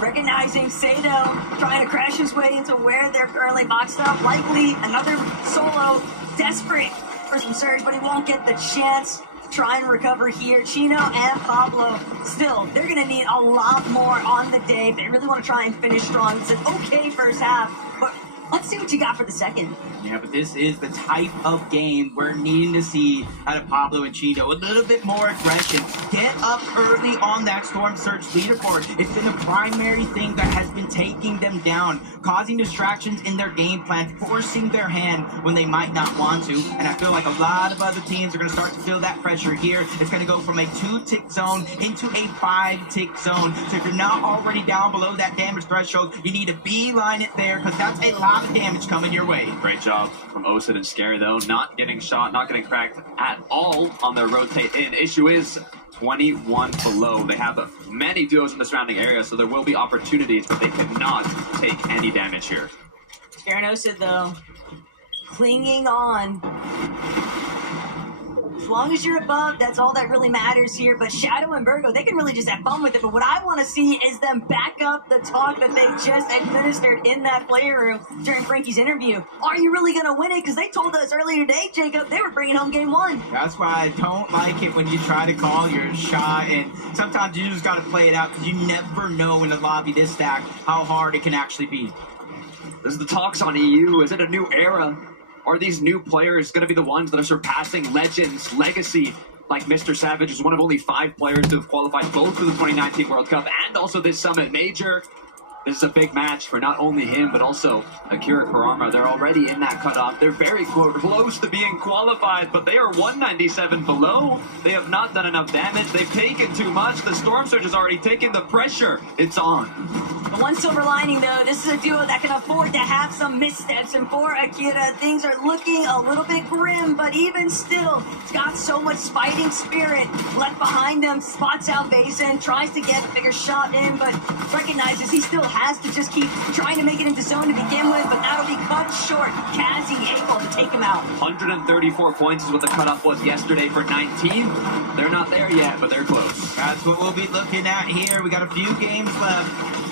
recognizing Sato trying to crash his way into where they're currently boxed up. Likely another solo, desperate for some surge, but he won't get the chance to try and recover here. Chino and Pablo, still, they're going to need a lot more on the day. They really want to try and finish strong. It's an okay first half, but let's see what you got for the second. Yeah, but this is the type of game we're needing to see out of Pablo and Chino. A little bit more aggression. Get up early on that Storm Surge leaderboard. It's been the primary thing that has been taking them down, causing distractions in their game plan, forcing their hand when they might not want to. And I feel like a lot of other teams are going to start to feel that pressure here. It's going to go from a 2-tick zone into a 5-tick zone. So if you're not already down below that damage threshold, you need to beeline it there because that's a lot of damage coming your way. Great job from Osid and Scary, though. Not getting shot, not getting cracked at all on their rotate in. Issue is 21 below. They have many duos in the surrounding area, so there will be opportunities, but they cannot take any damage here. Scary and Osid, though, clinging on. As long as you're above, that's all that really matters here. But Shadow and Virgo, they can really just have fun with it. But what I want to see is them back up the talk that they just administered in that player room during Frankie's interview. Are you really going to win it? Because they told us earlier today, Jacob, they were bringing home game one. That's why I don't like it when you try to call your shot. And sometimes you just got to play it out because you never know in a lobby this stack how hard it can actually be. This is the talks on EU. Is it a new era? Are these new players going to be the ones that are surpassing Legends, Legacy, like Mr. Savage, who's one of only 5 players to have qualified both for the 2019 World Cup and also this Summit Major? This is a big match for not only him, but also Akira Kurama. They're already in that cutoff. They're very close to being qualified, but they are 197 below. They have not done enough damage. They've taken too much. The Storm Surge has already taken the pressure. It's on. The one silver lining, though, this is a duo that can afford to have some missteps. And for Akira, things are looking a little bit grim, but even still, he's got so much fighting spirit left behind him. Spots out Basin, tries to get a bigger shot in, but recognizes he still has to just keep trying to make it into zone to begin with, but that'll be cut short. Kazi able to take him out. 134 points is what the cutoff was yesterday for 19. They're not there yet, but they're close. That's what we'll be looking at here. We got a few games left.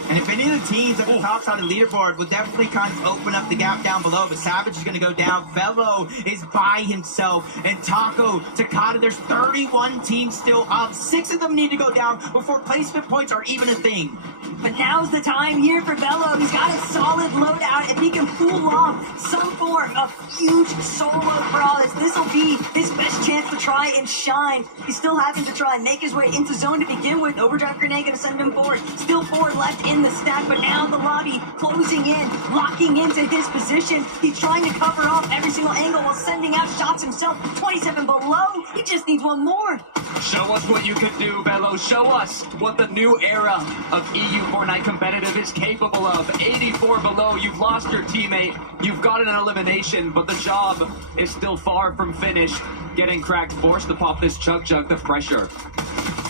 And if any of the teams at the top side of the leaderboard will definitely kind of open up the gap down below, but Savage is going to go down. Velo is by himself. And Taco, Takata, there's 31 teams still up. 6 of them need to go down before placement points are even a thing. But now's the time here for Velo. He's got a solid loadout. If he can pull off some form of huge solo brawls, this will be his best chance to try and shine. He's still having to try and make his way into zone to begin with. Overdrive grenade going to send him forward. Still 4 left in the stack, but now the lobby closing in, locking into his position. He's trying to cover off every single angle while sending out shots himself. 27 below. He just needs one more. Show us what you can do, Velo. Show us what the new era of EU Fortnite competitive is capable of. 84 below, you've lost your teammate, you've got an elimination, but the job is still far from finished. Getting cracked, forced to pop this Chug Jug, the pressure.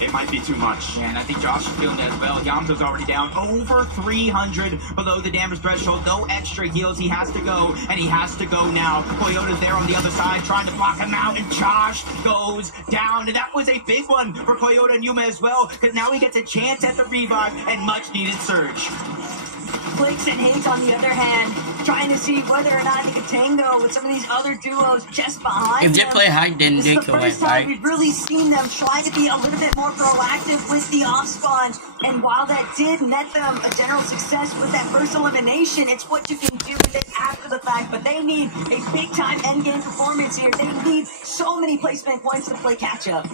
It might be too much. Yeah, and I think Josh is feeling it as well. Yamto's already down over 300 below the damage threshold. No extra heals. He has to go, and he has to go now. Coyote's there on the other side trying to block him out, and Josh goes down. And that was a big one for Coyote and Yuma as well, because now he gets a chance at the revive and much-needed surge. Clix and Higgs, on the other hand, trying to see whether or not he can tango with some of these other duos just behind If they them. play hide, then This they is the can win, first time right? we've really seen them try to be a little bit more proactive with the off-spawn. And while that did net them a general success with that first elimination, it's what you can do with it after the fact. But they need a big-time endgame performance here. They need so many placement points to play catch-up.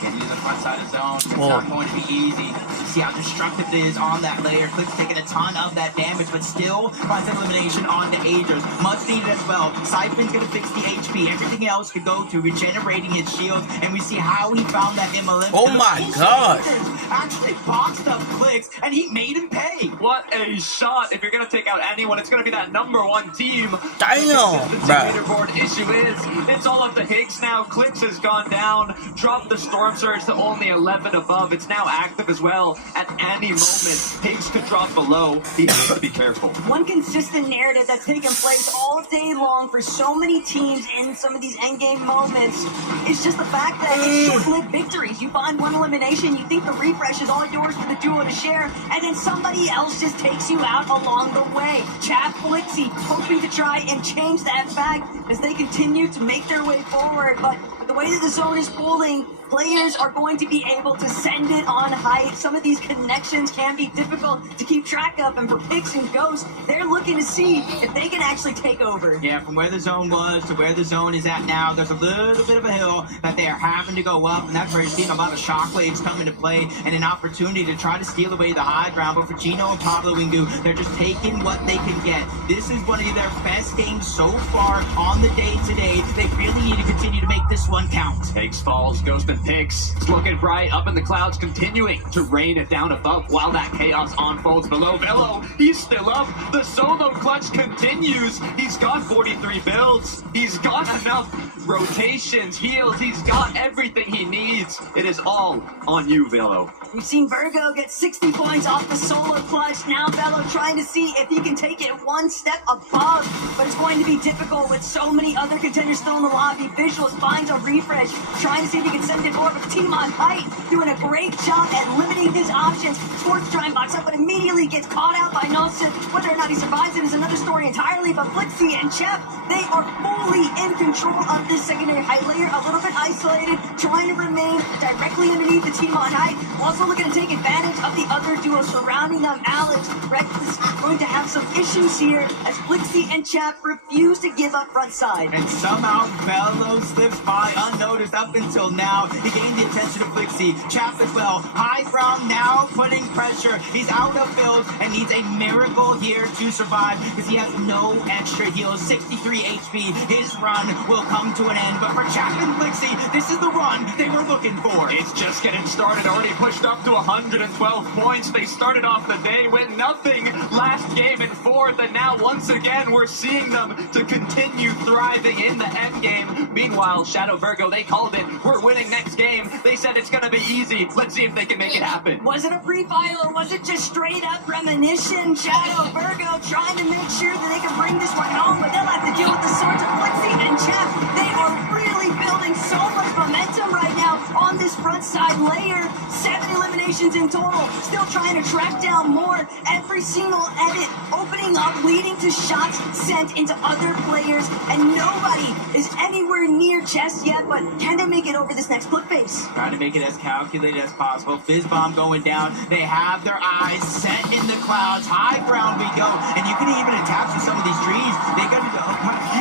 Getting to the front side of zone. It's Whoa. not going to be easy. You see how destructive it is on that layer. Click's taking a ton of that damage, but still finds an elimination on the Agers. Much needed as well. Siphon's going to fix the HP. Everything else could go to regenerating his shields, and we see how he found that MLM. Oh my God. Actually boxed up Clicks, and he made him pay. What a shot. If you're going to take out anyone, it's going to be that #1 team. Damn, The bruh. leaderboard issue is, it's all up to Higgs now. Clix has gone down, dropped the Storm Surge to only 11 above. It's now active as well. At any moment, Higgs could drop below. He has to be careful. One consistent narrative that's taken place all day long for so many teams in some of these endgame moments is just the fact that it's short-lived victories. You find one elimination, you think the refresh is all yours for the duo to share, and then somebody else just takes you out along the way. Chad Flixie hoping to try and change that fact as they continue to make their way forward, but the way that the zone is pulling, players are going to be able to send it on height. Some of these connections can be difficult to keep track of, and for Pix and Ghost, they're looking to see if they can actually take over. Yeah, from where the zone was to where the zone is at now, there's a little bit of a hill that they are having to go up, and that's where you're seeing a lot of shockwaves come into play and an opportunity to try to steal away the high ground. But for Gino and Pablo Wingu, they're just taking what they can get. This is one of their best games so far on the day today. They really need to continue to make this one count. Higgs falls, Ghost and Pix. It's looking bright up in the clouds, continuing to rain it down above while that chaos unfolds below. Velo, he's still up. The solo clutch continues. He's got 43 builds. He's got enough rotations, heals. He's got everything he needs. It is all on you, Velo. We've seen Virgo get 60 points off the solo clutch. Now Velo trying to see if he can take it one step above, but it's going to be difficult with so many other contenders still in the lobby. Visuals finds a refresh, trying to see if he can send it forward, but the team on height doing a great job at limiting his options. Sports try and box up, but immediately gets caught out by Nelson. Whether or not he survives it is another story entirely, but Flixie and Chef, they are fully in control of this secondary height layer, a little bit isolated, trying to remain directly underneath the team on height. Also looking to take advantage of the other duo surrounding them. Alex, Reckless going to have some issues here as Flixie and Chef refuse to give up front side. And somehow Velo slips by unnoticed up until now. He gained the attention of Flixie. Chap as well. High ground now putting pressure. He's out of build and needs a miracle here to survive because he has no extra heals. 63 HP. His run will come to an end. But for Chap and Flixie, this is the run they were looking for. It's just getting started. Already pushed up to 112 points. They started off the day with nothing. Last game in 4th, and now once again we're seeing them to continue thriving in the end game. Meanwhile, Shadow Virgo, they called it. We're winning next game. They said it's going to be easy. Let's see if they can make it happen. Was it a pre-file or was it just straight up premonition? Shadow Virgo trying to make sure that they can bring this one home, but they'll have to deal with the swords of Blixie and Jeff. They are really building so much momentum right now on this front side layer. 7 eliminations in total. Still trying to track down more. Every single edit opening up, leading to shots sent into other players, and nobody is anywhere near chess yet, but can they make it over this next flip phase? Trying to make it as calculated as possible. Fizz bomb going down. They have their eyes set in the clouds. High ground we go. And you can even attach to some of these trees. They got to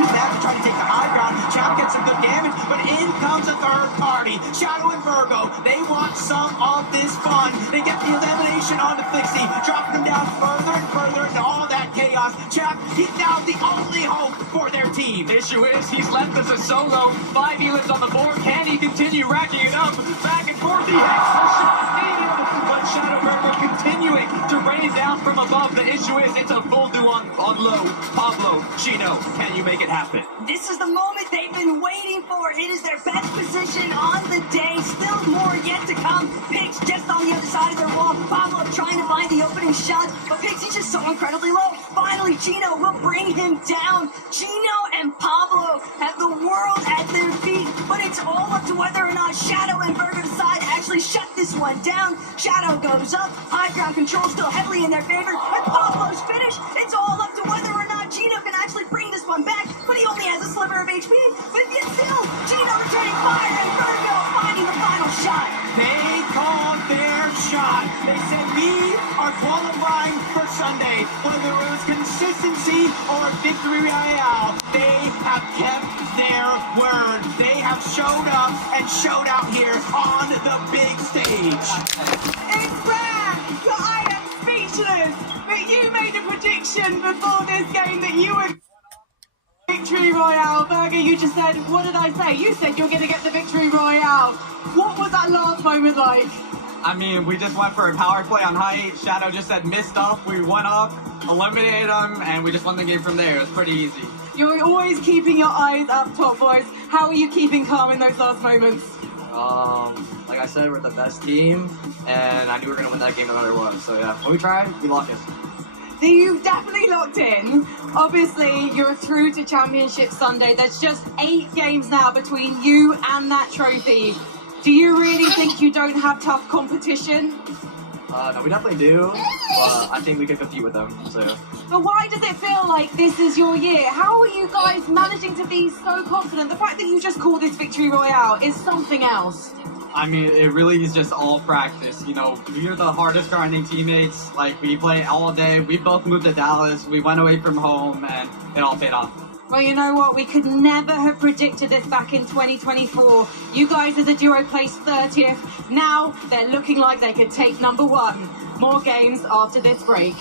use that to try to take the high ground. Chap gets some good damage, but in comes a third party. Shadow and Virgo. They want some of this fun. They get the elimination onto Flixie, dropping them down further and further into all that chaos. Chap, he's now the only hope for their team. Issue is, he's left us a solo. 5 healers on the board. Can he continue racking it up? Back and forth, he hits the shot medium. But Shadow Virgo continuing to rain down from above. The issue is, it's a full do on low. Pablo, Chino, can you make it happen? This is the moment they've been waiting for. It is their best position on the day. Still more yet to come. Pigs just on the other side of their wall. Pablo trying to find the opening shot, but Pixie's just so incredibly low. Finally, Chino will bring him down. Chino and Pablo have the world at their feet, but it's all up to whether or not Shadow and Virgo decide to actually shut this one down. Shadow goes up. High ground control still heavily in their favor. And Pablo's finish. It's all up to whether or not Chino can actually bring this one back, but he only has a sliver of HP. But yet still, Chino returning fire and Virgo finding the final shot. They called their shot. They said, we are qualifying for Sunday. Whether it was consistency or victory royale, they have kept their word. They have showed up and showed out here on the big stage. It's rare that I am speechless, but you made a prediction before this game that you would Victory Royale. Virgo, you just said, what did I say? You said you're going to get the Victory Royale. What was that last moment like? I mean, we just went for a power play on height. Shadow just said missed up. We went up, eliminated them, and we just won the game from there. It was pretty easy. You're always keeping your eyes up top, boys. How are you keeping calm in those last moments? Like I said, we're the best team, and I knew we were going to win that game no matter what. So yeah, when we tried, we locked it. So you've definitely locked in. Obviously, you're through to Championship Sunday. There's just 8 games now between you and that trophy. Do you really think you don't have tough competition? No, we definitely do, but I think we can compete with them, so. But why does it feel like this is your year? How are you guys managing to be so confident? The fact that you just call this Victory Royale is something else. I mean, it really is just all practice. You know, we are the hardest grinding teammates. Like, we play all day. We both moved to Dallas. We went away from home, and it all paid off. Well, you know what? We could never have predicted this back in 2024. You guys as a duo placed 30th. Now they're looking like they could take #1. More games after this break.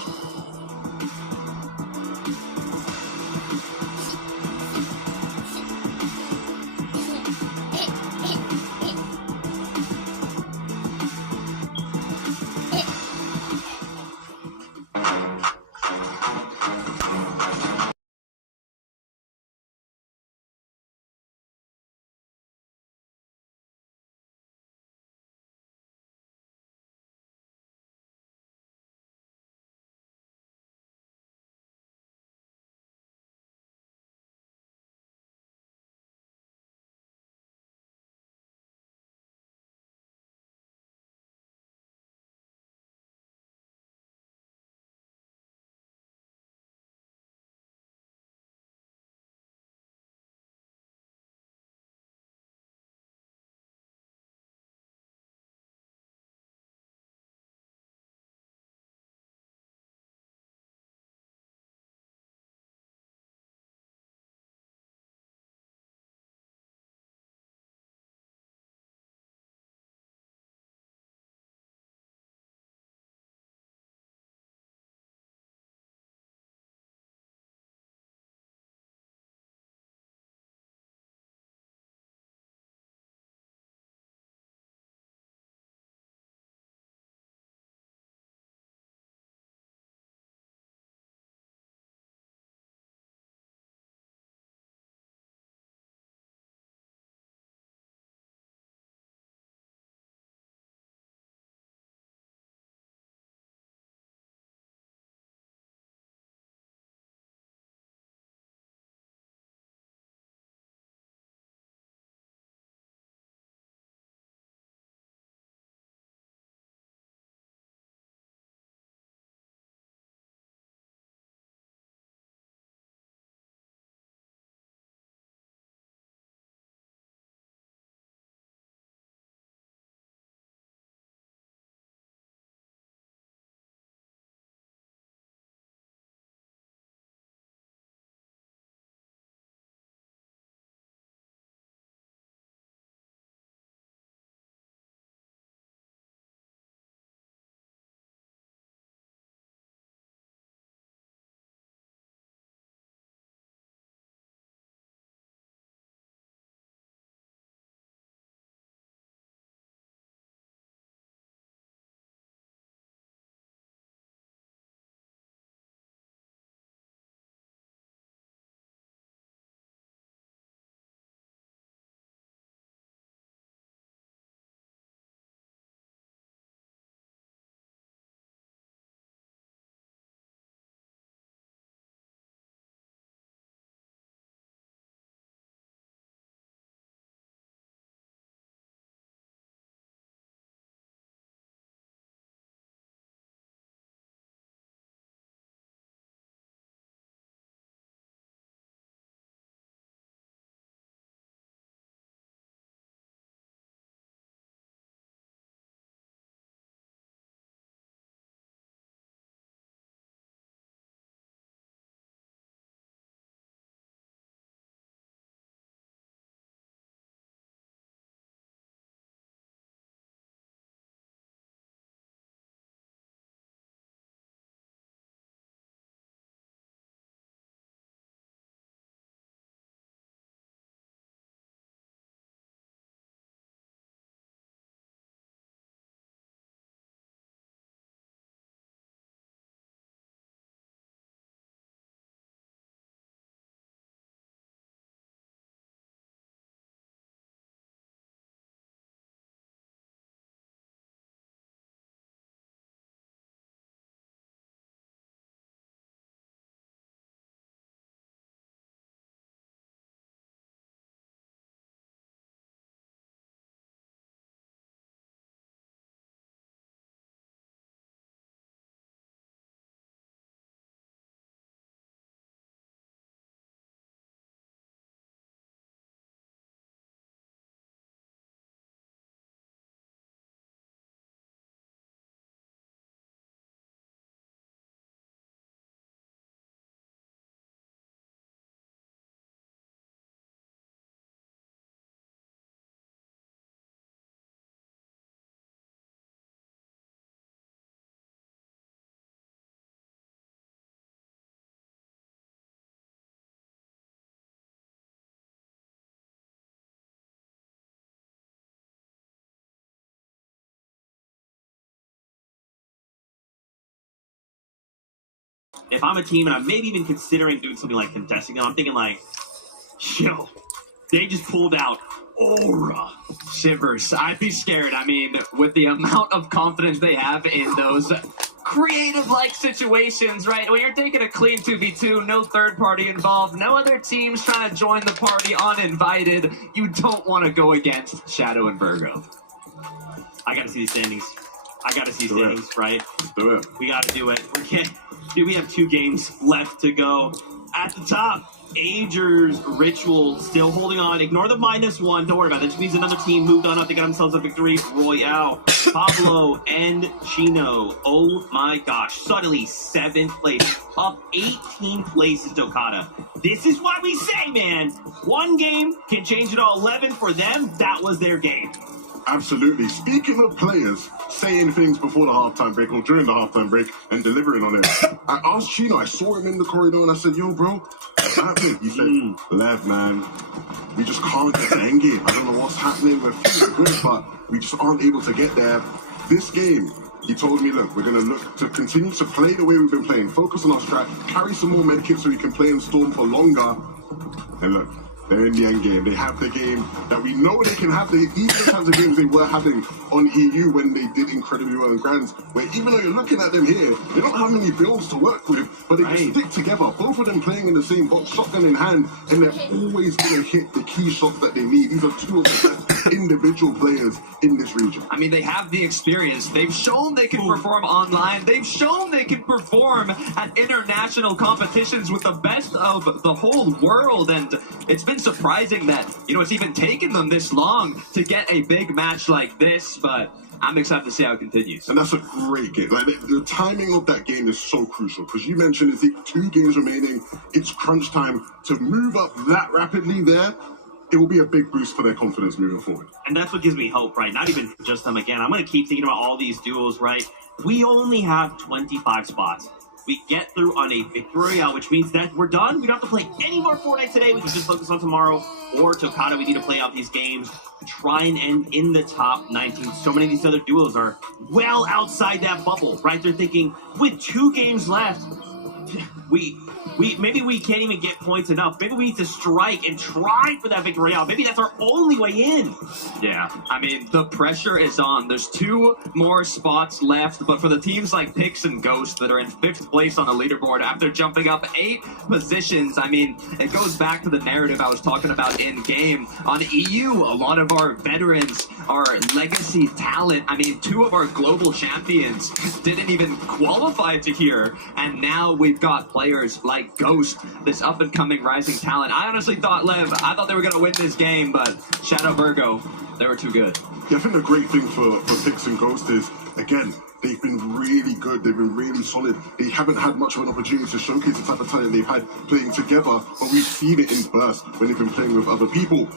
if I'm a team and I'm maybe even considering doing something like contesting them, I'm thinking like, yo, they just pulled out Aura. Shivers. I'd be scared. I mean, with the amount of confidence they have in those creative-like situations, right? When you're taking a clean 2v2, no third party involved, no other teams trying to join the party uninvited, you don't want to go against Shadow and Virgo. I gotta see the standings. I gotta see standings, right? Let's do it. We gotta do it. Dude, we have 2 games left to go. At the top, Ager's Ritual still holding on. Ignore the -1. Don't worry about it. That just means another team moved on up. They got themselves a victory royale. Pablo and Chino. Oh my gosh. Suddenly 7th place. Up 18 places to Okada. This is what we say, man. One game can change it all. 11 for them. That was their game. Absolutely. Speaking of players saying things before the halftime break or during the halftime break and delivering on it, I asked Chino, I saw him in the corridor and I said, yo, bro, what's happening? He said, Lev, man, we just can't get the end game. I don't know what's happening. We're feeling good, but we just aren't able to get there. This game, he told me, look, we're going to look to continue to play the way we've been playing, focus on our strat, carry some more medkits so we can play in Storm for longer. And look, they're in the end game. They have the game that we know they can have. Even the kinds of games they were having on EU when they did incredibly well in Grands, where even though you're looking at them here, they don't have many builds to work with, but they can stick together. Both of them playing in the same box, shotgun in hand, and they're always going to hit the key shots that they need. These are 2 of the best individual players in this region. I mean, they have the experience. They've shown they can perform online. They've shown they can perform at international competitions with the best of the whole world. And it's been surprising that, it's even taken them this long to get a big match like this. But I'm excited to see how it continues. And that's a great game. Like, the timing of that game is so crucial because you mentioned it's 2 games remaining. It's crunch time to move up that rapidly there. It will be a big boost for their confidence moving forward. And that's what gives me hope, right? Not even just them again. I'm going to keep thinking about all these duels, right? We only have 25 spots. We get through on a victory royale, which means that we're done. We don't have to play any more Fortnite today. We can just focus on tomorrow. Or Tokata, we need to play out these games. Try and end in the top 19. So many of these other duels are well outside that bubble, right? They're thinking, with 2 games left, maybe we can't even get points enough. Maybe we need to strike and try for that victory royale. Maybe that's our only way in. Yeah, I mean, the pressure is on. There's 2 more spots left, but for the teams like Pix and Ghost that are in 5th place on the leaderboard after jumping up 8 positions, I mean, it goes back to the narrative I was talking about in game. On EU, a lot of our veterans are legacy talent. I mean, 2 of our global champions didn't even qualify to here, and now we've got players like Ghost, this up-and-coming rising talent. I honestly thought, Lev, I thought they were going to win this game, but Shadow Virgo, they were too good. Yeah, I think the great thing for Pix and Ghost is, again, they've been really good. They've been really solid. They haven't had much of an opportunity to showcase the type of talent they've had playing together, but we've seen it in bursts when they've been playing with other people.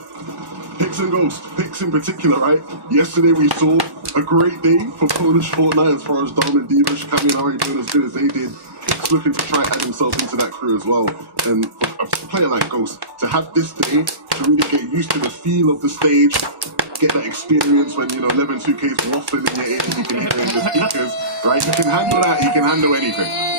Pix and Ghost, Pix in particular, right? Yesterday we saw a great day for Polish Fortnite as far as Dom and Divash coming already doing as good as they did. Pix looking to try and add himself into that crew as well. And for a player like Ghost, to have this day, to really get used to the feel of the stage, get that experience when, 11-2K's waffling in your ear and you can hear it in the speakers, right? He can handle that, he can handle anything.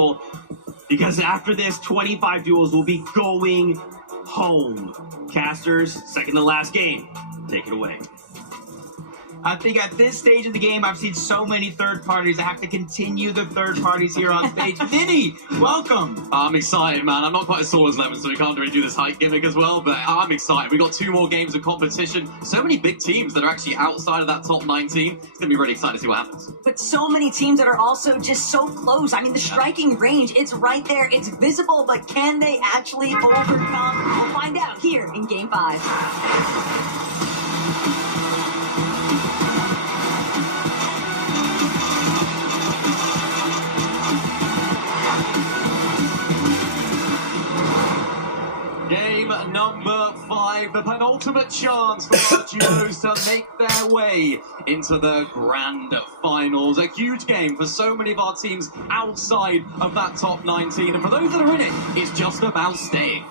people, because after this, 25 duels will be going home. Casters, second to last game. Take it away. I think at this stage of the game, I've seen so many third parties. I have to continue the third parties here on stage. Vinny, welcome. I'm excited, man. I'm not quite as tall as Lemon, so we can't really do this height gimmick as well, but I'm excited. We got 2 more games of competition. So many big teams that are actually outside of that top 19. It's going to be really exciting to see what happens. But so many teams that are also just so close. I mean, the striking range, it's right there. It's visible, but can they actually overcome? We'll find out here in Game 5. Game number 5, the penultimate chance for our duos to make their way into the grand finals. A huge game for so many of our teams outside of that top 19, and for those that are in it, it's just about staying.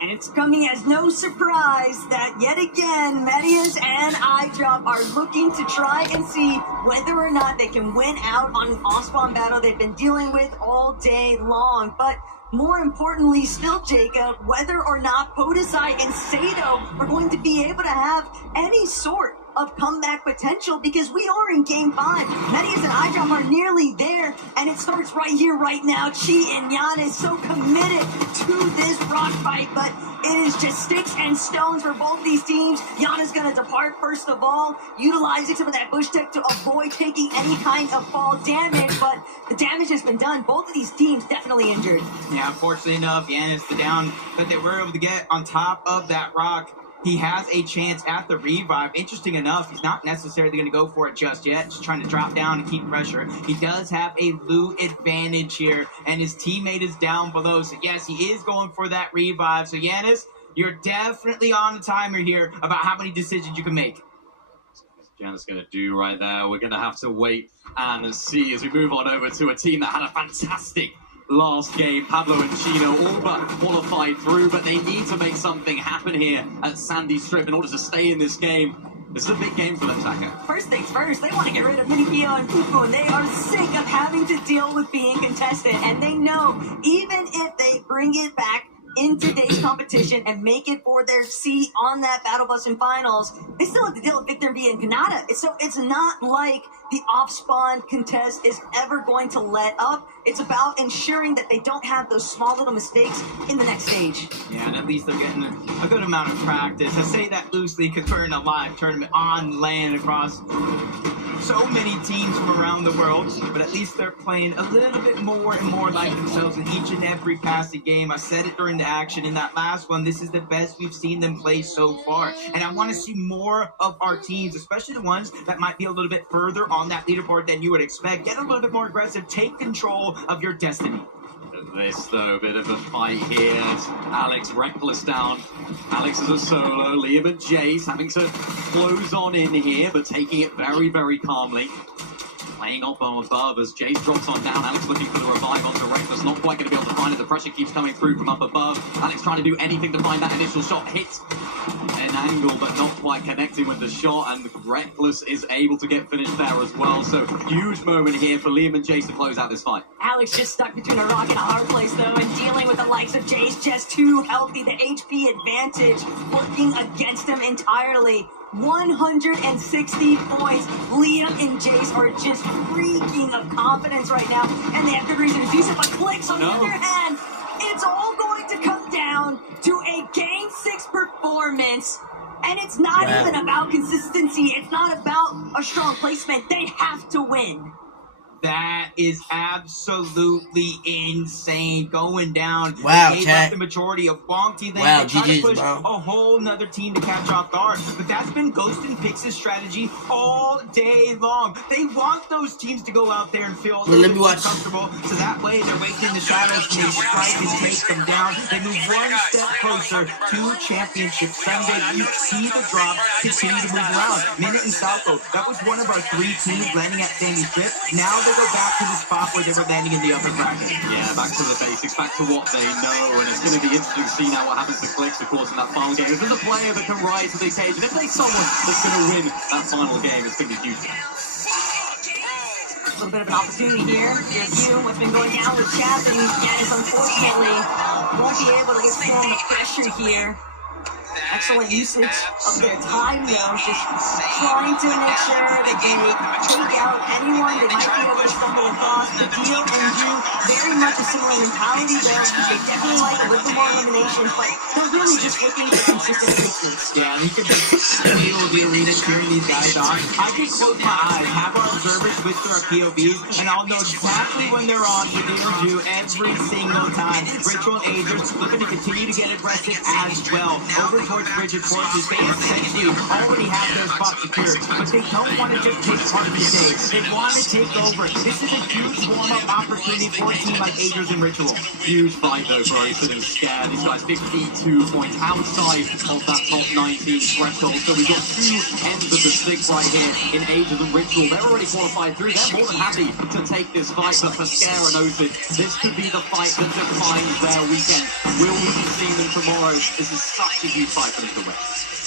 And it's coming as no surprise that yet again, Medias and iDrop are looking to try and see whether or not they can win out on an off-spawn battle they've been dealing with all day long. But more importantly still, Jacob, whether or not Podesai and Sato are going to be able to have any sort of comeback potential, because we are in Game 5. Medias and iDrop are nearly there, and it starts right here, right now. Chi and Giannis so committed to this rock fight, but it is just sticks and stones for both these teams. Giannis gonna depart first of all, utilizing some of that bush tech to avoid taking any kind of fall damage, but the damage has been done. Both of these teams definitely injured. Yeah, unfortunately enough, Giannis, the down that they were able to get on top of that rock, he has a chance at the revive. Interesting enough, he's not necessarily going to go for it just yet, just trying to drop down and keep pressure. He does have a loot advantage here, and his teammate is down below. So yes, he is going for that revive. So Giannis, you're definitely on the timer here about how many decisions you can make. Giannis going to do right there. We're going to have to wait and see as we move on over to a team that had a fantastic last game. Pablo and Chino all but qualified through, but they need to make something happen here at Sandy Strip in order to stay in this game. This is a big game for them, Taka. First things first, they want to get rid of Minikio and Fuku, and they are sick of having to deal with being contested, and they know even if they bring it back in today's competition and make it for their seat on that Battle Bus in finals, they still have to deal with Victor V and Kanata. So it's not like the off-spawn contest is ever going to let up. It's about ensuring that they don't have those small little mistakes in the next stage. Yeah, and at least they're getting a good amount of practice. I say that loosely because we're in a live tournament on land across so many teams from around the world, but at least they're playing a little bit more and more like themselves in each and every passing game. I said it during the action in that last one. This is the best we've seen them play so far, and I want to see more of our teams, especially the ones that might be a little bit further on that leaderboard than you would expect. Get a little bit more aggressive, take control of your destiny. This, though, bit of a fight here. Alex reckless down. Alex is a solo. Liam and Jace having to close on in here, but taking it very, very calmly. Playing off on above as Jace drops on down. Alex looking for the revive onto Reckless. Not quite going to be able to find it. The pressure keeps coming through from up above. Alex trying to do anything to find that initial shot. Hits an angle, but not quite connecting with the shot. And Reckless is able to get finished there as well. So huge moment here for Liam and Jace to close out this fight. Alex just stuck between a rock and a hard place, though, and dealing with the likes of Jace, just too healthy. The HP advantage working against him entirely. 160 points. Liam and Jace are just freaking of confidence right now, and they have good reason to do so. But Clicks, on the other hand, it's all going to come down to a Game 6 performance. And it's not even about consistency. It's not about a strong placement. They have to win. That is absolutely insane. Going down. Wow, they chat. left the majority of Wongti. They Wow, try to GG's, push bro. a whole nother team to catch off guard. But that's been Ghost and Pix's strategy all day long. They want those teams to go out there and feel a little bit more comfortable. So that way they're waiting in the shadows and they strike and take them down. They move one step closer to Championship Sunday. You see the drop continue to move around. Minute and Salco, that was one of our 3 teams landing at Sandy Strip. Now they go back to the spot where they were landing in the upper bracket. Yeah, back to the basics, back to what they know, and it's going to be interesting to see now what happens to Clicks, of course, in that final game. If there's a player that can rise to the occasion, if there's someone that's going to win that final game, it's going to be huge. little bit of an opportunity here. Review what's been going down with Chap, and Giannis unfortunately won't be able to withstand the pressure here. Excellent usage of their time, though, just trying to make sure that they take out anyone that might be able to stumble across. The deal and you, very much a similar mentality, though. They definitely like a little more elimination, but they're really just looking for consistent placements. Yeah, and you can just feel the arena cheering these guys on. I can close my eyes, have our observers switch to our POVs, and I'll know exactly when they're on for deal and do every single time. Ritual and Agers looking to continue to get aggressive as well. Over towards Frigid Forces, they essentially already have their spot secured, but they don't want to just take part of the day. They want to take over. This is a huge warm-up opportunity for a team like Agers and Ritual. Huge fight though for Ocean and Scare. These guys 52 points outside of that top 19 threshold. So we've got two ends of the stick right here in Agers and Ritual. They're already qualified through. They're more than happy to take this fight, but for Scare and Ocean, this could be the fight that defines their weekend. Will we be seeing them tomorrow? This is such a huge fight for them to win.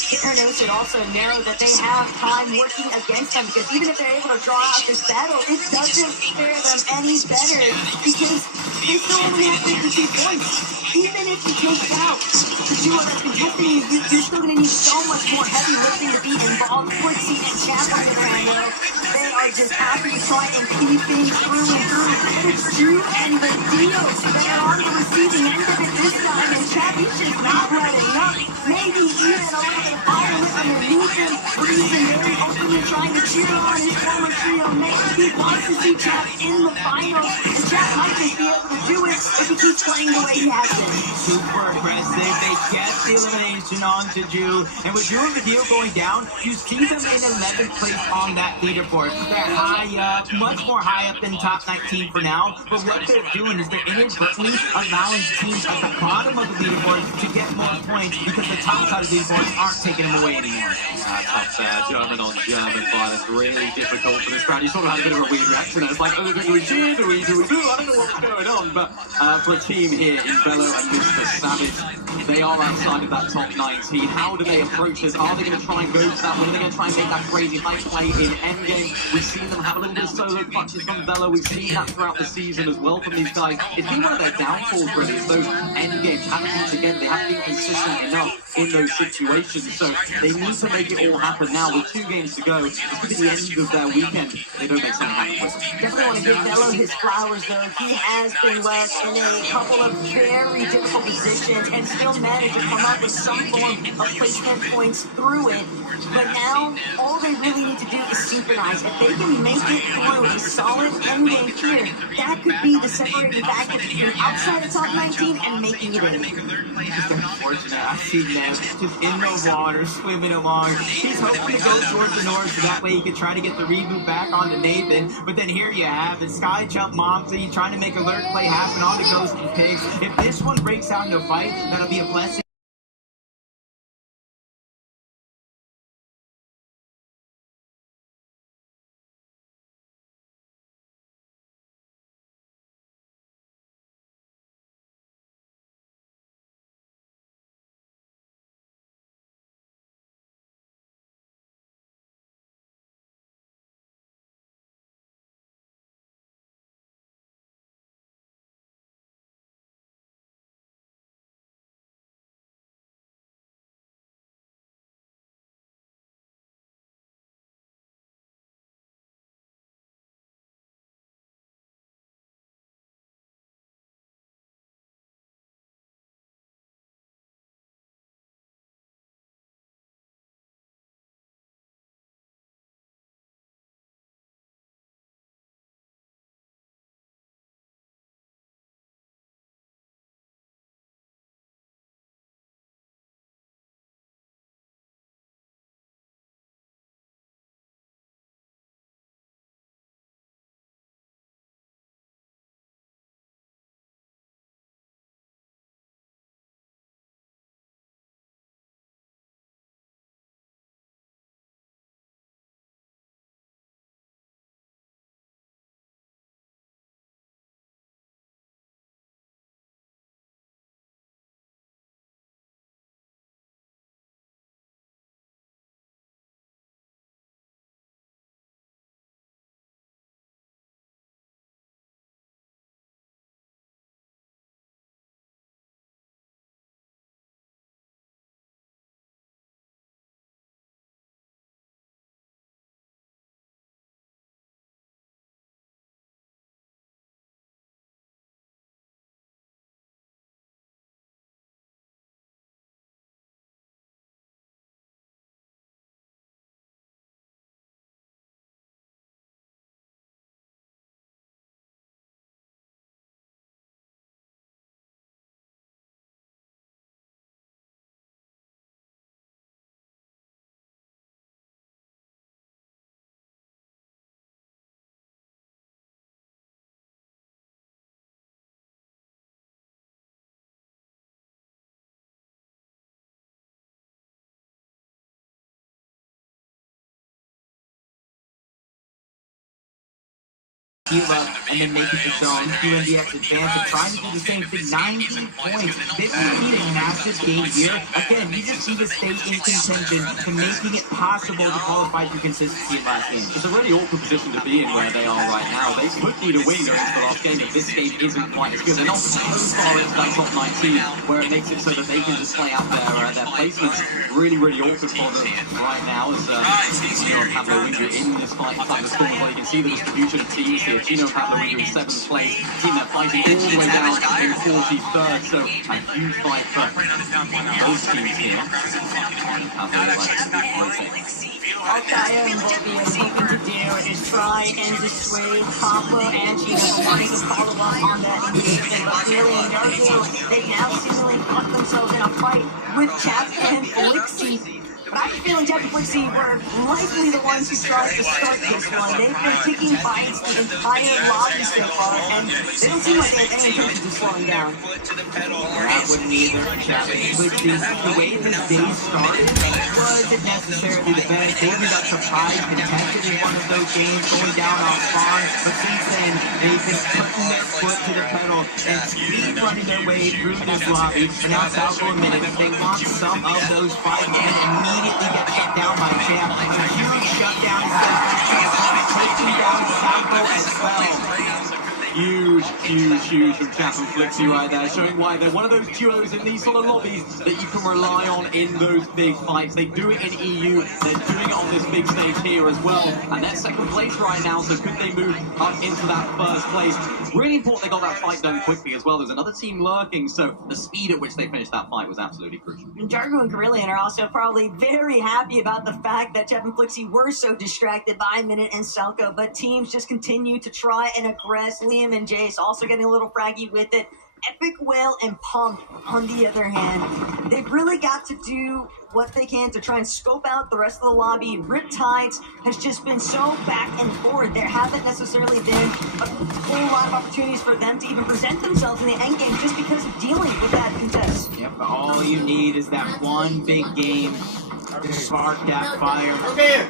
Hitler should also narrow that they have time working against them, because even if they're able to draw out this battle, it doesn't fare them any better, because they still only have 52 points. Even if you take out the duo that's been helping you, you're still going to need so much more heavy lifting to be involved. Quincy and Chap on the other hand, though, they are just happy to try and keep things through and through. And it's Drew and the Dios that are on the receiving end of it this time, and Chap, he's just not letting up. Maybe even a little bit of fire lit underneath him, but he's been very openly trying to cheer on his former trio mate. He wants to see Chap in the finals, and Chap might just be able to do it if he keeps playing the way he has been. Super aggressive. They get the elimination onto Drew. And with Drew and the deal going down, you see them in 11th place on that leaderboard. They're high up, much more high up than top 19 for now. But what they're doing is they're inadvertently allowing teams at the bottom of the leaderboard to get more points, because the top side of the leaderboard aren't taking them away anymore. That's German on German violence. Really difficult for this crowd. You sort of had a bit of a weird reaction. It's like, oh, do we cheer? Do we do? I don't know what's going on. But for a team here in Bello and Mr. Savage, they are outside of that top 19. How do they approach this? Are they going to try and go to that? Are they going to try and make that crazy high play in endgame? We've seen them have a little bit of solo clutches from Bello. We've seen that throughout the season as well from these guys. It's been one of their downfalls, really, is those endgames haven't been again. They haven't been consistent enough in those situations. So they need to make it all happen now. With 2 games to go, this could be the end of their weekend. They don't make something happen with them. Definitely want to give Bello his flowers, though. He has been left in a couple of very difficult positions and still managed to come up with some form of placement points through it. But now, all they really need to do is synchronize. If they can make it through a solid endgame here, that could be the separating factor between outside the top 19 and making it in. It's unfortunate. I've seen them just in the water, swimming along. He's hoping to go towards the north so that way he can try to get the reboot back onto Nathan. But then here you have it. Sky Jump Momsy trying to make alert play happen on the Ghost and Pigs. If this one breaks out into a fight, that'll be a blessing. heal up, and then make it the zone. QNDX advancing, trying to do the same thing. 19 points. This would be a massive game here. Again, you just need to stay in contention to making it possible to qualify for consistency in last game. It's a really awkward position to be in where they are right now. They could need a win going into the last game if this game isn't quite as good. They're not so far into that top 19 where it makes it so that they can just play out their placements. Really, really awkward for them right now as Chino and Pablo Windu in this fight inside the corner where you can see the distribution of teams here. Chino and Pablo Windu in 7th place. Team they're fighting all the way down in 43rd, so a huge fight for those teams here. All Kaya and Bobby is hoping to do is try and dissuade Pablo and Chino from wanting to follow up on that engagement. But really, in Darkwood, they've now seemingly caught themselves in a fight with Chap and Flixie. But I have a feeling Chap and Flixie were likely the ones who tried to start this one. They've been taking bites the entire lobby so far, and they don't seem like they have any intention of slowing down. I wouldn't either. Chap and Flixie, the way this day started wasn't necessarily the best. They got surprised, contested in one of those games, going down on spawn, but since then, they've been putting their foot to the pedal and speed running their way through this lobby. And now Salvo admitted that they want some of those 5 men immediately get shut down by Champ. A huge shutdown is taking down Salvo as well. Huge from Chap and Flixie right there, showing why they're one of those duos in these sort of lobbies that you can rely on in those big fights. They do it in EU, they're doing it on this big stage here as well, and they're 2nd place right now, so could they move up into that 1st place? Really important they got that fight done quickly as well. There's another team lurking, so the speed at which they finished that fight was absolutely crucial. Jargo and Carillion are also probably very happy about the fact that Chap and Flixie were so distracted by Minute and Selco, but teams just continue to try and aggress. Liam and Jace also getting a little fraggy with it. Epic Whale and Pump, on the other hand, they've really got to do what they can to try and scope out the rest of the lobby. Riptides has just been so back and forth. There haven't necessarily been a whole lot of opportunities for them to even present themselves in the endgame just because of dealing with that contest. Yep, all you need is that one big game to spark that fire.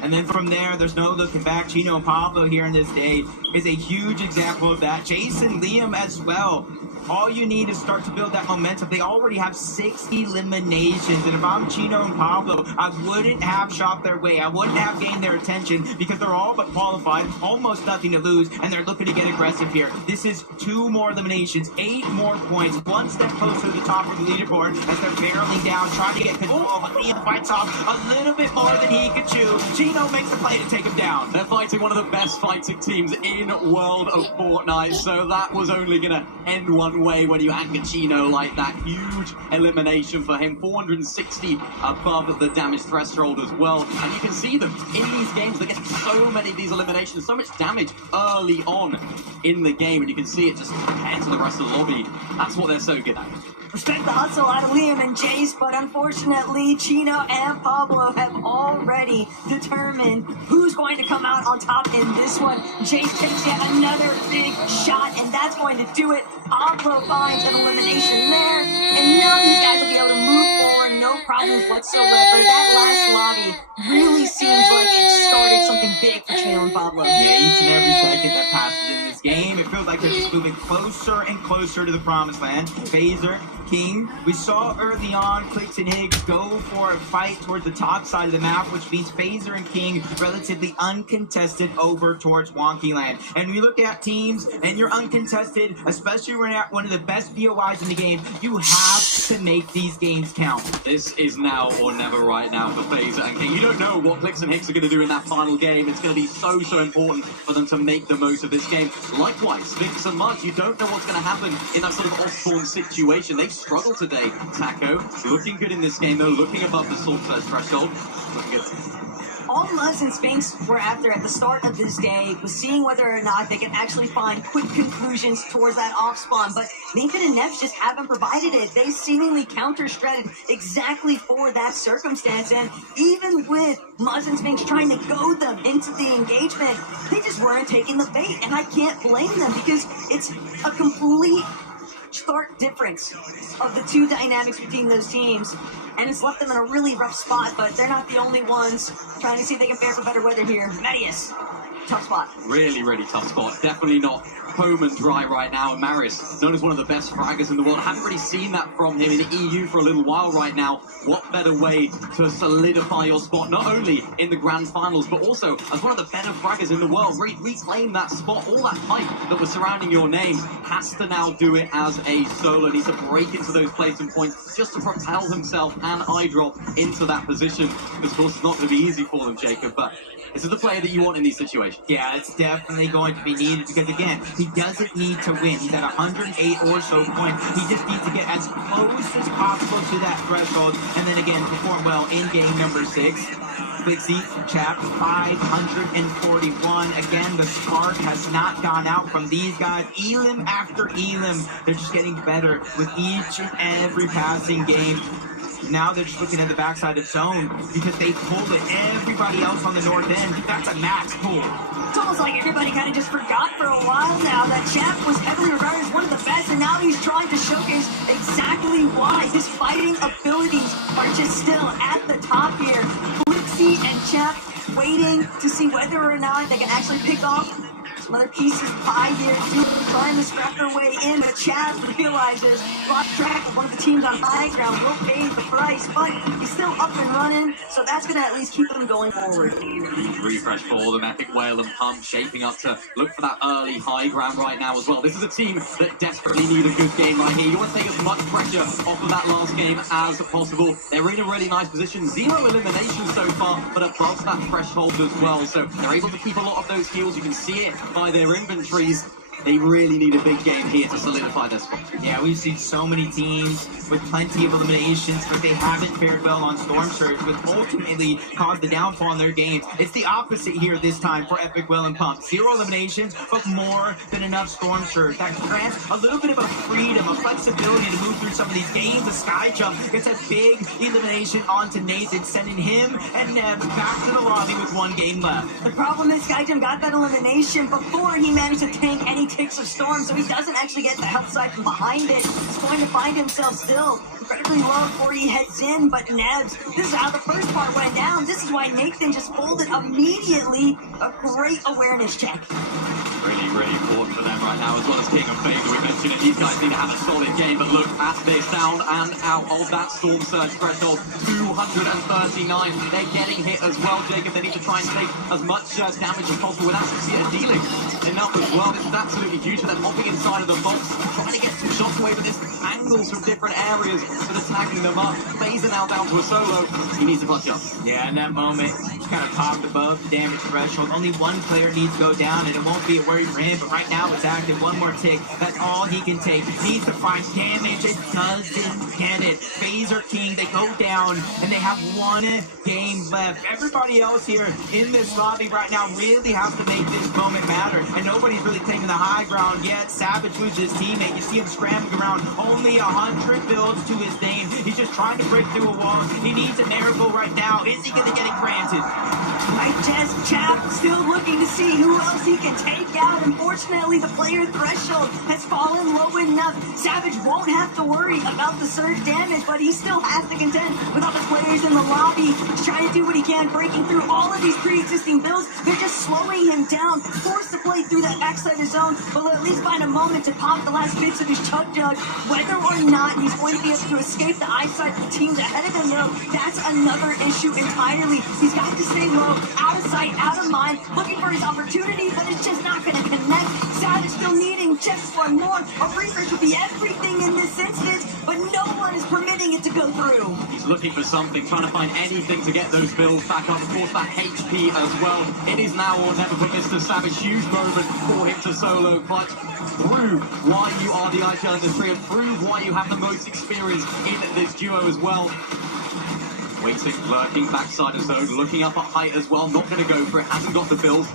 And then from there, there's no looking back. Chino and Pablo here in this day is a huge example of that. Jason, Liam as well. All you need is start to build that momentum. They already have 6 eliminations. And if I'm Chino and Pablo, I wouldn't have shot their way. I wouldn't have gained their attention because they're all but qualified, almost nothing to lose, and they're looking to get aggressive here. This is 2 more eliminations, 8 more points, 1 step closer to the top of the leaderboard as they're barreling down, trying to get control. But Liam fights off a little bit more than he could chew. Chino makes the play to take him down. They're fighting one of the best fighting teams in World of Fortnite, so that was only going to end one way when you anchor Chino like that. Huge elimination for him, 460 above the damage threshold as well, and you can see them in these games. They get so many of these eliminations, so much damage early on in the game, and you can see it just compared to the rest of the lobby. That's what they're so good at. Respect the hustle out of Liam and Jace, but unfortunately, Chino and Pablo have already determined who's going to come out on top in this one. Jace takes yet another big shot, and that's going to do it. Pablo finds an elimination there, and now these guys will be able to move forward, no problems whatsoever. That last lobby really seems like it started something big for Chino and Pablo. Yeah, each and every second that passes in this game, it feels like they're just moving closer and closer to the promised land. Phaser, King, we saw early on Clix and Higgs go for a fight towards the top side of the map, which means Phaser and King relatively uncontested over towards Wonky Land. And we look at teams and you're uncontested, especially when you're at one of the best BOIs in the game, you have to make these games count. This is now or never right now for Phaser and King. You don't know what Clix and Higgs are going to do in that final game. It's going to be so important for them to make the most of this game. Likewise, Sphinx and Mud, you don't know what's going to happen in that sort of off-spawn situation. They've struggled today. Taco, looking good in this game though, looking above the Sword Surge threshold. Looking good. All Muzz and Sphinx were after at the start of this day was seeing whether or not they can actually find quick conclusions towards that off spawn, but Nathan and Neff just haven't provided it. They seemingly counter-strateged exactly for that circumstance, and even with Muzz and Sphinx trying to goad them into the engagement, they just weren't taking the bait, and I can't blame them because it's a complete stark difference of the 2 dynamics between those teams, and it's left them in a really rough spot, but they're not the only ones trying to see if they can fare for better weather here. Medius tough spot. Really, really tough spot. Definitely not home and dry right now. And Maris, known as one of the best fraggers in the world, I haven't really seen that from him in the EU for a little while right now. What better way to solidify your spot, not only in the grand finals, but also as one of the better fraggers in the world. Reclaim that spot. All that hype that was surrounding your name has to now do it as a solo. Needs to break into those placement points just to propel himself and iDrop into that position. Of course, it's not going to be easy for them, Jacob, but this is the player that you want in these situations. Yeah, it's definitely going to be needed because, again, he doesn't need to win. He's at 108 or so points. He just needs to get as close as possible to that threshold and then, again, perform well in game number 6. Big Z Chap, 541. Again, the spark has not gone out from these guys. Elim after Elim, they're just getting better with each and every passing game. Now they're just looking at the backside of zone because they pulled it. Everybody else on the north end, that's a max pull. It's almost like everybody kind of just forgot for a while now that Chap was heavily regarded as one of the best, and now he's trying to showcase exactly why his fighting abilities are just still at the top here. Blixie and Chap waiting to see whether or not they can actually pick off some other pieces of pie here, trying to scrap their way in, but Chaz realizes lost track of one of the teams on high ground will pay the price, but he's still up and running, so that's going to at least keep them going forward. Refresh for them, Epic Whale and Pump shaping up to look for that early high ground right now as well. This is a team that desperately need a good game right here. You want to take as much pressure off of that last game as possible. They're in a really nice position. 0 eliminations so far, but above that threshold as well. So they're able to keep a lot of those heals. You can see it by their inventories. They really need a big game here to solidify their spot. Yeah, we've seen so many teams with plenty of eliminations, but they haven't fared well on Storm Surge, which ultimately caused the downfall in their games. It's the opposite here this time for Epic Whale and Pump. 0 eliminations, but more than enough Storm Surge. That grants a little bit of a freedom, a flexibility to move through some of these games. The Sky Jump gets a big elimination onto Nathan, sending him and Neb back to the lobby with 1 game left. The problem is Skyjum got that elimination before he managed to tank any ticks of Storm, so he doesn't actually get the help side from behind it. He's going to find himself still incredibly low before he heads in, but Nebs, this is how the first part went down. This is why Nathan just folded immediately. A great awareness check. Really, really important for them right now, as well as King and Fader. We mentioned it, these guys need to have a solid game, but look at this, down and out of that Storm Surge threshold, 239. They're getting hit as well, Jacob. They need to try and take as much damage as possible without dealing enough as well. This is absolutely huge for them, hopping inside of the box, trying to get some shots away with this, angles from different areas, sort of tagging them up. Fazer now down to a solo. He needs to clutch up. Yeah, in that moment, just kind of popped above the damage threshold. Only one player needs to go down, and it won't be a worry for him, but right now it's active. 1 more tick. That's all he can take. Needs to find damage. It doesn't get it. Fazer King, they go down, and they have 1 game left. Everybody else here in this lobby right now really has to make this moment matter, and nobody's really taking the high ground yet. Savage loses his teammate. You see him scrambling around. Only 100 builds to his name. He's just trying to break through a wall. He needs a miracle right now. Is he going to get it granted? Right, Jess Chap still looking to see who else he can take out. Unfortunately, the player threshold has fallen low enough. Savage won't have to worry about the surge damage, but he still has to contend with other players in the lobby. He's trying to do what he can, breaking through all of these pre-existing builds. They're just slowing him down, forced to play through that backside of zone, but will at least find a moment to pop the last bits of his Chug Jug. Whether or not he's going to be able to escape the eyesight of the teams ahead of him, though, that's another issue entirely. He's got to stay low, out of sight, out of mind, looking for his opportunity, but it's just not going to connect. Savage still needing just 1 more. A refresh would be everything in this instance, but no one is permitting it to go through. He's looking for something, trying to find anything to get those builds back up. Of course, that HP as well. It is now or never for Mr. Savage. Huge moment for him to solo clutch. Prove why you are the IPL industry and prove why you have the most experience in this duo as well. Waiting, lurking, backside of zone, looking up at height as well, not going to go for it, hasn't got the build.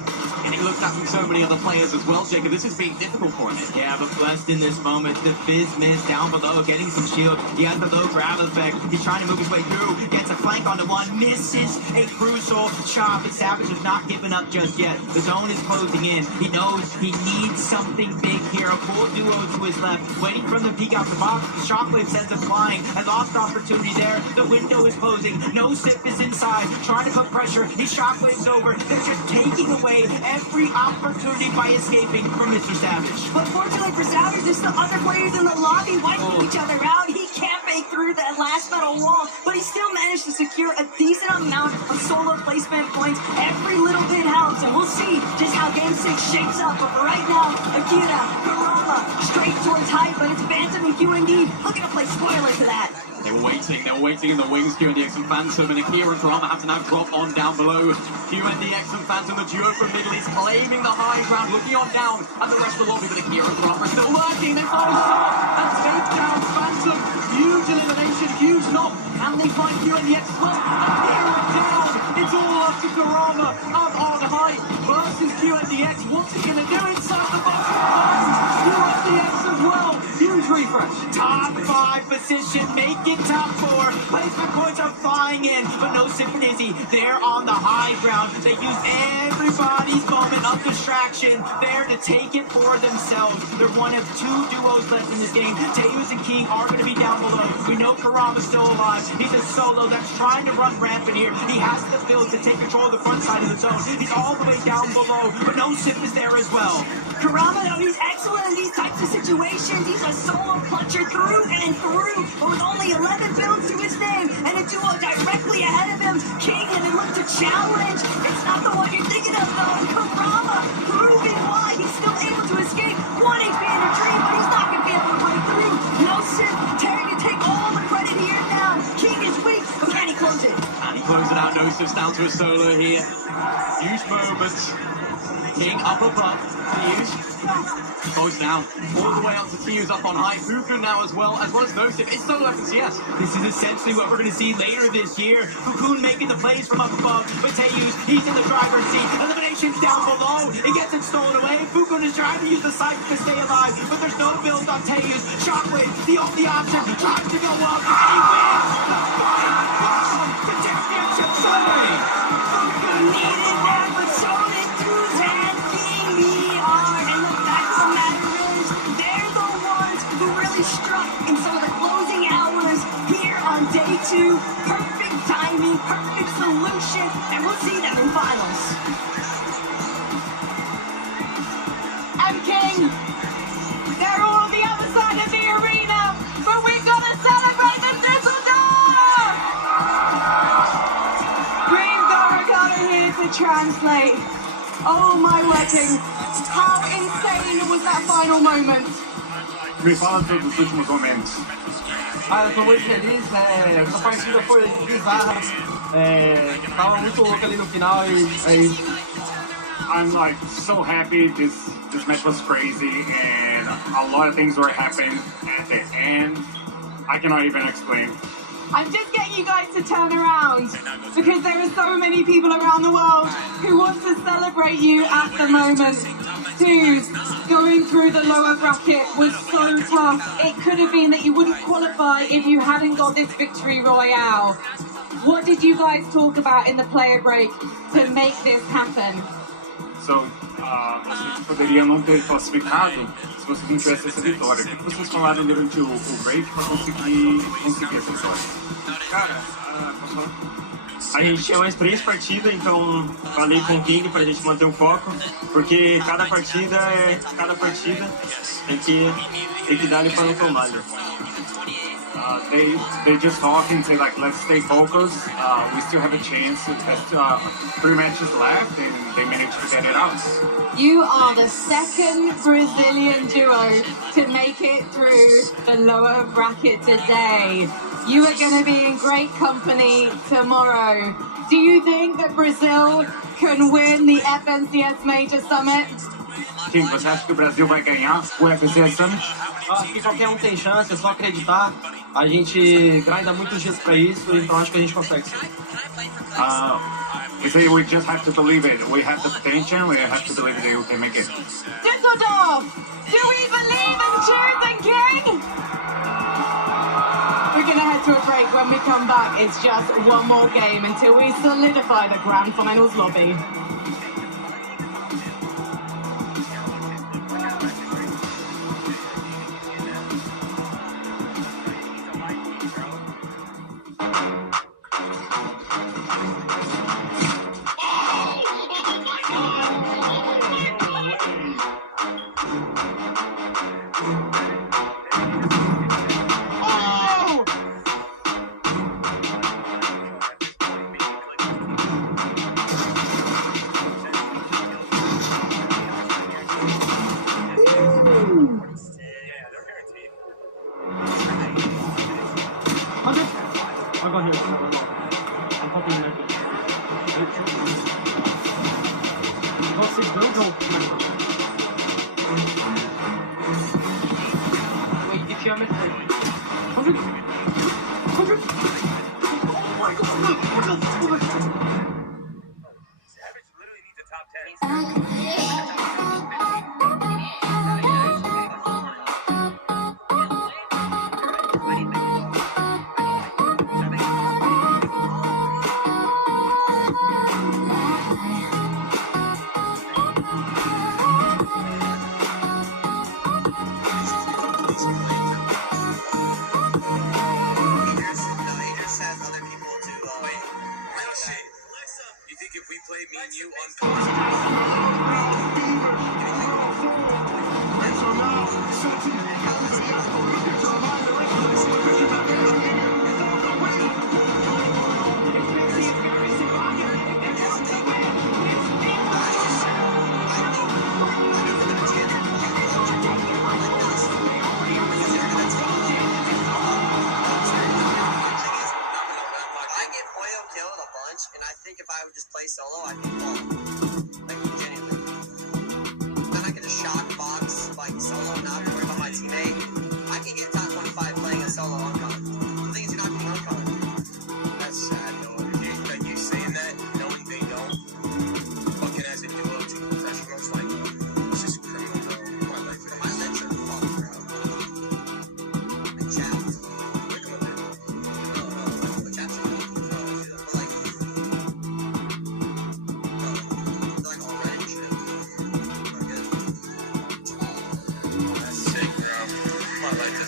Getting looked at from so many other players as well, Jacob. This is being difficult for him. Yeah, but blessed in this moment. The Fizz miss down below, getting some shield. He has the low grab effect. He's trying to move his way through. Gets a flank onto 1, misses a crucial shot, but Savage has not given up just yet. The zone is closing in. He knows he needs something big here. A full duo to his left, waiting for them to peek out the box. The Shockwave sends him flying. A lost opportunity there. The window is closing. No Sif is inside, trying to put pressure. He Shockwaves over. They're just taking away every opportunity by escaping from Mr. Savage. But fortunately for Savage, there's still other players in the lobby wiping each other out. He can't make through that last metal wall, but he still managed to secure a decent amount of solo placement points. Every little bit helps, and we'll see just how Game 6 shapes up. But for right now, Akira, Kurama, straight towards height, but it's Phantom and QND looking to play spoiler to that. They were waiting in the wings, QNDX and Phantom, and Akira and Kurama have to now drop on down below. QNDX and Phantom, the duo from Middle East, claiming the high ground, looking on down at the rest of the lobby, but Akira and Kurama are still lurking. They find Saw and take down Phantom. Huge elimination, huge knock. Can they find QNDX? Well, Akira down. It's all up to Kurama up on high versus QNDX. What's he going to do inside the box? QNDX as well. Huge refresh. Top 5 position, make it top 4. Placement points are flying in, but no Synchronicity. They're on the high ground. They use everybody's moment of distraction there to take it for themselves. They're one of 2 duos left in this game. Teus and King are going to be down below. We know Kurama's still alive. He's a solo that's trying to run rampant here. He has the build to take control of the front side of the zone. He's all the way down below, but no Sip is there as well. Kurama, though, he's excellent in these types of situations. He's a solo puncher through and through, but with only 11 builds to his name and a duo directly ahead of him. King and then look to challenge. It's not the one you're thinking of, though. Kurama proving why he's still able to escape. 1 HP in a dream, but he's not going to be able to run through. No Sip, tearing to take all the credit here now. King is weak, but can he close it? And he closes it out. No Sip's down to a solo here. Huge moment. King up above. Teus close now. All the way up to Teus up on high. Fuku now as well as No Sip. It's solo FNCS. This is essentially what we're going to see later this year. Cocoon making the plays from up above, but Teus, he's in the driver's seat. Elimination's down below. It gets it stolen away. Cocoon is trying to use the Cypher to stay alive, but there's no build on Teus. Shockwave, the only option, tries to go up, and he wins the the championship Sunday. Fuku needed that, but so did Tuzan, King, ER, and the fact of the matter is, they're the ones who really struck in some of the closing hours here on day 2. Perfect timing, perfect solution, and we'll see them in finals. And King, they're all on the other side of the arena, but we've got to celebrate the Düsseldorf! Green Barricada here to translate. Oh my wedding, how insane was that final moment? Me fala dos últimos momentos. Eu tô muito feliz, essa partida foi bizarra, tava muito louco ali no final e é isso. I'm like so happy. This match was crazy, and a lot of things were happening at the end. I cannot even explain. I'm just getting you guys to turn around because there are so many people around the world who want to celebrate you at the moment. Dude, going through the lower bracket was so tough. It could have been that you wouldn't qualify if you hadn't got this victory royale. What did you guys talk about in the player break to make this happen? So, vocês poderiam não ter classificado se vocês não tivessem essa vitória. O que vocês falaram durante o break para conseguir essa vitória? Cara, a gente tinha mais 3 partidas, então falei com o King pra gente manter o foco, porque cada partida tem que dar ali para não tomar. They just talk and say like, let's stay focused. We still have a chance. There's 3 matches left, and they managed to get it out. You are the second Brazilian duo to make it through the lower bracket today. You are going to be in great company tomorrow. Do you think that Brazil can win the FNCS Major Summit? King, você acha que o Brasil vai ganhar o FNCS Summit? Acho que qualquer um tem chance, é só acreditar. A gente grinda muitos dias pra isso, então acho que a gente consegue sim. We say we just have to believe it. We have the potential. We have to believe that we can make it. Düsseldorf, do we believe in choosing King? We're going to head to a break. When we come back, it's just one more game until we solidify the Grand Finals lobby.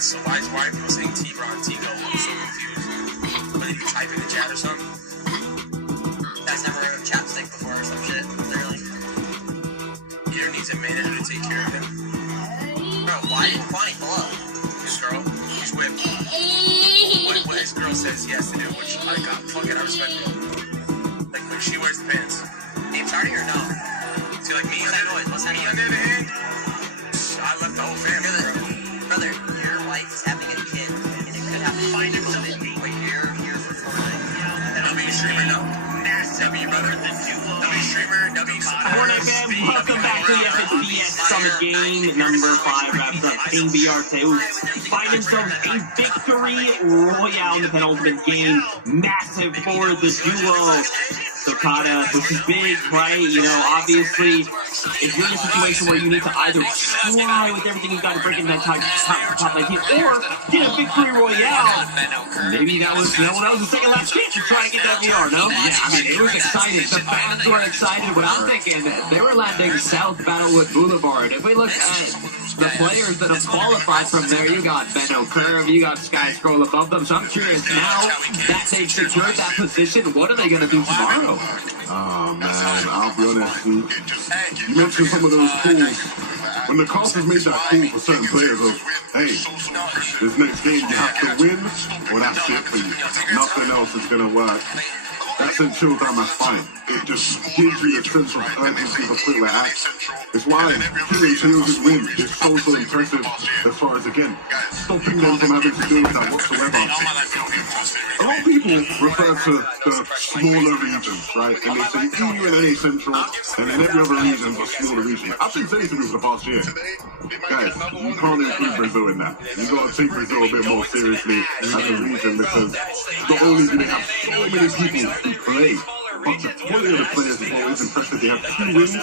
So why are people saying T-Bron, Tigo? I'm so confused. What, did you type in the chat or something? You guys never heard of chapstick before or some shit? Literally. Either needs a manager to take care of him. Bro, why did Kwani pull up? This girl, she's whipped. What his girl says he has to do, which I got fucking I respect it. Like when she wears the pants. Name starting or no? See, like me, what's that on the other hand? I left the whole family, brother, your wife is having a kid, and it could happen. Find him something. Wait, you're here for Fortnite. And W streamer, no? W, brother. W streamer, W. Fortnite fam, welcome back to the FNBS Summit Game. Number 5 wraps up. King BR2 find themselves a victory royale in the penultimate game. Massive for the duo. Sokata, which is big, right? You know, obviously, if you're in a situation where you need to either try with everything you've got to break into that top 19, or get a victory royale, maybe that was no one else's second last chance to try and get that VR, no? Yeah, I mean, it was exciting. The fans were excited, but I'm thinking they were landing South Battlewood Boulevard. If we look at the players that have qualified from there, you got Benno Curve, you got Sky Scroll above them, so I'm curious now that they've secured that position, what are they going to do tomorrow? Oh man, I'll be honest, dude. You mentioned some of those calls. When the casters make that call for certain players of, hey, this next game you have to win, or that's it for you. Nothing else is going to work. That sent chills down my spine. It just gives you a sense of urgency to play like that. It's why killing Chills' win is so impressive as far as, again, stopping them from having to do with that whatsoever. A lot of people refer to the smaller regions, right? And they say EU and NA Central, and then every other region is a smaller region. I've been saying to people the past year, guys, you can't include Brazil in that. You've got to take Brazil a bit more seriously as a region, because not only do they have so many people who play, but the quality of the players is always impressive. They have 2 wins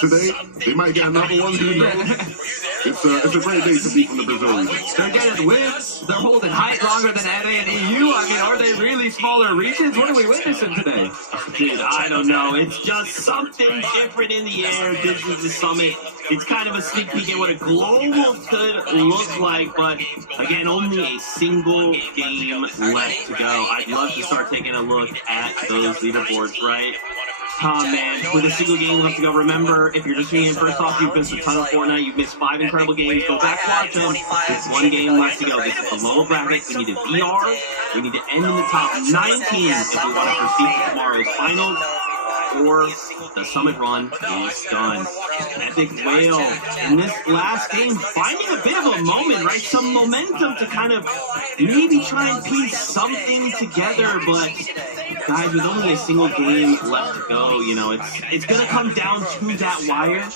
today. They might get another one, who knows? It's a great day to be from the Brazil region. They're getting wins. They're holding height longer than NA and EU. I mean, are they really smaller regions? What are we witnessing today? Dude, I don't know. It's just something different in the air. This is the summit. It's kind of a sneak peek at what a global could look like, but again, only a single game left to go. I'd love to start taking a look at those leaderboards, right? Man, with a single game left to go, remember, if you're just tuning in, first off, you've missed a ton of Fortnite, you've missed 5 incredible games, go back, watch them. There's 1 game left to go. This is the lower bracket. We need a VR. We need to end in the top 19 if we want to proceed to tomorrow's finals, or the summit run is done. Epic Whale in this last game finding a bit of a moment, right? Some momentum to kind of maybe try and piece something together, but guys, with only a single game left to go, you know, it's going to come down to that wire.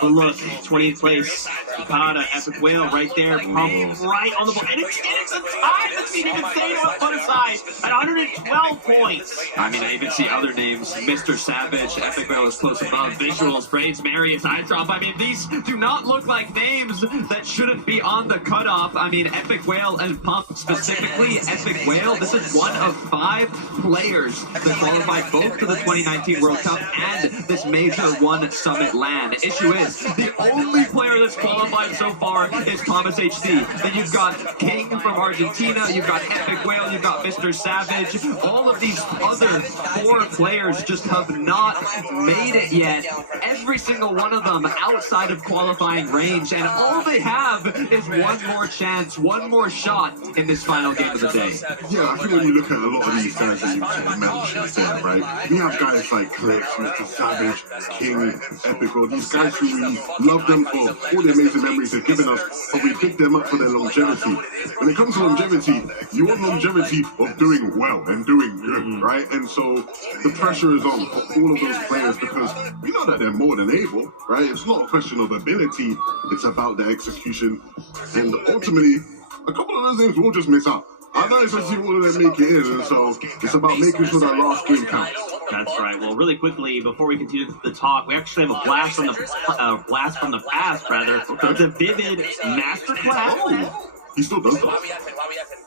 But look, 20th place, Okada, Epic Whale right there, pumped right on the ball. And it's a tie that's being insane on put aside at 112 points. I mean, I even see other names. Mr. Savage, Epic Whale is close above. Visuals, Braids, Marius, Eye Drop. I mean, these do not look like names that shouldn't be on the cutoff. I mean, Epic Whale and Pump specifically. Epic Whale, this is one of 5 players that qualified both to the 2019 World Cup and this Major 1 Summit LAN. The issue is, the only player that's qualified so far is Thomas HD. Then you've got King from Argentina, you've got Epic Whale, you've got Mr. Savage. All of these other 4 players just have not made it yet. Every single one of them outside of qualifying range, and all they have is one more chance, one more shot in this final game of the day. Yeah, I think when you look at a lot of these guys that you mentioned there, right, we have guys like Clips, Mr. Savage, King, Epic Whale, these guys who we love them for all the amazing memories they've given us, but we pick them up for their longevity. When it comes to longevity, you want longevity of doing well and doing good, right? And so the pressure is on for all of those players because we know that they're more than able, right? It's not a question of ability, it's about the execution. And ultimately, a couple of those names will just miss out. I know it's just all of them make it in, and so it's about making sure that last game counts. That's right. Well, really quickly, before we continue the talk, we actually have a blast from the past, rather. It's a Vivid Masterclass. Oh, he still does that.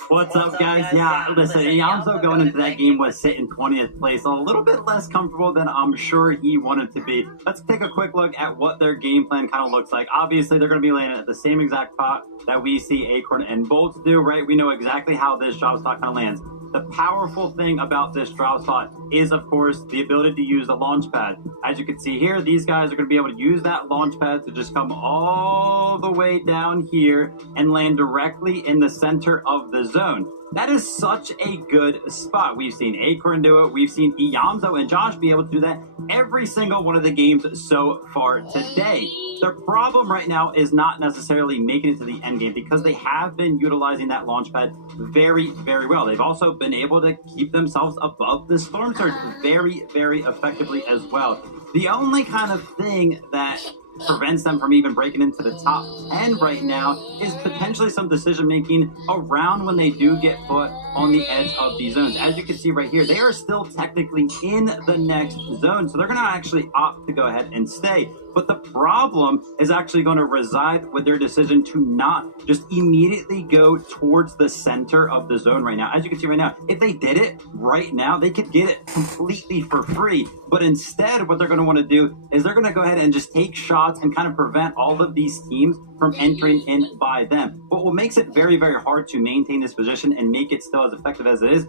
What's up, guys? Yeah, listen, Ianzo going into that game was sitting 20th place, a little bit less comfortable than I'm sure he wanted to be. Let's take a quick look at what their game plan kind of looks like. Obviously, they're going to be landing at the same exact spot that we see Acorn and Bolts do, right? We know exactly how this drop spot kind of lands. The powerful thing about this drop spot is, of course, the ability to use the launch pad. As you can see here, these guys are going to be able to use that launch pad to just come all the way down here and land directly in the center of the zone. That is such a good spot. We've seen Acorn do it. We've seen Ianzo and Josh be able to do that every single one of the games so far today. Their problem right now is not necessarily making it to the end game because they have been utilizing that launch pad very, very well. They've also been able to keep themselves above the Storm Surge very, very effectively as well. The only kind of thing that prevents them from even breaking into the top 10 right now is potentially some decision making around when they do get put on the edge of these zones. As you can see right here, they are still technically in the next zone, so they're going to actually opt to go ahead and stay. But the problem is actually going to reside with their decision to not just immediately go towards the center of the zone right now. As you can see right now, if they did it right now, they could get it completely for free. But instead, what they're going to want to do is they're going to go ahead and just take shots and kind of prevent all of these teams from entering in by them. But what makes it very, very hard to maintain this position and make it still as effective as it is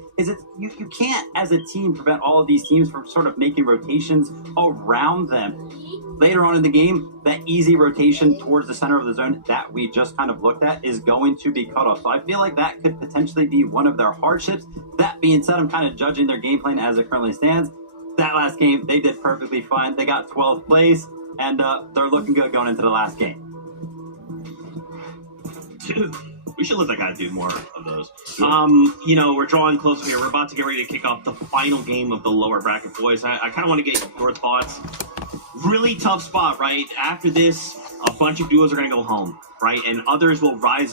you can't, as a team, prevent all of these teams from sort of making rotations around them. Later on in the game, that easy rotation towards the center of the zone that we just kind of looked at is going to be cut off. So I feel like that could potentially be one of their hardships. That being said, I'm kind of judging their game plan as it currently stands. That last game, they did perfectly fine. They got 12th place, and they're looking good going into the last game. Dude, we should let that guy do more of those. You know, we're drawing closer here. We're about to get ready to kick off the final game of the lower bracket, boys. I kind of want to get your thoughts. Really tough spot, right? After this, a bunch of duos are going to go home, right? And others will rise